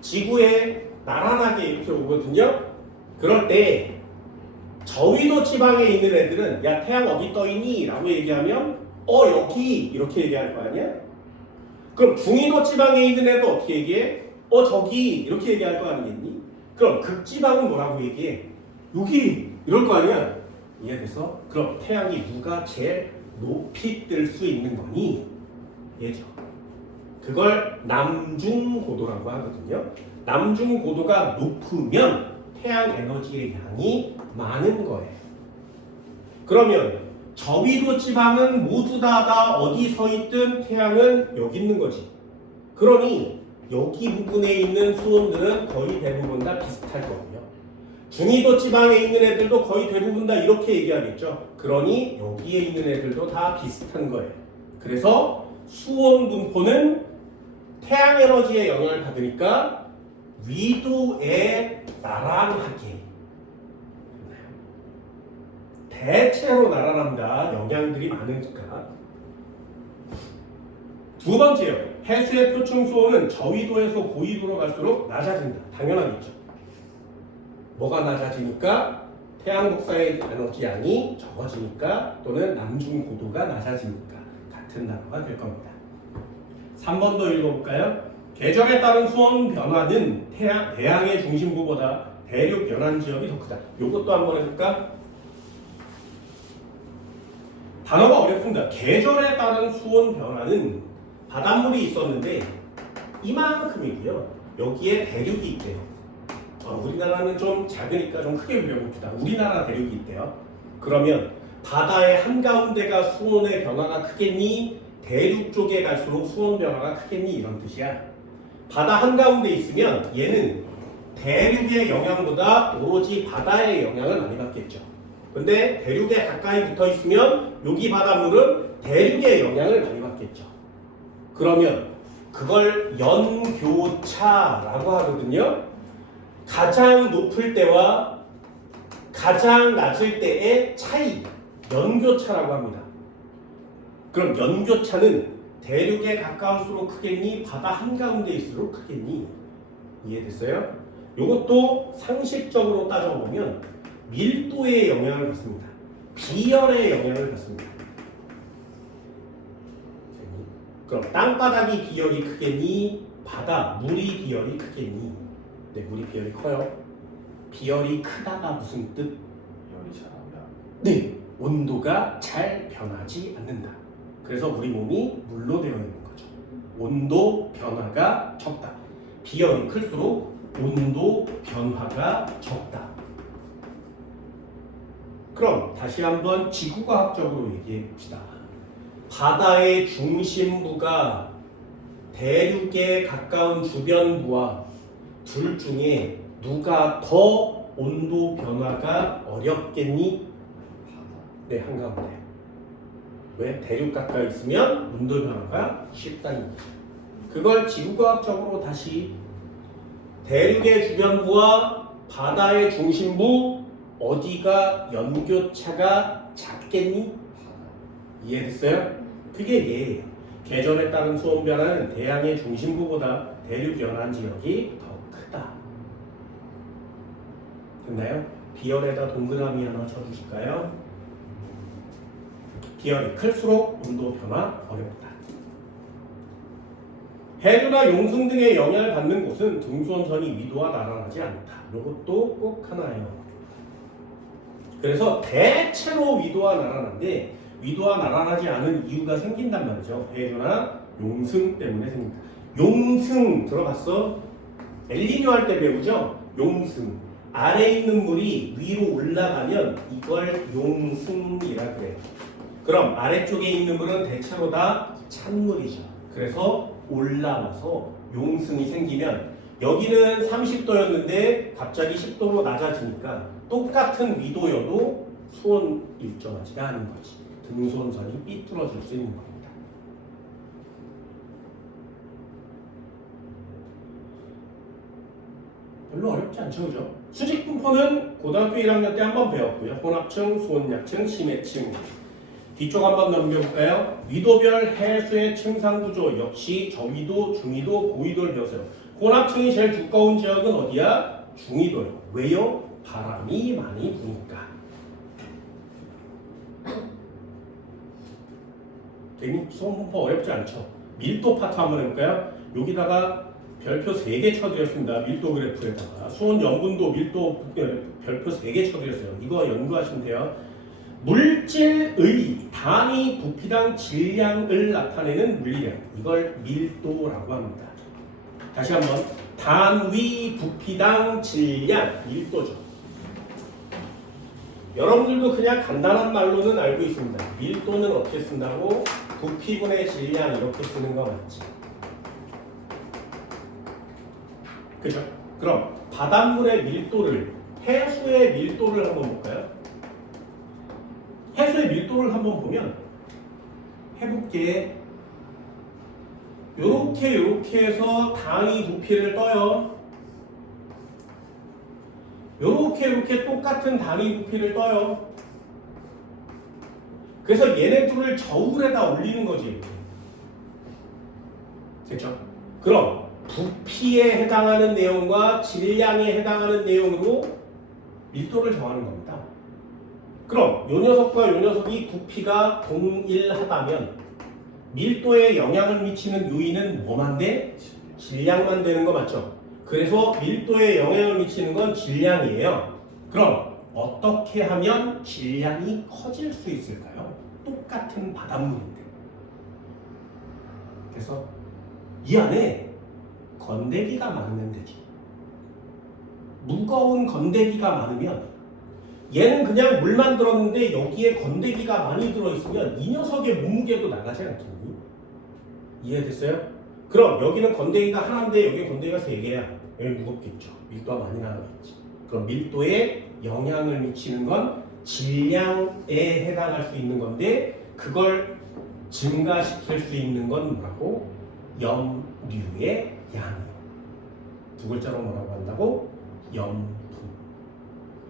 지구에 나란하게 이렇게 오거든요. 그럴 때 저위도 지방에 있는 애들은 야 태양 어디 떠 있니? 라고 얘기하면 여기 이렇게 얘기할 거 아니야? 그럼 중위도 지방에 있는 애도 어떻게 얘기해? 저기 이렇게 얘기할 거 아니겠니? 그럼 극지방은 뭐라고 얘기해? 여기 이럴 거 아니야? 이해돼서? 그럼 태양이 누가 제일 높이 뜰 수 있는 거니? 얘죠. 그걸 남중고도라고 하거든요. 남중고도가 높으면 태양 에너지의 양이 많은 거예요. 그러면 저위도 지방은 모두 다 어디 서 있든 태양은 여기 있는 거지. 그러니 여기 부분에 있는 수온들은 거의 대부분 다 비슷할 거고요. 중위도 지방에 있는 애들도 거의 대부분 다 이렇게 얘기하겠죠. 그러니 여기에 있는 애들도 다 비슷한 거예요. 그래서 수온 분포는 태양 에너지의 영향을 받으니까 위도에 나란하게 대체로 나란합니다. 영향들이 많으니까. 두 번째요. 해수의 표층 수온은 저위도에서 고위도로 갈수록 낮아진다. 당연하겠죠. 뭐가 낮아지니까? 태양 복사의 에너지 양이 적어지니까 또는 남중 고도가 낮아지니까 같은 단어가 될 겁니다. 3번 더 읽어볼까요? 계절에 따른 수온 변화는 대양의 중심부보다 대륙 연안 지역이 더 크다. 이것도 한번 해볼까? 단어가 어렵습니다. 계절에 따른 수온 변화는 바닷물이 있었는데 이만큼이고요. 여기에 대륙이 있대요. 우리나라는 좀 작으니까 좀 크게 그려봅시다. 우리나라 대륙이 있대요. 그러면 바다의 한가운데가 수온의 변화가 크겠니? 대륙 쪽에 갈수록 수온 변화가 크겠니? 이런 뜻이야. 바다 한가운데 있으면 얘는 대륙의 영향보다 오로지 바다의 영향을 많이 받겠죠. 근데 대륙에 가까이 붙어 있으면 여기 바닷물은 대륙의 영향을 많이 받겠죠. 그러면 그걸 연교차라고 하거든요. 가장 높을 때와 가장 낮을 때의 차이, 연교차라고 합니다. 그럼 연교차는 대륙에 가까울수록 크겠니? 바다 한가운데 있을수록 크겠니? 이해됐어요? 이것도 상식적으로 따져보면 밀도의 영향을 받습니다. 비열의 영향을 받습니다. 그럼 땅바닥이 비열이 크겠니? 바다, 물이 비열이 크겠니? 네, 물이 비열이 커요. 비열이 크다가 무슨 뜻? 열이 잘 안 나. 네, 온도가 잘 변하지 않는다. 그래서 우리 몸이 물로 되어 있는 거죠. 온도 변화가 적다. 비열이 클수록 온도 변화가 적다. 그럼 다시 한번 지구과학적으로 얘기해 봅시다. 바다의 중심부가 대륙에 가까운 주변부와 둘 중에 누가 더 온도 변화가 어렵겠니? 네, 한가운데. 왜? 대륙 가까이 있으면 온도 변화가 쉽다는 거죠. 그걸 지구과학적으로 다시 대륙의 주변부와 바다의 중심부 어디가 연교차가 작겠니? 이해됐어요? 그게 예예요. 계절에 따른 수온 변화는 대양의 중심부보다 대륙 연안 지역이 더 크다. 됐나요? 비열에다 동그라미 하나 쳐주실까요? 비열이 클수록 온도 변화 어렵다. 해류나 용승 등의 영향을 받는 곳은 등수원선이 위도와 나란하지 않다. 이것도 꼭 하나예요. 그래서 대체로 위도와 나란한데 위도와 나란하지 않은 이유가 생긴단 말이죠. 해류나 용승 때문에 생긴다. 용승 들어봤어? 엘니뇨 할 때 배우죠? 용승. 아래에 있는 물이 위로 올라가면 이걸 용승이라 그래요. 그럼 아래쪽에 있는 물은 대체로 다 찬물이죠. 그래서 올라와서 용승이 생기면 여기는 30도였는데 갑자기 10도로 낮아지니까 똑같은 위도여도 수온 일정하지가 않은 거지. 등수온선이 삐뚤어질 수 있는 겁니다. 별로 어렵지 않죠, 그죠? 수직 분포는 고등학교 1학년 때 한번 배웠고요. 혼합층, 수온약층, 심해층. 뒤쪽 한번 넘겨볼까요? 위도별 해수의 층상 구조 역시 저위도, 중위도, 고위도를 배웠어요. 혼합층이 제일 두꺼운 지역은 어디야? 중위도요. 왜요? 바람이 많이 부니까. 괜히 수온 분포 어렵지 않죠? 밀도 파트 한번 해볼까요? 여기다가 별표 3개 쳐드렸습니다. 밀도 그래프에다가 수온 염분도 밀도 별표 3개 쳐드렸어요. 이거 연구하시면 돼요. 물질의 단위 부피당 질량을 나타내는 물리량, 이걸 밀도라고 합니다. 다시 한번 단위 부피당 질량, 밀도죠. 여러분들도 그냥 간단한 말로는 알고 있습니다. 밀도는 어떻게 쓴다고? 부피분의 질량 이렇게 쓰는 거 맞지? 그죠? 그럼 바닷물의 밀도를, 해수의 밀도를 한번 볼까요? 해수의 밀도를 한번 보면 해볼게. 요렇게 해서 단위 부피를 떠요. 요렇게 똑같은 단위 부피를 떠요. 그래서 얘네 둘을 저울에다 올리는 거지. 됐죠? 그럼 부피에 해당하는 내용과 질량에 해당하는 내용으로 밀도를 정하는 겁니다. 그럼 요 녀석과 요 녀석이 부피가 동일하다면 밀도에 영향을 미치는 요인은 뭐만 돼? 질량만 되는 거 맞죠? 그래서 밀도에 영향을 미치는 건 질량이에요. 그럼 어떻게 하면 질량이 커질 수 있을까요? 똑같은 바닷물인데. 그래서 이 안에 건더기가 많으면 되지. 무거운 건더기가 많으면 얘는 그냥 물만 들었는데 여기에 건더기가 많이 들어있으면 이 녀석의 몸무게도 나가지 않겠니? 이해됐어요? 그럼 여기는 건더기가 하나인데 여기 건더기가 3개야. 여기 무겁겠죠. 밀도가 많이 나가겠지. 그럼 밀도에 영향을 미치는 건 질량에 해당할 수 있는 건데 그걸 증가시킬 수 있는 건 뭐라고? 염류의 양이에요. 두 글자로 뭐라고 한다고? 염분.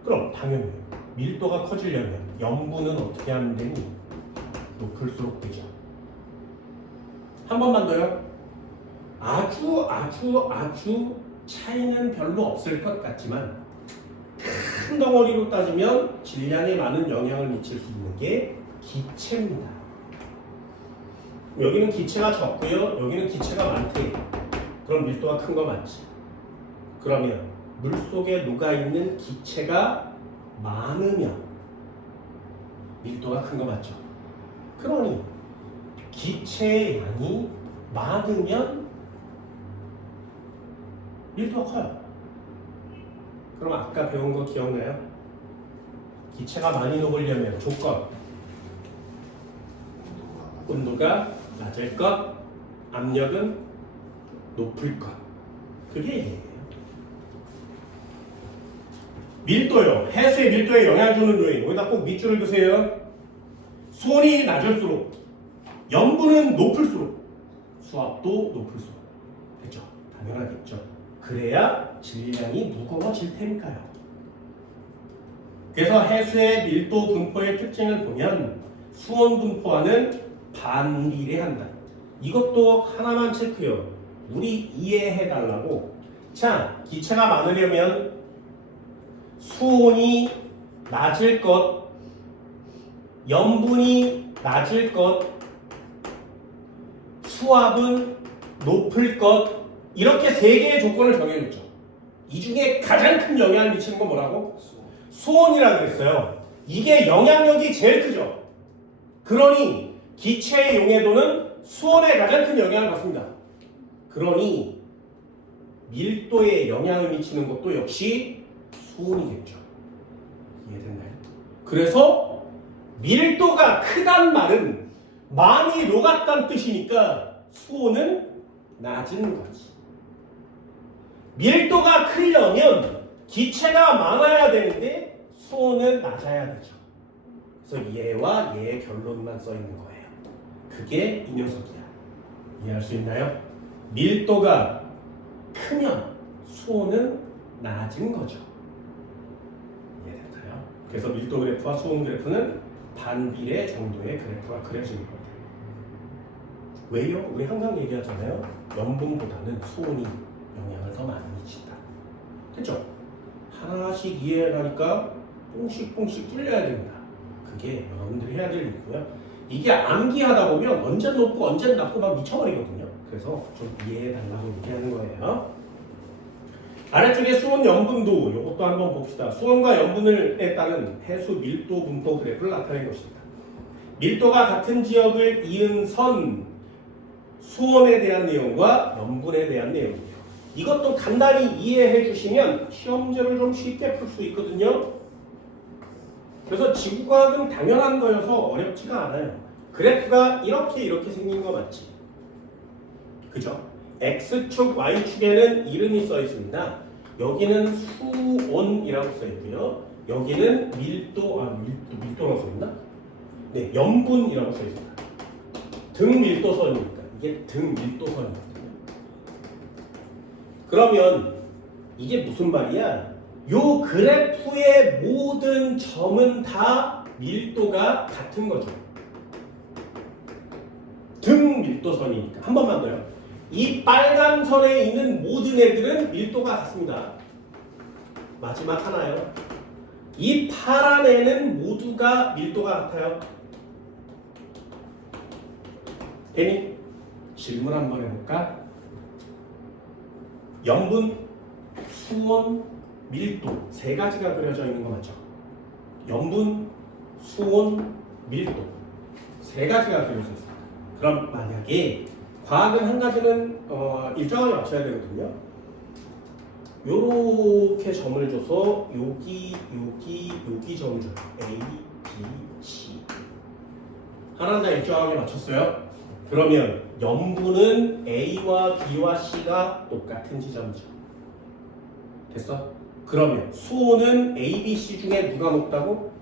그럼 당연히 밀도가 커지려면 염분은 어떻게 하면 되니? 높을수록 되죠. 한 번만 더요. 아주 차이는 별로 없을 것 같지만 큰 덩어리로 따지면 질량에 많은 영향을 미칠 수 있는 게 기체입니다. 여기는 기체가 적고요. 여기는 기체가 많대. 그럼 밀도가 큰 거 맞지? 그러면 물속에 녹아있는 기체가 많으면 밀도가 큰 거 맞죠? 그러니 기체의 양이 많으면 밀도가 커요. 그럼 아까 배운 거 기억나요? 기체가 많이 녹으려면 조건, 온도가 낮을 것, 압력은 높을 것. 그게 얘예요. 밀도요. 해수의 밀도에 영향을 주는 요인. 여기다 꼭 밑줄을 그으세요. 수온이 낮을수록, 염분은 높을수록, 수압도 높을수록. 됐죠? 당연하겠죠. 그래야 질량이 무거워질 테니까요. 그래서 해수의 밀도 분포의 특징을 보면 수온 분포와는 반비례한다. 이것도 하나만 체크요. 우리 이해해달라고. 자, 기체가 많으려면 수온이 낮을 것, 염분이 낮을 것, 수압은 높을 것, 이렇게 3개의 조건을 정해줬죠. 이 중에 가장 큰 영향을 미치는 건 뭐라고? 수온이라고 그랬어요. 이게 영향력이 제일 크죠. 그러니 기체의 용해도는 수온에 가장 큰 영향을 받습니다. 그러니 밀도에 영향을 미치는 것도 역시 수온이겠죠. 이해됐나요? 그래서 밀도가 크단 말은 많이 녹았다는 뜻이니까 수온은 낮은 거지. 밀도가 크려면 기체가 많아야 되는데 수온은 낮아야 되죠. 그래서 얘와 얘의 결론만 써 있는 거예요. 그게 이 녀석이야. 이해할 수 있나요? 밀도가 크면 수온은 낮은 거죠. 이해됐나요? 그래서 밀도 그래프와 수온 그래프는 반비례 정도의 그래프가 그려지는 겁니다. 왜요? 우리 항상 얘기하잖아요. 염분보다는 수온이 영향을 더 많이 미친다. 됐죠? 하나씩 이해해가니까 뽕씩 뚫려야 됩니다. 그게 여러분들이 해야 될 일이고요. 이게 암기하다 보면 언제 높고 언제 낮고 막 미쳐버리거든요. 그래서 좀 이해해달라고 얘기하는 거예요. 아래쪽에 수온 염분도 이것도 한번 봅시다. 수온과 염분에 따른 해수 밀도 분포 그래프를 나타낸 것입니다. 밀도가 같은 지역을 이은 선 수온에 대한 내용과 염분에 대한 내용이에요. 이것도 간단히 이해해 주시면 시험 문제를 좀 쉽게 풀 수 있거든요. 그래서 지구과학은 당연한 거여서 어렵지가 않아요. 그래프가 이렇게 생긴 거 맞지? 그죠? X축, Y축에는 이름이 써 있습니다. 여기는 수온이라고 써 있고요. 여기는 밀도라고 써 있나? 네, 염분이라고 써 있습니다. 등밀도선이니까 이게 등밀도선이거든요. 그러면 이게 무슨 말이야? 요 그래프의 모든 점은 다 밀도가 같은 거죠. 등밀도선이니까. 한 번만 더요. 이 빨간 선에 있는 모든 애들은 밀도가 같습니다. 마지막 하나요. 이 파란 애는 모두가 밀도가 같아요. 대니 질문 한번 해볼까? 염분, 수온, 밀도 세 가지가 그려져 있는 거 맞죠? 염분, 수온, 밀도 세 가지가 그려져 있습니다. 그럼 만약에 과학은 한 가지는 일정하게 맞춰야 되거든요. 요렇게 점을 줘서 여기 점을 줘요. A, B, C 하나는 다 일정하게 맞췄어요. 그러면 염분은 A와 B와 C가 똑같은 지점이죠. 됐어? 그러면 수온은 A, B, C 중에 누가 높다고?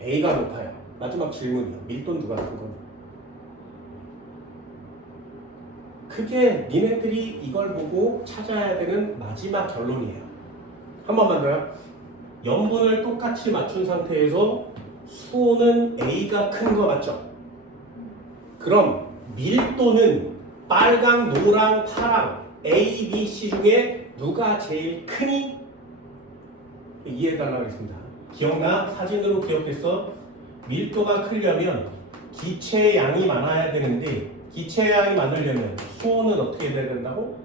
A가 높아요. 마지막 질문이요. 밀도는 누가 큰 겁니까? 그게 니네들이 이걸 보고 찾아야 되는 마지막 결론이에요. 한 번만 더요. 염분을 똑같이 맞춘 상태에서 수온은 A가 큰 거 맞죠? 그럼 밀도는 빨강, 노랑, 파랑 A, B, C 중에 누가 제일 크니? 이해해달라고 했습니다. 기억나? 사진으로 기억됐어? 밀도가 크려면 기체의 양이 많아야 되는데 기체의 양이 많으려면 수온은 어떻게 돼야 된다고?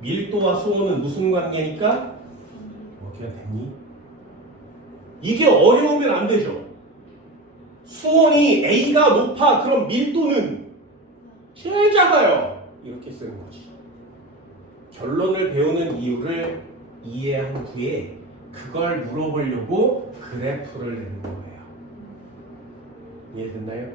밀도와 수온은 무슨 관계니까? 어떻게 됐니? 이게 어려우면 안 되죠. 수온이 A가 높아. 그럼 밀도는 제일 작아요. 이렇게 쓰는 거지. 결론을 배우는 이유를 이해한 후에 그걸 물어보려고 그래프를 내는 거예요. 이해됐나요?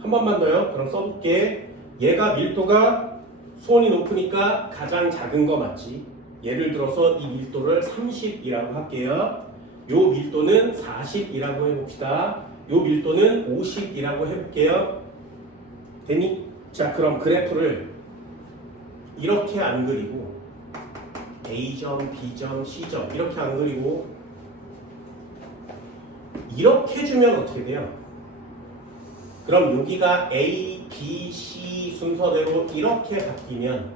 한 번만 더요. 그럼 써볼게. 얘가 밀도가 수온이 높으니까 가장 작은 거 맞지? 예를 들어서 이 밀도를 30이라고 할게요. 요 밀도는 40이라고 해봅시다. 요 밀도는 50이라고 해볼게요. 됐니? 자, 그럼 그래프를 이렇게 안 그리고 A점, B점, C점 이렇게 안 그리고 이렇게 주면 어떻게 돼요? 그럼 여기가 A, B, C 순서대로 이렇게 바뀌면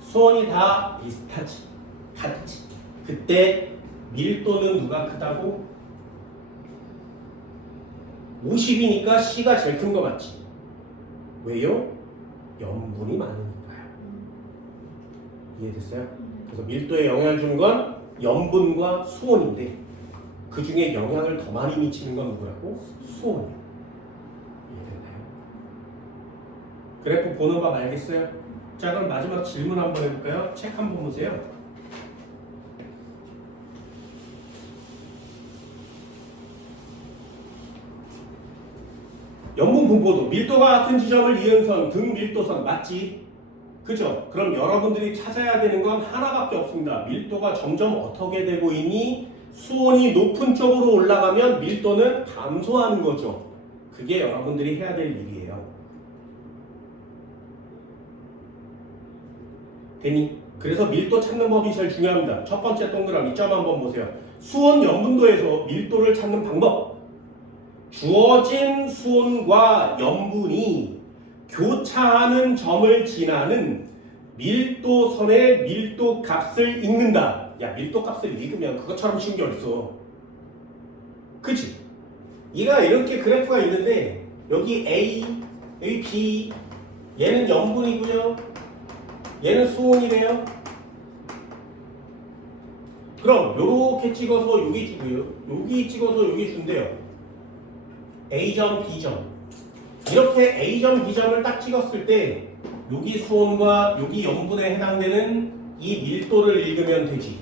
수온이 다 비슷하지, 같지. 그때 밀도는 누가 크다고? 50이니까 C가 제일 큰 거 맞지? 왜요? 염분이 많으니까요. 이해됐어요? 그래서 밀도에 영향을 주는 건 염분과 수온인데 그 중에 영향을 더 많이 미치는 건 누구라고? 수온이에요. 이해됐나요? 그래프 보는 법 알겠어요? 자, 그럼 마지막 질문 한번 해볼까요? 책 한번 보세요. 연분 분포도 밀도가 같은 지점을 이은 선 등 밀도선 맞지? 그죠? 그럼 여러분들이 찾아야 되는 건 하나밖에 없습니다. 밀도가 점점 어떻게 되고 있니? 수온이 높은 쪽으로 올라가면 밀도는 감소하는 거죠. 그게 여러분들이 해야 될 일이에요. 되니? 그래서 밀도 찾는 법이 제일 중요합니다. 첫 번째 동그라미 점 한번 보세요. 수온 염분도에서 밀도를 찾는 방법. 주어진 수온과 염분이 교차하는 점을 지나는 밀도선의 밀도 값을 읽는다. 야, 밀도 값을 읽으면 그것처럼 쉬운 게 어딨어. 그치? 얘가 이렇게 그래프가 있는데 여기 A, 여기 B, 얘는 염분이고요. 얘는 수온이래요. 그럼 요렇게 찍어서 여기 주고요. 여기 찍어서 여기 준대요. A점, B점. 이렇게 A점, B점을 딱 찍었을 때 여기 수온과 여기 염분에 해당되는 이 밀도를 읽으면 되지.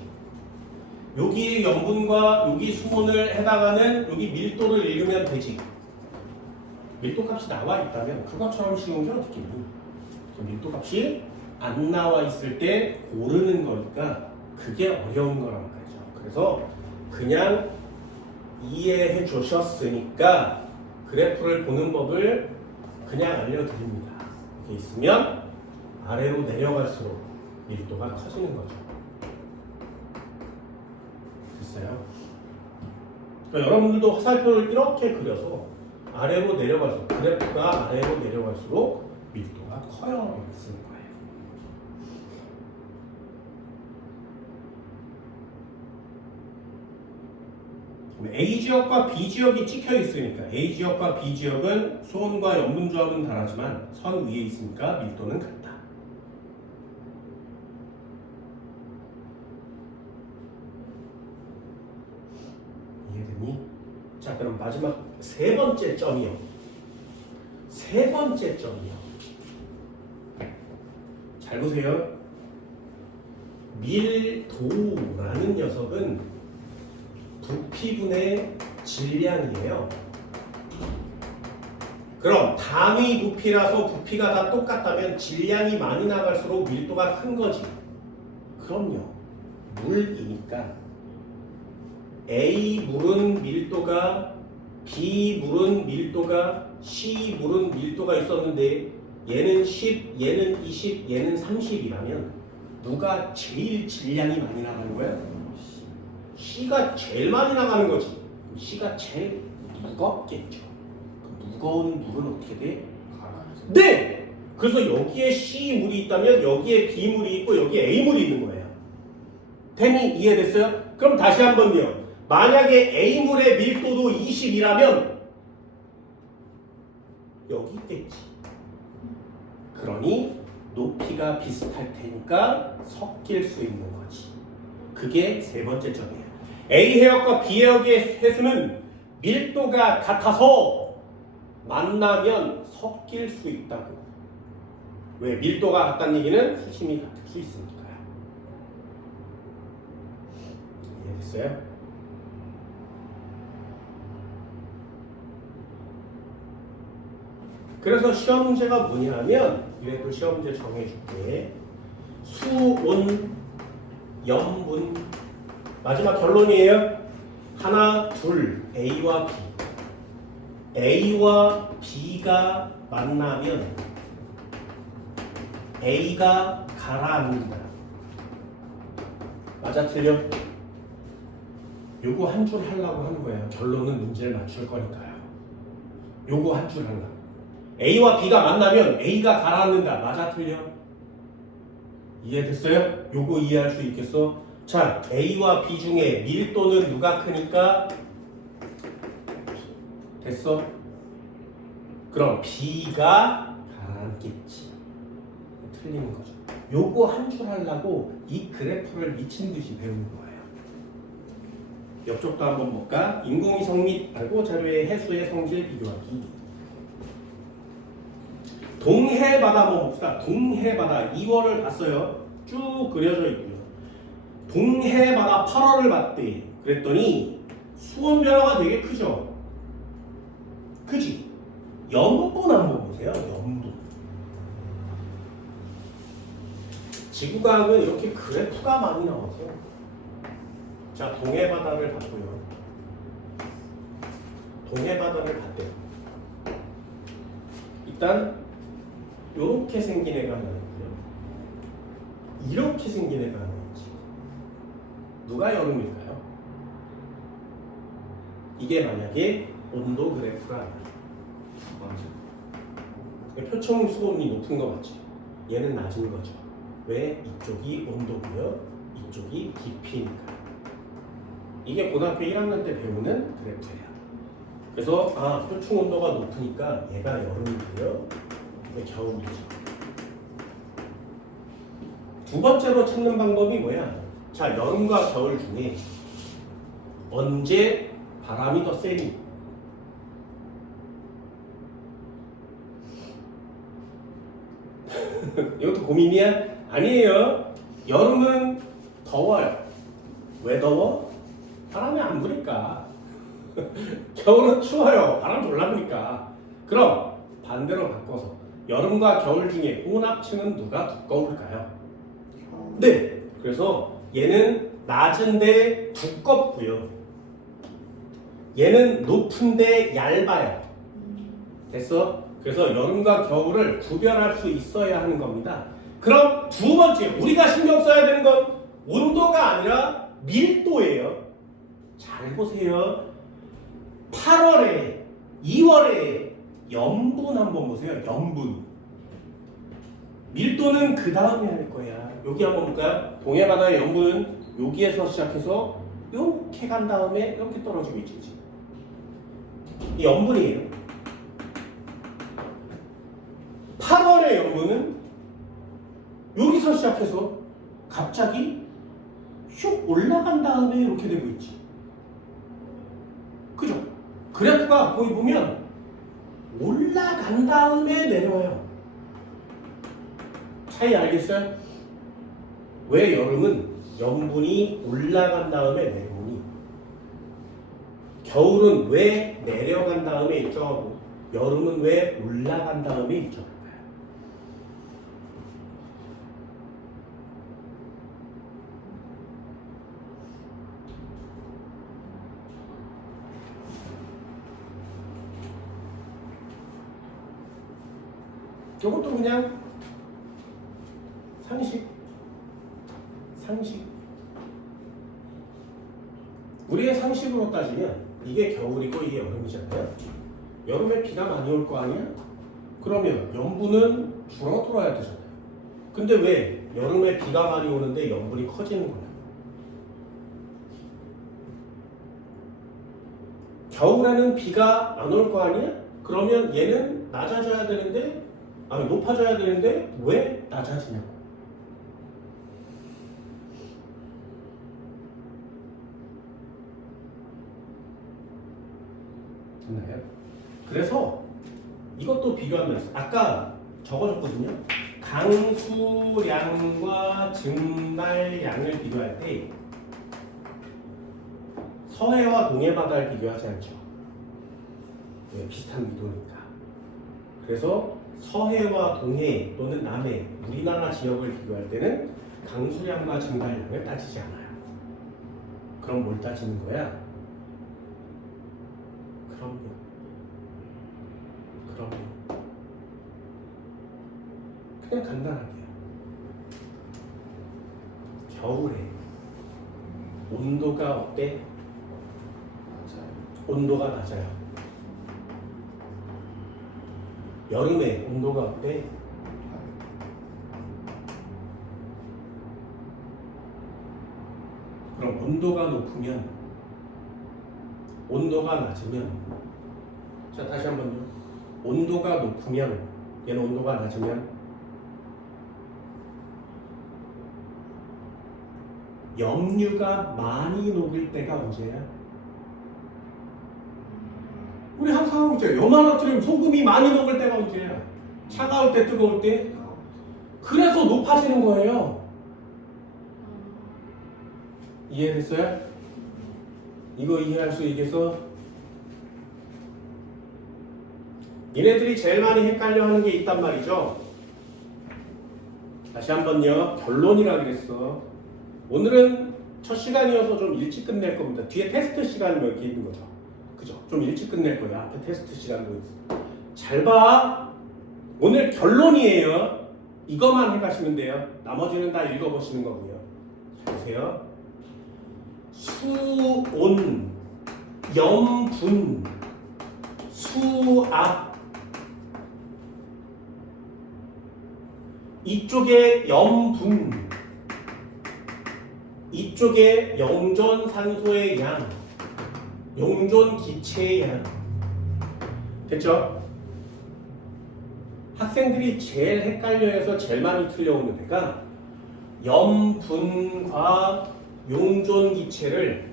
여기 염분과 여기 수온을 해당하는 여기 밀도를 읽으면 되지. 밀도 값이 나와 있다면 그것처럼 쉬운 게 어떻게 있니? 밀도 값이 안 나와 있을 때 고르는 거니까 그게 어려운 거란 말이죠. 그래서 그냥 이해해 주셨으니까 그래프를 보는 법을 그냥 알려드립니다. 이렇게 있으면 아래로 내려갈수록 밀도가 커지는 거죠. 됐어요? 그러니까 여러분들도 화살표를 이렇게 그려서 아래로 내려갈수록 그래프가 아래로 내려갈수록 밀도가 커요. 이렇게 쓰는 거예요. A지역과 B지역이 찍혀 있으니까 A지역과 B지역은 수온과 염분 조합은 다르지만 선 위에 있으니까 밀도는 같다. 이해되니? 자, 그럼 마지막 세 번째 점이요. 세 번째 점이요. 잘 보세요. 밀도라는 녀석은 부피분의 질량이에요. 그럼 단위 부피라서 부피가 다 똑같다면 질량이 많이 나갈수록 밀도가 큰 거지. 그럼요. 물이니까 A 물은 밀도가 B 물은 밀도가 C 물은 밀도가 있었는데 얘는 10, 얘는 20, 얘는 30이라면 누가 제일 질량이 많이 나가는 거야? C가 제일 많이 나가는 거지. C가 제일 무겁겠죠. 그 무거운 물은 어떻게 돼? 네! 그래서 여기에 C 물이 있다면 여기에 B 물이 있고 여기에 A 물이 있는 거예요. 되니? 이해됐어요? 그럼 다시 한번요. 만약에 A 물의 밀도도 20이라면 여기 있겠지. 그러니 높이가 비슷할 테니까 섞일 수 있는 거지. 그게 세 번째 점이에요. A 해역과 B 해역의 해수는 밀도가 같아서 만나면 섞일 수 있다고. 왜? 밀도가 같다는 얘기는 수심이 같을 수 있으니까요. 이해됐어요? 그래서 시험 문제가 뭐냐면 이래 또 시험 문제 정해줄게. 수온, 염분 마지막 결론이에요. 하나, 둘, A와 B. A와 B가 만나면 A가 가라앉는다. 맞아, 틀려? 요거 한 줄 하려고 하는 거예요. 결론은 문제를 맞출 거니까요. 요거 한 줄 하려고. A와 B가 만나면 A가 가라앉는다. 맞아, 틀려? 이해됐어요? 요거 이해할 수 있겠어? 자, A와 B 중에 밀도는 누가 크니까? 됐어? 그럼 B가 가라앉겠지. 틀리는 거죠. 요거 한 줄 하려고 이 그래프를 미친 듯이 배우는 거예요. 옆쪽도 한번 볼까? 인공위성 및 알고 자료의 해수의 성질 비교하기. 동해 바다 한번 봅시다. 동해 바다 2월을 봤어요. 쭉 그려져 있고요. 동해 바다 8월을 봤대. 그랬더니 수온 변화가 되게 크죠. 크지? 염분 한번 보세요. 염분. 지구과학은 이렇게 그래프가 많이 나와서 자 동해 바다를 봤고요. 동해 바다를 봤대요. 일단 이렇게 생긴 애가 하나 있고요. 이렇게 생긴 애가 하나 있지. 누가 여름일까요? 이게 만약에 온도 그래프가 아니야. 두 번째. 표청 수온이 높은 거 맞지? 얘는 낮은 거죠. 왜? 이쪽이 온도고요. 이쪽이 깊이니까. 이게 고등학교 1학년 때 배우는 그래프예요. 그래서 표충 온도가 높으니까 얘가 여름이고요. 이게 겨울이죠. 두 번째로 찾는 방법이 뭐야? 자, 여름과 겨울 중에 언제 바람이 더 세니? 이것도 고민이야? 아니에요. 여름은 더워요. 왜 더워? 바람이 안 부니까. 겨울은 추워요. 바람 졸라 부니까. 그럼 반대로 바꿔서 여름과 겨울 중에 혼합층은 누가 두꺼울까요? 네. 그래서 얘는 낮은데 두껍고요. 얘는 높은데 얇아요. 됐어? 그래서 여름과 겨울을 구별할 수 있어야 하는 겁니다. 그럼 두 번째 우리가 신경 써야 되는 건 온도가 아니라 밀도예요. 잘 보세요. 8월에 2월에 염분 한번 보세요. 염분. 밀도는 그 다음에 할 거야. 여기 한번 볼까요? 동해바다의 염분은 여기에서 시작해서 이렇게 간 다음에 이렇게 떨어지고 있지. 이 염분이에요. 8월의 염분은 여기서 시작해서 갑자기 슉 올라간 다음에 이렇게 되고 있지. 그죠? 그래프가 거기 보면 올라간 다음에 내려와요. 차이 알겠어요? 왜 여름은 염분이 올라간 다음에 내려오니? 겨울은 왜 내려간 다음에 일정하고 여름은 왜 올라간 다음에 일정할까요? 이것도 그냥 상식. 우리의 상식으로 따지면 이게 겨울이고 이게 여름이잖아요. 여름에 비가 많이 올 거 아니야? 그러면 염분은 줄어들어야 되잖아요. 근데 왜 여름에 비가 많이 오는데 염분이 커지는 거야? 겨울에는 비가 안 올 거 아니야? 그러면 얘는 낮아져야 되는데 높아져야 되는데 왜 낮아지냐고. 됐나요? 그래서 이것도 비교하면 아까 적어줬거든요. 강수량과 증발량을 비교할 때 서해와 동해 바다를 비교하지 않죠. 네, 비슷한 위도니까. 그래서 서해와 동해 또는 남해 우리나라 지역을 비교할 때는 강수량과 증발량을 따지지 않아요. 그럼 뭘 따지는 거야? 그럼요. 그냥 간단하게요. 겨울에 온도가 어때? 맞아요. 온도가 낮아요. 여름에 온도가 어때? 그럼 온도가 높으면 온도가 낮으면 자 다시 한번요. 온도가 높으면 얘는 온도가 낮으면 염류가 많이 녹을 때가 언제야? 우리 항상 하고 있죠. 염화나트륨 소금이 많이 녹을 때가 언제야? 차가울 때, 뜨거울 때. 그래서 높아지는 거예요. 이해됐어요? 이거 이해할 수 있겠어? 얘네들이 제일 많이 헷갈려 하는 게 있단 말이죠. 다시 한번요. 결론이라 그랬어. 오늘은 첫 시간이어서 좀 일찍 끝낼 겁니다. 뒤에 테스트 시간이 몇 개 있는 거죠. 그죠? 좀 일찍 끝낼 거야. 앞에 테스트 시간도 있어. 잘 봐. 오늘 결론이에요. 이것만 해가시면 돼요. 나머지는 다 읽어보시는 거고요. 잘 보세요. 수온, 염분, 수압. 이쪽에 염분, 이쪽에 영존산소의 양, 용존기체의 양. 됐죠? 학생들이 제일 헷갈려해서 제일 많이 틀려오는 데가 염분과 용존기체를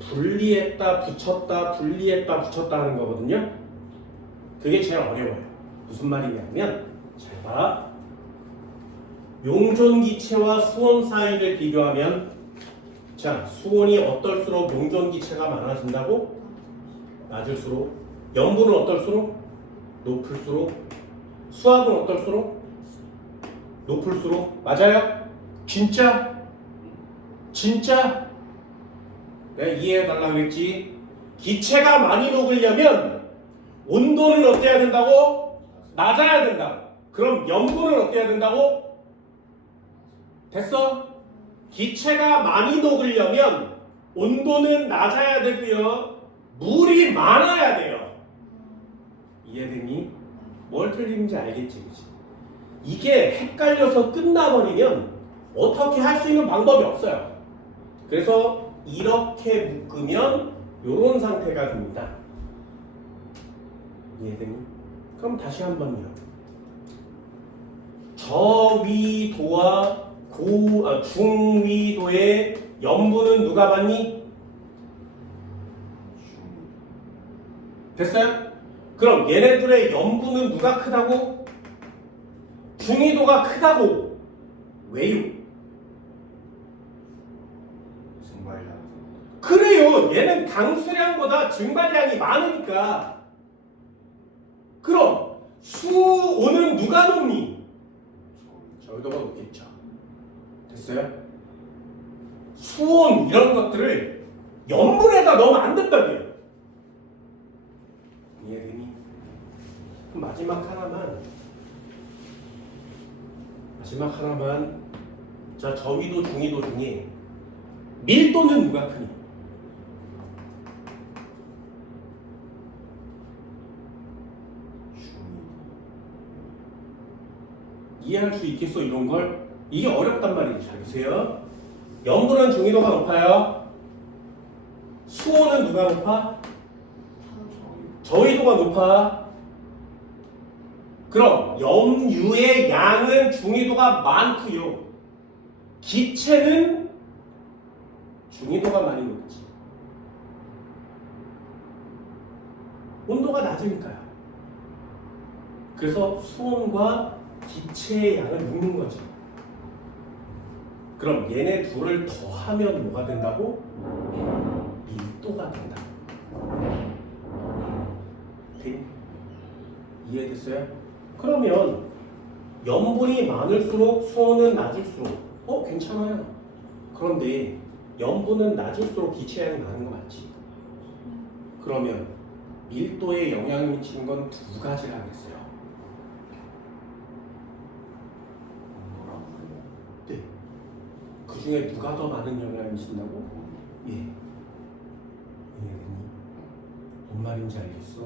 분리했다 붙였다 분리했다 붙였다 하는 거거든요. 그게 제일 어려워요. 무슨 말이냐면 잘 봐. 용존기체와 수온 사이를 비교하면 자, 수온이 어떨수록 용존기체가 많아진다고? 낮을수록. 염분은 어떨수록? 높을수록. 수압은 어떨수록? 높을수록. 맞아요? 진짜? 진짜? 내가 이해해달라고 그랬지. 기체가 많이 녹으려면 온도는 어때야 된다고? 낮아야 된다. 그럼 염분은 어때야 된다고? 됐어? 기체가 많이 녹으려면 온도는 낮아야 되고요. 물이 많아야 돼요. 이해되니? 뭘 틀리는지 알겠지, 그치? 이게 헷갈려서 끝나버리면 어떻게 할 수 있는 방법이 없어요. 그래서 이렇게 묶으면 이런 상태가 됩니다. 이해되니? 그럼 다시 한번요. 저위도와 중위도의 염분은 누가 받니? 됐어요? 그럼 얘네들의 염분은 누가 크다고? 중위도가 크다고. 왜요? 증발량. 그래요. 얘는 강수량보다 증발량이 많으니까. 그럼 수온은 누가 높니? 저기도가 높겠죠. 됐어요? 수온 이런 것들을 염분에다 넣으면 안 된다고요. 이해되니? 그럼 마지막 하나만 자, 저위도 중위도 중에 밀도는 누가 크니? 이해할 수 있겠어 이런 걸? 이게 어렵단 말이지. 잘 보세요. 염분은 중위도가 높아요. 수온은 누가 높아? 저위도가 높아. 그럼 염유의 양은 중위도가 많고요. 기체는 중위도가 많이 높지. 온도가 낮으니까요. 그래서 수온과 기체의 양을 묶는 거지. 그럼 얘네 둘을 더하면 뭐가 된다고? 밀도가 된다. 이해됐어요? 그러면 염분이 많을수록 수온은 낮을수록 괜찮아요. 그런데 염분은 낮을수록 기체량이 많은 거 맞지? 그러면 밀도에 영향을 미치는 건 두 가지라 그랬어요. 네. 그 중에 누가 더 많은 영향을 미친다고? 예. 이해되니? 뭔 말인지 알겠어?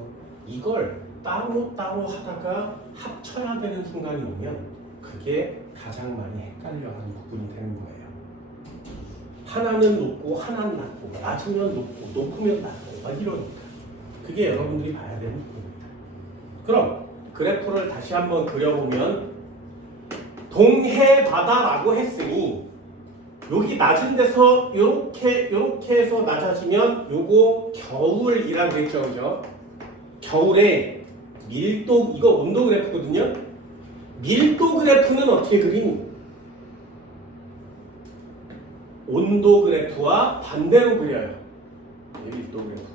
이걸 따로 하다가 합쳐야 되는 순간이 오면 그게 가장 많이 헷갈려하는 부분이 되는 거예요. 하나는 높고 하나는 낮고, 낮으면 높고 높으면 낮고 막 이러니까 그게 여러분들이 봐야 되는 부분입니다. 그럼 그래프를 다시 한번 그려보면 동해바다라고 했으니 여기 낮은 데서 이렇게 해서 낮아지면 요거 겨울이라고 했죠, 그죠? 겨울에 밀도, 이거 온도 그래프거든요. 밀도 그래프는 어떻게 그리니? 온도 그래프와 반대로 그려요. 밀도 그래프고요.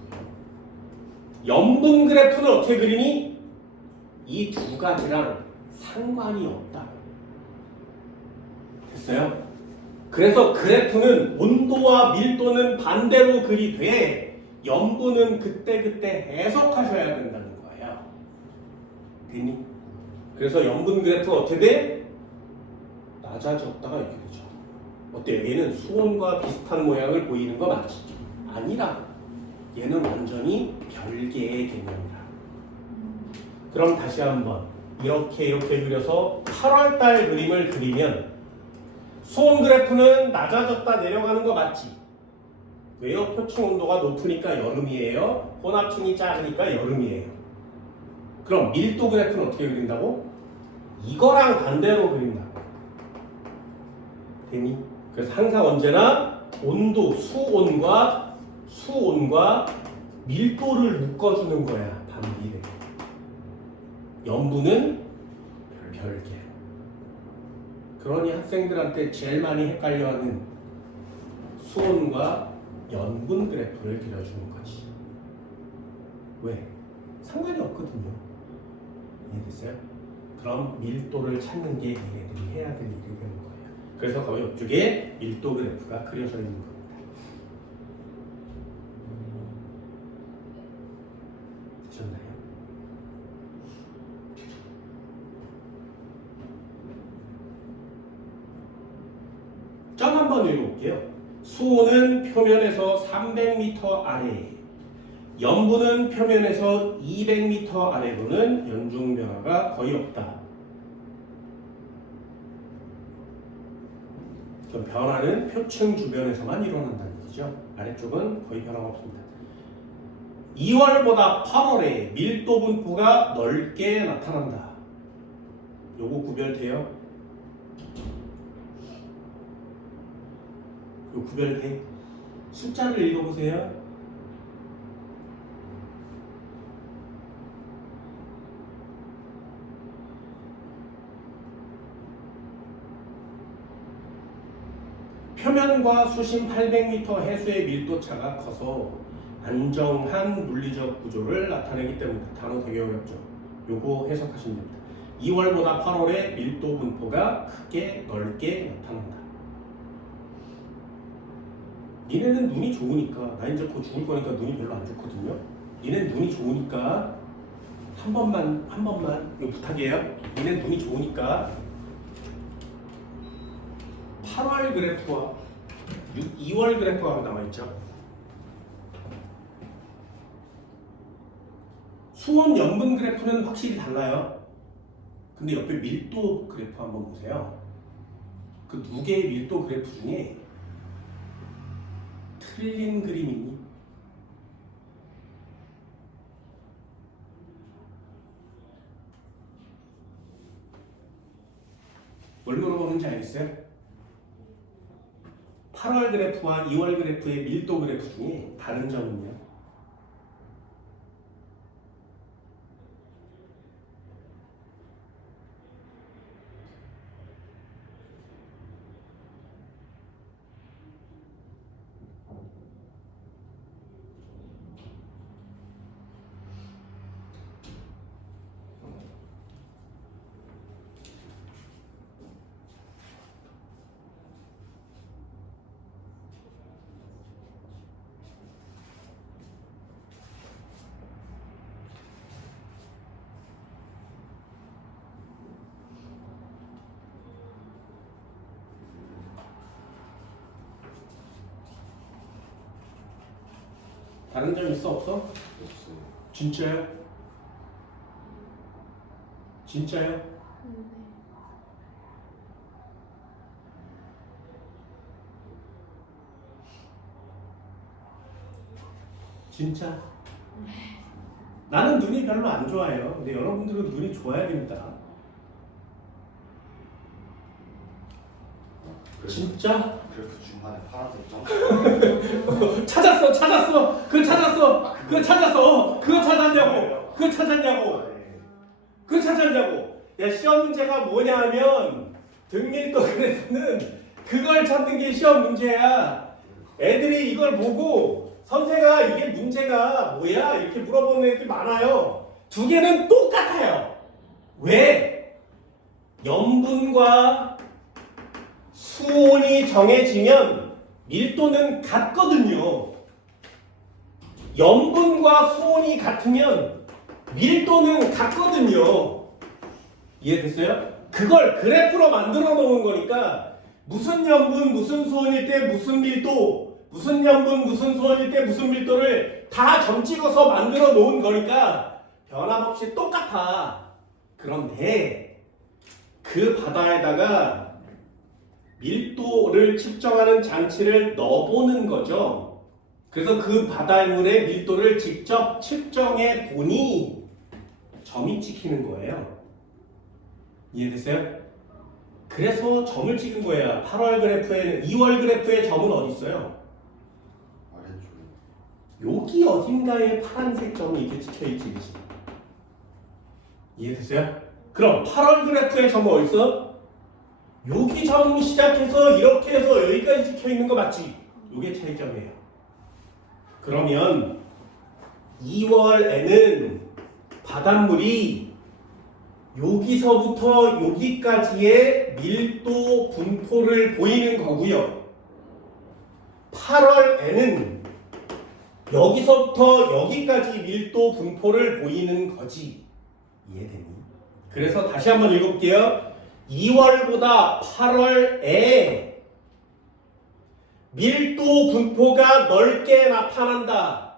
염분 그래프는 어떻게 그리니? 이 두 가지랑 상관이 없다. 됐어요? 그래서 그래프는 온도와 밀도는 반대로 그리되 염분은 그때그때 해석하셔야 된다는 거예요. 됐니? 그래서 염분 그래프는 어떻게 돼? 낮아졌다가 이렇게 되죠. 어때요? 얘는 수온과 비슷한 모양을 보이는 거 맞지? 아니라 얘는 완전히 별개의 개념이다. 그럼 다시 한번 이렇게 그려서 8월달 그림을 그리면 수온 그래프는 낮아졌다 내려가는 거 맞지? 왜요? 표층 온도가 높으니까 여름이에요. 혼합층이 작으니까 여름이에요. 그럼 밀도 그래프는 어떻게 그린다고? 이거랑 반대로 그린다고. 됐니? 그래서 항상 언제나 온도, 수온과 밀도를 묶어주는 거야. 반비례. 염분은 별개. 그러니 학생들한테 제일 많이 헷갈려하는 수온과 염분 그래프를 그려주는 거지. 왜? 상관이 없거든요. 이해됐어요? 그럼 밀도를 찾는 게 얘네들이 해야 될 일이 되는 거예요. 그래서 거기 옆쪽에 밀도 그래프가 그려져 있는 겁니다. 되셨나요? 점 한번 읽어볼게요. 수온은 표면에서 300m 아래, 염분은 표면에서 200m 아래로는 연중 변화가 거의 없다. 그럼 변화는 표층 주변에서만 일어난다는 얘기죠. 아래쪽은 거의 변화가 없습니다. 2월보다 8월에 밀도 분포가 넓게 나타난다. 요거 구별돼요? 요 구별돼? 숫자를 읽어보세요. 표면과 수심 800m 해수의 밀도차가 커서 안정한 물리적 구조를 나타내기 때문이다. 단어 되게 어렵죠? 요거 해석하시면 됩니다. 2월보다 8월에 밀도 분포가 크게 넓게 나타난다. 니네는 눈이 좋으니까, 나 이제 곧 죽을 거니까 눈이 별로 안 좋거든요. 니네는 눈이 좋으니까 한 번만 이거 부탁이에요. 니네는 눈이 좋으니까 8월 그래프와 2월 그래프가 나와있죠. 수온 염분 그래프는 확실히 달라요. 근데 옆에 밀도 그래프 한번 보세요. 그 두 개의 밀도 그래프 중에 틀린 그림 있니? 뭘 물어보는지 알겠어요? 8월 그래프와 2월 그래프의 밀도 그래프 중에 다른 점은요? 다른 점 있어 없어? 없어요. 진짜요? 진짜요? 진짜? 나는 눈이 별로 안 좋아해요. 근데 여러분들은 눈이 좋아야 됩니다. 진짜? 그래프 중간에 파란색 점. 찾았어. 그거 찾았어. 그거 찾았냐고. 야, 시험 문제가 뭐냐 하면 등밀도 그래프는 그걸 찾는 게 시험 문제야. 애들이 이걸 보고 선생아 이게 문제가 뭐야? 이렇게 물어보는 애들이 많아요. 두 개는 똑같아요. 왜? 염분과 수온이 정해지면 밀도는 같거든요. 염분과 수온이 같으면 밀도는 같거든요. 이해됐어요? 그걸 그래프로 만들어 놓은 거니까 무슨 염분, 무슨 수온일 때 무슨 밀도, 무슨 염분, 무슨 수온일 때 무슨 밀도를 다 점 찍어서 만들어 놓은 거니까 변함없이 똑같아. 그런데 그 바다에다가 밀도를 측정하는 장치를 넣어보는 거죠. 그래서 그 바닷물의 밀도를 직접 측정해 보니 점이 찍히는 거예요. 이해됐어요? 그래서 점을 찍은 거예요. 8월 그래프에는 2월 그래프에 점은 어디 있어요? 아래쪽에. 여기 어딘가에 파란색 점이 이렇게 찍혀 있지, 그치? 이해됐어요? 그럼 8월 그래프에 점은 어디 있어? 여기 점 시작해서 이렇게 해서 여기까지 찍혀 있는 거 맞지? 이게 차이점이에요. 그러면 2월에는 바닷물이 여기서부터 여기까지의 밀도 분포를 보이는 거고요. 8월에는 여기서부터 여기까지 밀도 분포를 보이는 거지. 이해되니? 그래서 다시 한번 읽어볼게요. 2월보다 8월에 밀도 분포가 넓게 나타난다.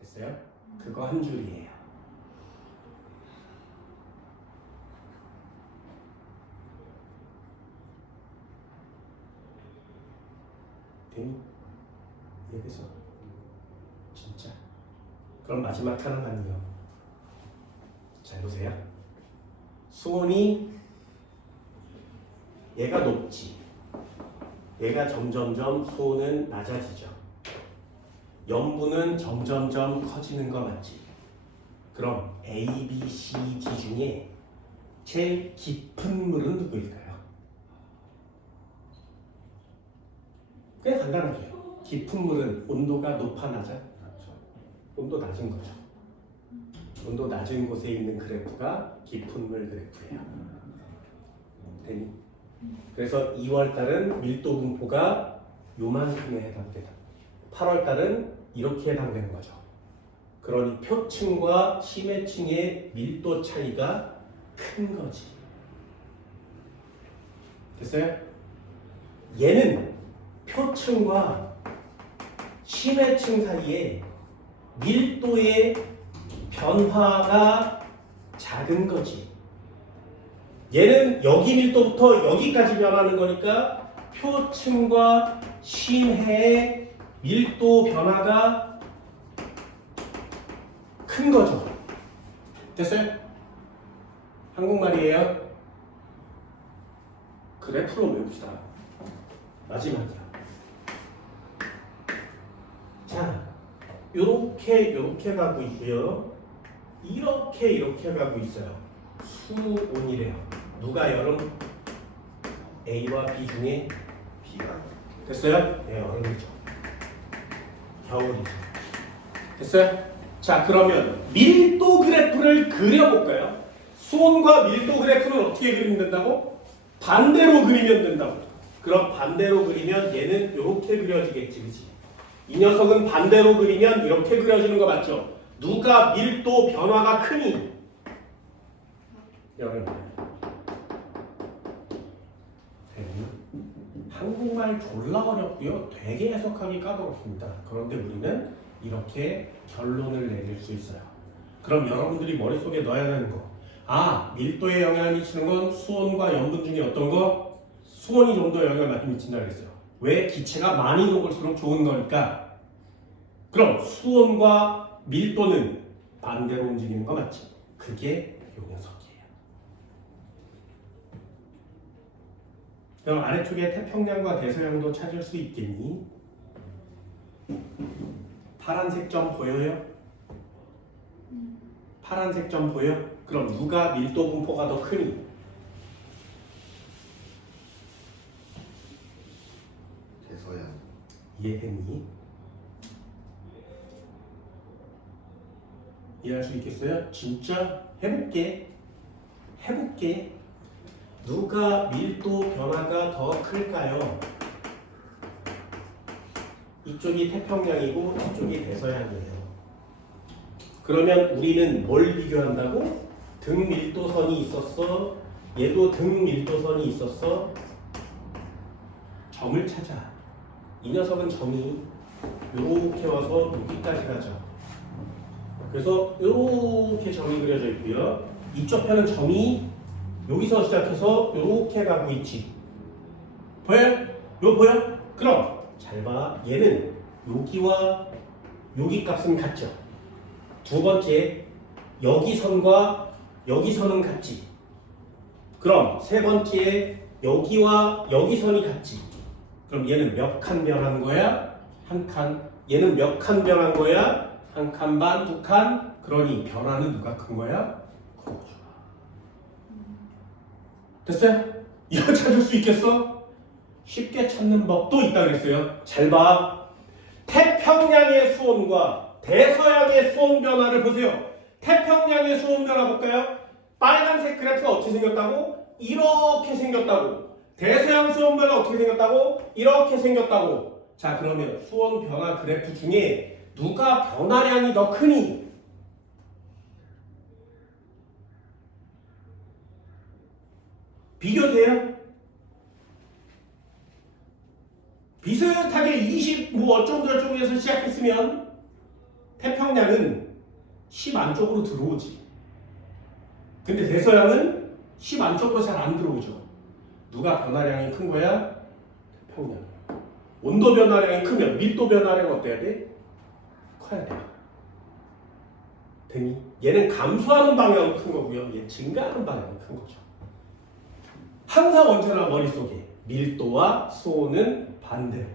됐어요? 그거 한 줄이에요. 되니? 이해됐어? 진짜? 그럼 마지막 하나만요. 잘 보세요. 수온이 얘가 높지. 얘가 점점점 수온은 낮아지죠. 염분은 점점점 커지는 거 맞지? 그럼 A, B, C, D 중에 제일 깊은 물은 누구일까요? 그냥 간단하게요. 깊은 물은 온도가 높아 낮아? 온도 낮은 거죠. 온도 낮은 곳에 있는 그래프가 깊은 물 그래프예요. 되니? 그래서 2월달은 밀도 분포가 요만큼에 해당되다. 8월달은 이렇게 해당되는 거죠. 그러니 표층과 심해층의 밀도 차이가 큰 거지. 됐어요? 얘는 표층과 심해층 사이에 밀도의 변화가 작은 거지. 얘는 여기 밀도부터 여기까지 변하는 거니까 표층과 심해의 밀도 변화가 큰 거죠. 됐어요? 한국말이에요. 그래프로 외웁시다. 마지막이야. 자, 요렇게 가고 있고요. 이렇게 가고 있어요. 수온이래요. 누가 여름? A와 B 중에 B가. 됐어요? 네, 여름이죠. 겨울이죠. 됐어요? 자, 그러면 밀도 그래프를 그려볼까요? 수온과 밀도 그래프는 어떻게 그리면 된다고? 반대로 그리면 된다고. 그럼 반대로 그리면 얘는 이렇게 그려지겠지, 그치? 이 녀석은 반대로 그리면 이렇게 그려지는 거 맞죠? 누가 밀도 변화가 크니? 여러분, 한국말 졸라 어렵고요. 되게 해석하기 까다롭습니다. 그런데 우리는 이렇게 결론을 내릴 수 있어요. 그럼 여러분들이 머릿속에 넣어야 되는 거. 아, 밀도에 영향을 미치는 건 수온과 염분 중에 어떤 거? 수온이 좀 더 영향을 많이 미친다 그랬어요. 왜? 기체가 많이 녹을수록 좋은 거니까. 그럼 수온과 밀도는 반대로 움직이는 거 맞지? 그게 요 녀석이에요. 그럼 아래쪽에 태평양과 대서양도 찾을 수 있겠니? 파란색 점 보여요? 파란색 점 보여? 그럼 누가 밀도 분포가 더 크니? 대서양. 이해됐니? 이해할 수 있겠어요? 진짜 해볼게. 누가 밀도 변화가 더 클까요? 이쪽이 태평양이고 이쪽이 대서양이에요. 그러면 우리는 뭘 비교한다고? 등 밀도선이 있었어. 얘도 등 밀도선이 있었어. 점을 찾아. 이 녀석은 점이 이렇게 와서 여기까지 가죠. 그래서 이렇게 점이 그려져 있고요. 이쪽 편은 점이 여기서 시작해서 이렇게 가고 있지. 보여요? 이거 보여? 그럼 잘 봐. 얘는 여기와 여기 값은 같죠. 두 번째, 여기 선과 여기 선은 같지. 그럼 세 번째, 여기와 여기 선이 같지. 그럼 얘는 몇 칸 변한 거야? 한 칸. 얘는 몇 칸 변한 거야? 한 칸 반, 두 칸. 그러니 변화는 누가 큰 거야? 거죠. 됐어요? 이거 찾을 수 있겠어? 쉽게 찾는 법도 있다 그랬어요. 잘 봐. 태평양의 수온과 대서양의 수온 변화를 보세요. 태평양의 수온 변화 볼까요? 빨간색 그래프가 어떻게 생겼다고? 이렇게 생겼다고. 대서양 수온 변화 어떻게 생겼다고? 이렇게 생겼다고. 자, 그러면 수온 변화 그래프 중에 누가 변화량이 더 크니? 비교돼요? 비슷하게 20 뭐 어쩌고 저쩌고 해서 시작했으면 태평양은 10 안쪽으로 들어오지. 근데 대서양은 10 안쪽으로 잘 안 들어오죠. 누가 변화량이 큰 거야? 태평양. 온도 변화량이 크면 밀도 변화량은 어때야 돼? 커야 돼. 되니? 얘는 감소하는 방향은 큰 거고요. 얘는 증가하는 방향은 큰 거죠. 항상 언제나 머릿속에 밀도와 수온은 반대로.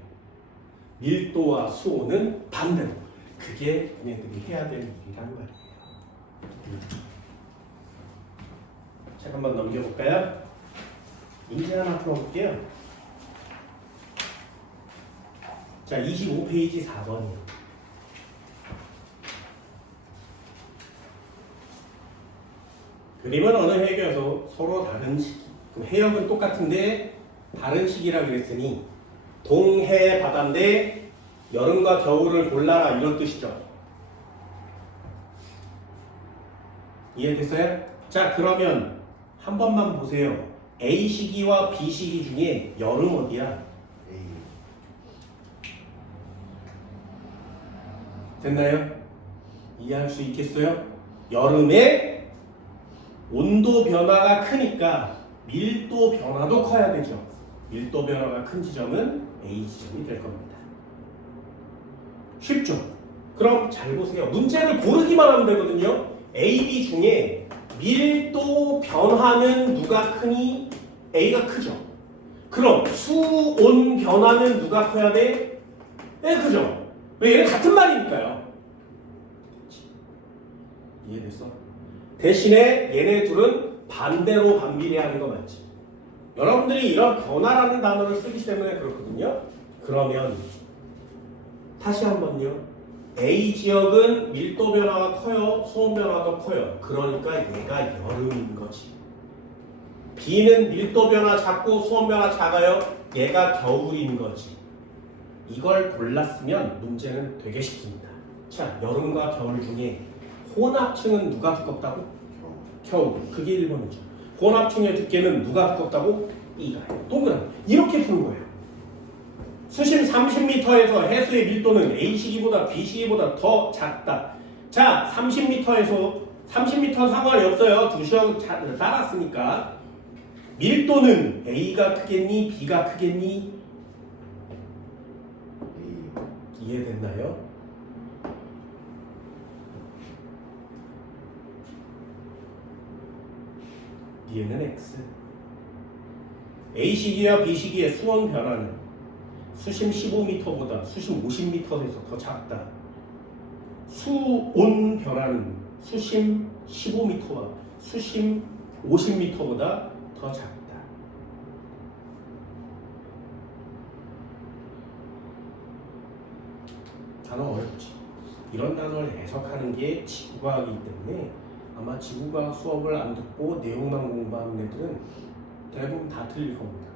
밀도와 수온은 반대로. 그게 얘네들이 해야 될 일이란 말이에요. 잠깐만 넘겨볼까요? 문제 하나 풀어볼게요. 자, 25페이지 4번이요. 그림은 어느 해역에서 서로 다른 시기. 그럼 해역은 똑같은데 다른 시기라 그랬으니 동해 바다인데 여름과 겨울을 골라라 이런 뜻이죠. 이해됐어요? 자, 그러면 한 번만 보세요. A 시기와 B 시기 중에 여름 어디야? A. 됐나요? 이해할 수 있겠어요? 여름에 온도 변화가 크니까 밀도 변화도 커야 되죠. 밀도 변화가 큰 지점은 A 지점이 될 겁니다. 쉽죠? 그럼 잘 보세요. 문제를 고르기만 하면 되거든요. A, B 중에 밀도 변화는 누가 크니? A가 크죠. 그럼 수온 변화는 누가 커야 돼? 네, 크죠. 왜? 얘는 같은 말이니까요. 이해됐어? 대신에 얘네 둘은 반대로 반비례하는 거 맞지? 여러분들이 이런 변화라는 단어를 쓰기 때문에 그렇거든요. 그러면 다시 한번요. A 지역은 밀도 변화가 커요, 수온 변화가 커요. 그러니까 얘가 여름인 거지. B는 밀도 변화 작고 수온 변화 작아요. 얘가 겨울인 거지. 이걸 골랐으면 문제는 되게 쉽습니다. 자, 여름과 겨울 중에 혼합층은 누가 두껍다고? 겨울. 그게 1번이죠. 혼합층의 두께는 누가 두껍다고? B가. 동그라미. 이렇게 푸는 거예요. 수심 30m에서 해수의 밀도는 A 시기보다 B 시기보다 더 작다. 자, 30m에서 30m는 상관이 없어요. 두 시역은 따랐으니까. 밀도는 A가 크겠니? B가 크겠니? A. 이해됐나요? 얘는 X. A 시기와 B 시기의 수온 변화는 수심 15m보다 수심 50m에서 더 작다. 수온 변화는 수심 15m와 수심 50m보다 더 작다. 단어 어렵지. 이런 단어를 해석하는 게 지구과학이기 때문에 아마 지구과학 수업을 안 듣고 내용만 공부하는 애들은 대부분 다 틀릴 겁니다.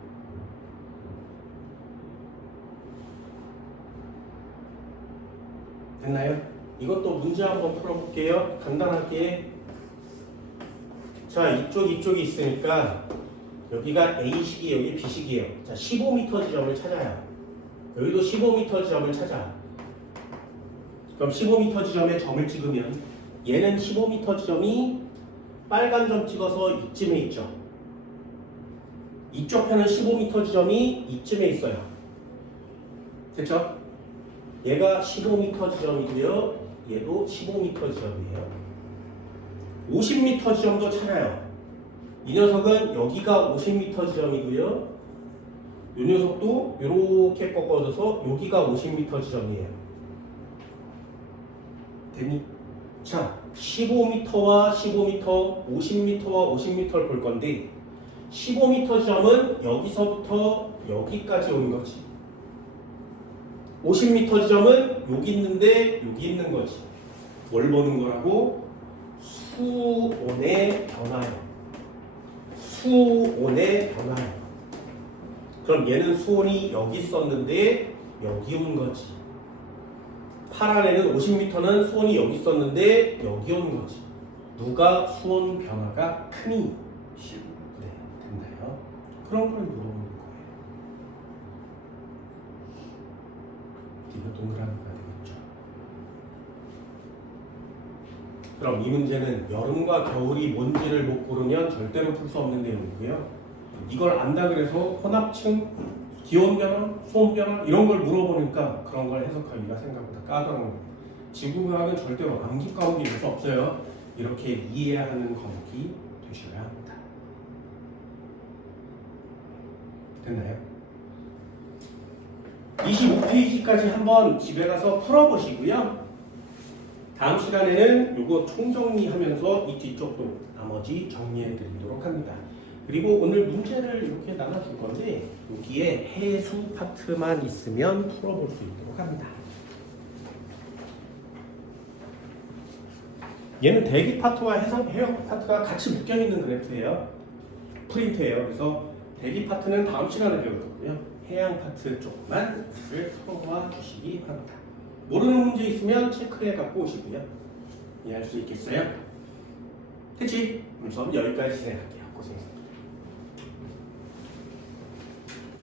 됐나요? 이것도 문제 한번 풀어볼게요. 간단하게. 자, 이쪽이 있으니까 여기가 A식이 여기 B식이에요. 자, 15m 지점을 찾아요. 여기도 15m 지점을 찾아. 그럼 15m 지점에 점을 찍으면 얘는 15m 지점이 빨간 점 찍어서 이쯤에 있죠. 이쪽 편은 15m 지점이 이쯤에 있어요. 됐죠? 얘가 15m 지점이고요. 얘도 15m 지점이에요. 50m 지점도 찾아요. 이 녀석은 여기가 50m 지점이고요. 이 녀석도 이렇게 꺾어져서 여기가 50m 지점이에요. 됐니? 자, 15m와 15m, 50m와 50m를 볼 건데 15m 지점은 여기서부터 여기까지 오는 거지. 50m 지점은 여기 있는데 여기 있는 거지. 뭘 보는 거라고? 수온의 변화요. 수온의 변화요. 그럼 얘는 수온이 여기 있었는데 여기 온 거지. 파란 애는 50m는 수온이 여기 있었는데 여기 온 거지. 누가 수온 변화가 크니? 15. 네, 됐나요? 그런 걸 물어보는 거예요. 이거 동그라미가 되겠죠. 그럼 이 문제는 여름과 겨울이 뭔지를 못 고르면 절대로 풀 수 없는 내용이고요. 이걸 안다 그래서 혼합층, 기온 변화, 수온 변화 이런 걸 물어보니까 그런 걸 해석하기가 생각보다 까다로운 거예요. 지구과학은 절대로 암기 과목이 될 수 없어요. 이렇게 이해하는 과목이 되셔야 합니다. 됐나요? 25페이지까지 한번 집에 가서 풀어보시고요. 다음 시간에는 이거 총정리하면서 이 뒤쪽도 나머지 정리해 드리도록 합니다. 그리고 오늘 문제를 이렇게 나눠줄 건데 여기에 해수 파트만 있으면 풀어볼 수 있도록 합니다. 얘는 대기 파트와 해역 파트가 같이 묶여있는 그래프예요. 프린트예요. 그래서 대기 파트는 다음 시간에 배울 거고요. 해양 파트 쪽만 풀어봐 주시기 바랍니다. 모르는 문제 있으면 체크해 갖고 오시고요. 이해할 수 있겠어요? 됐지? 그럼 수업 여기까지 진행할게요. 고생했습니다.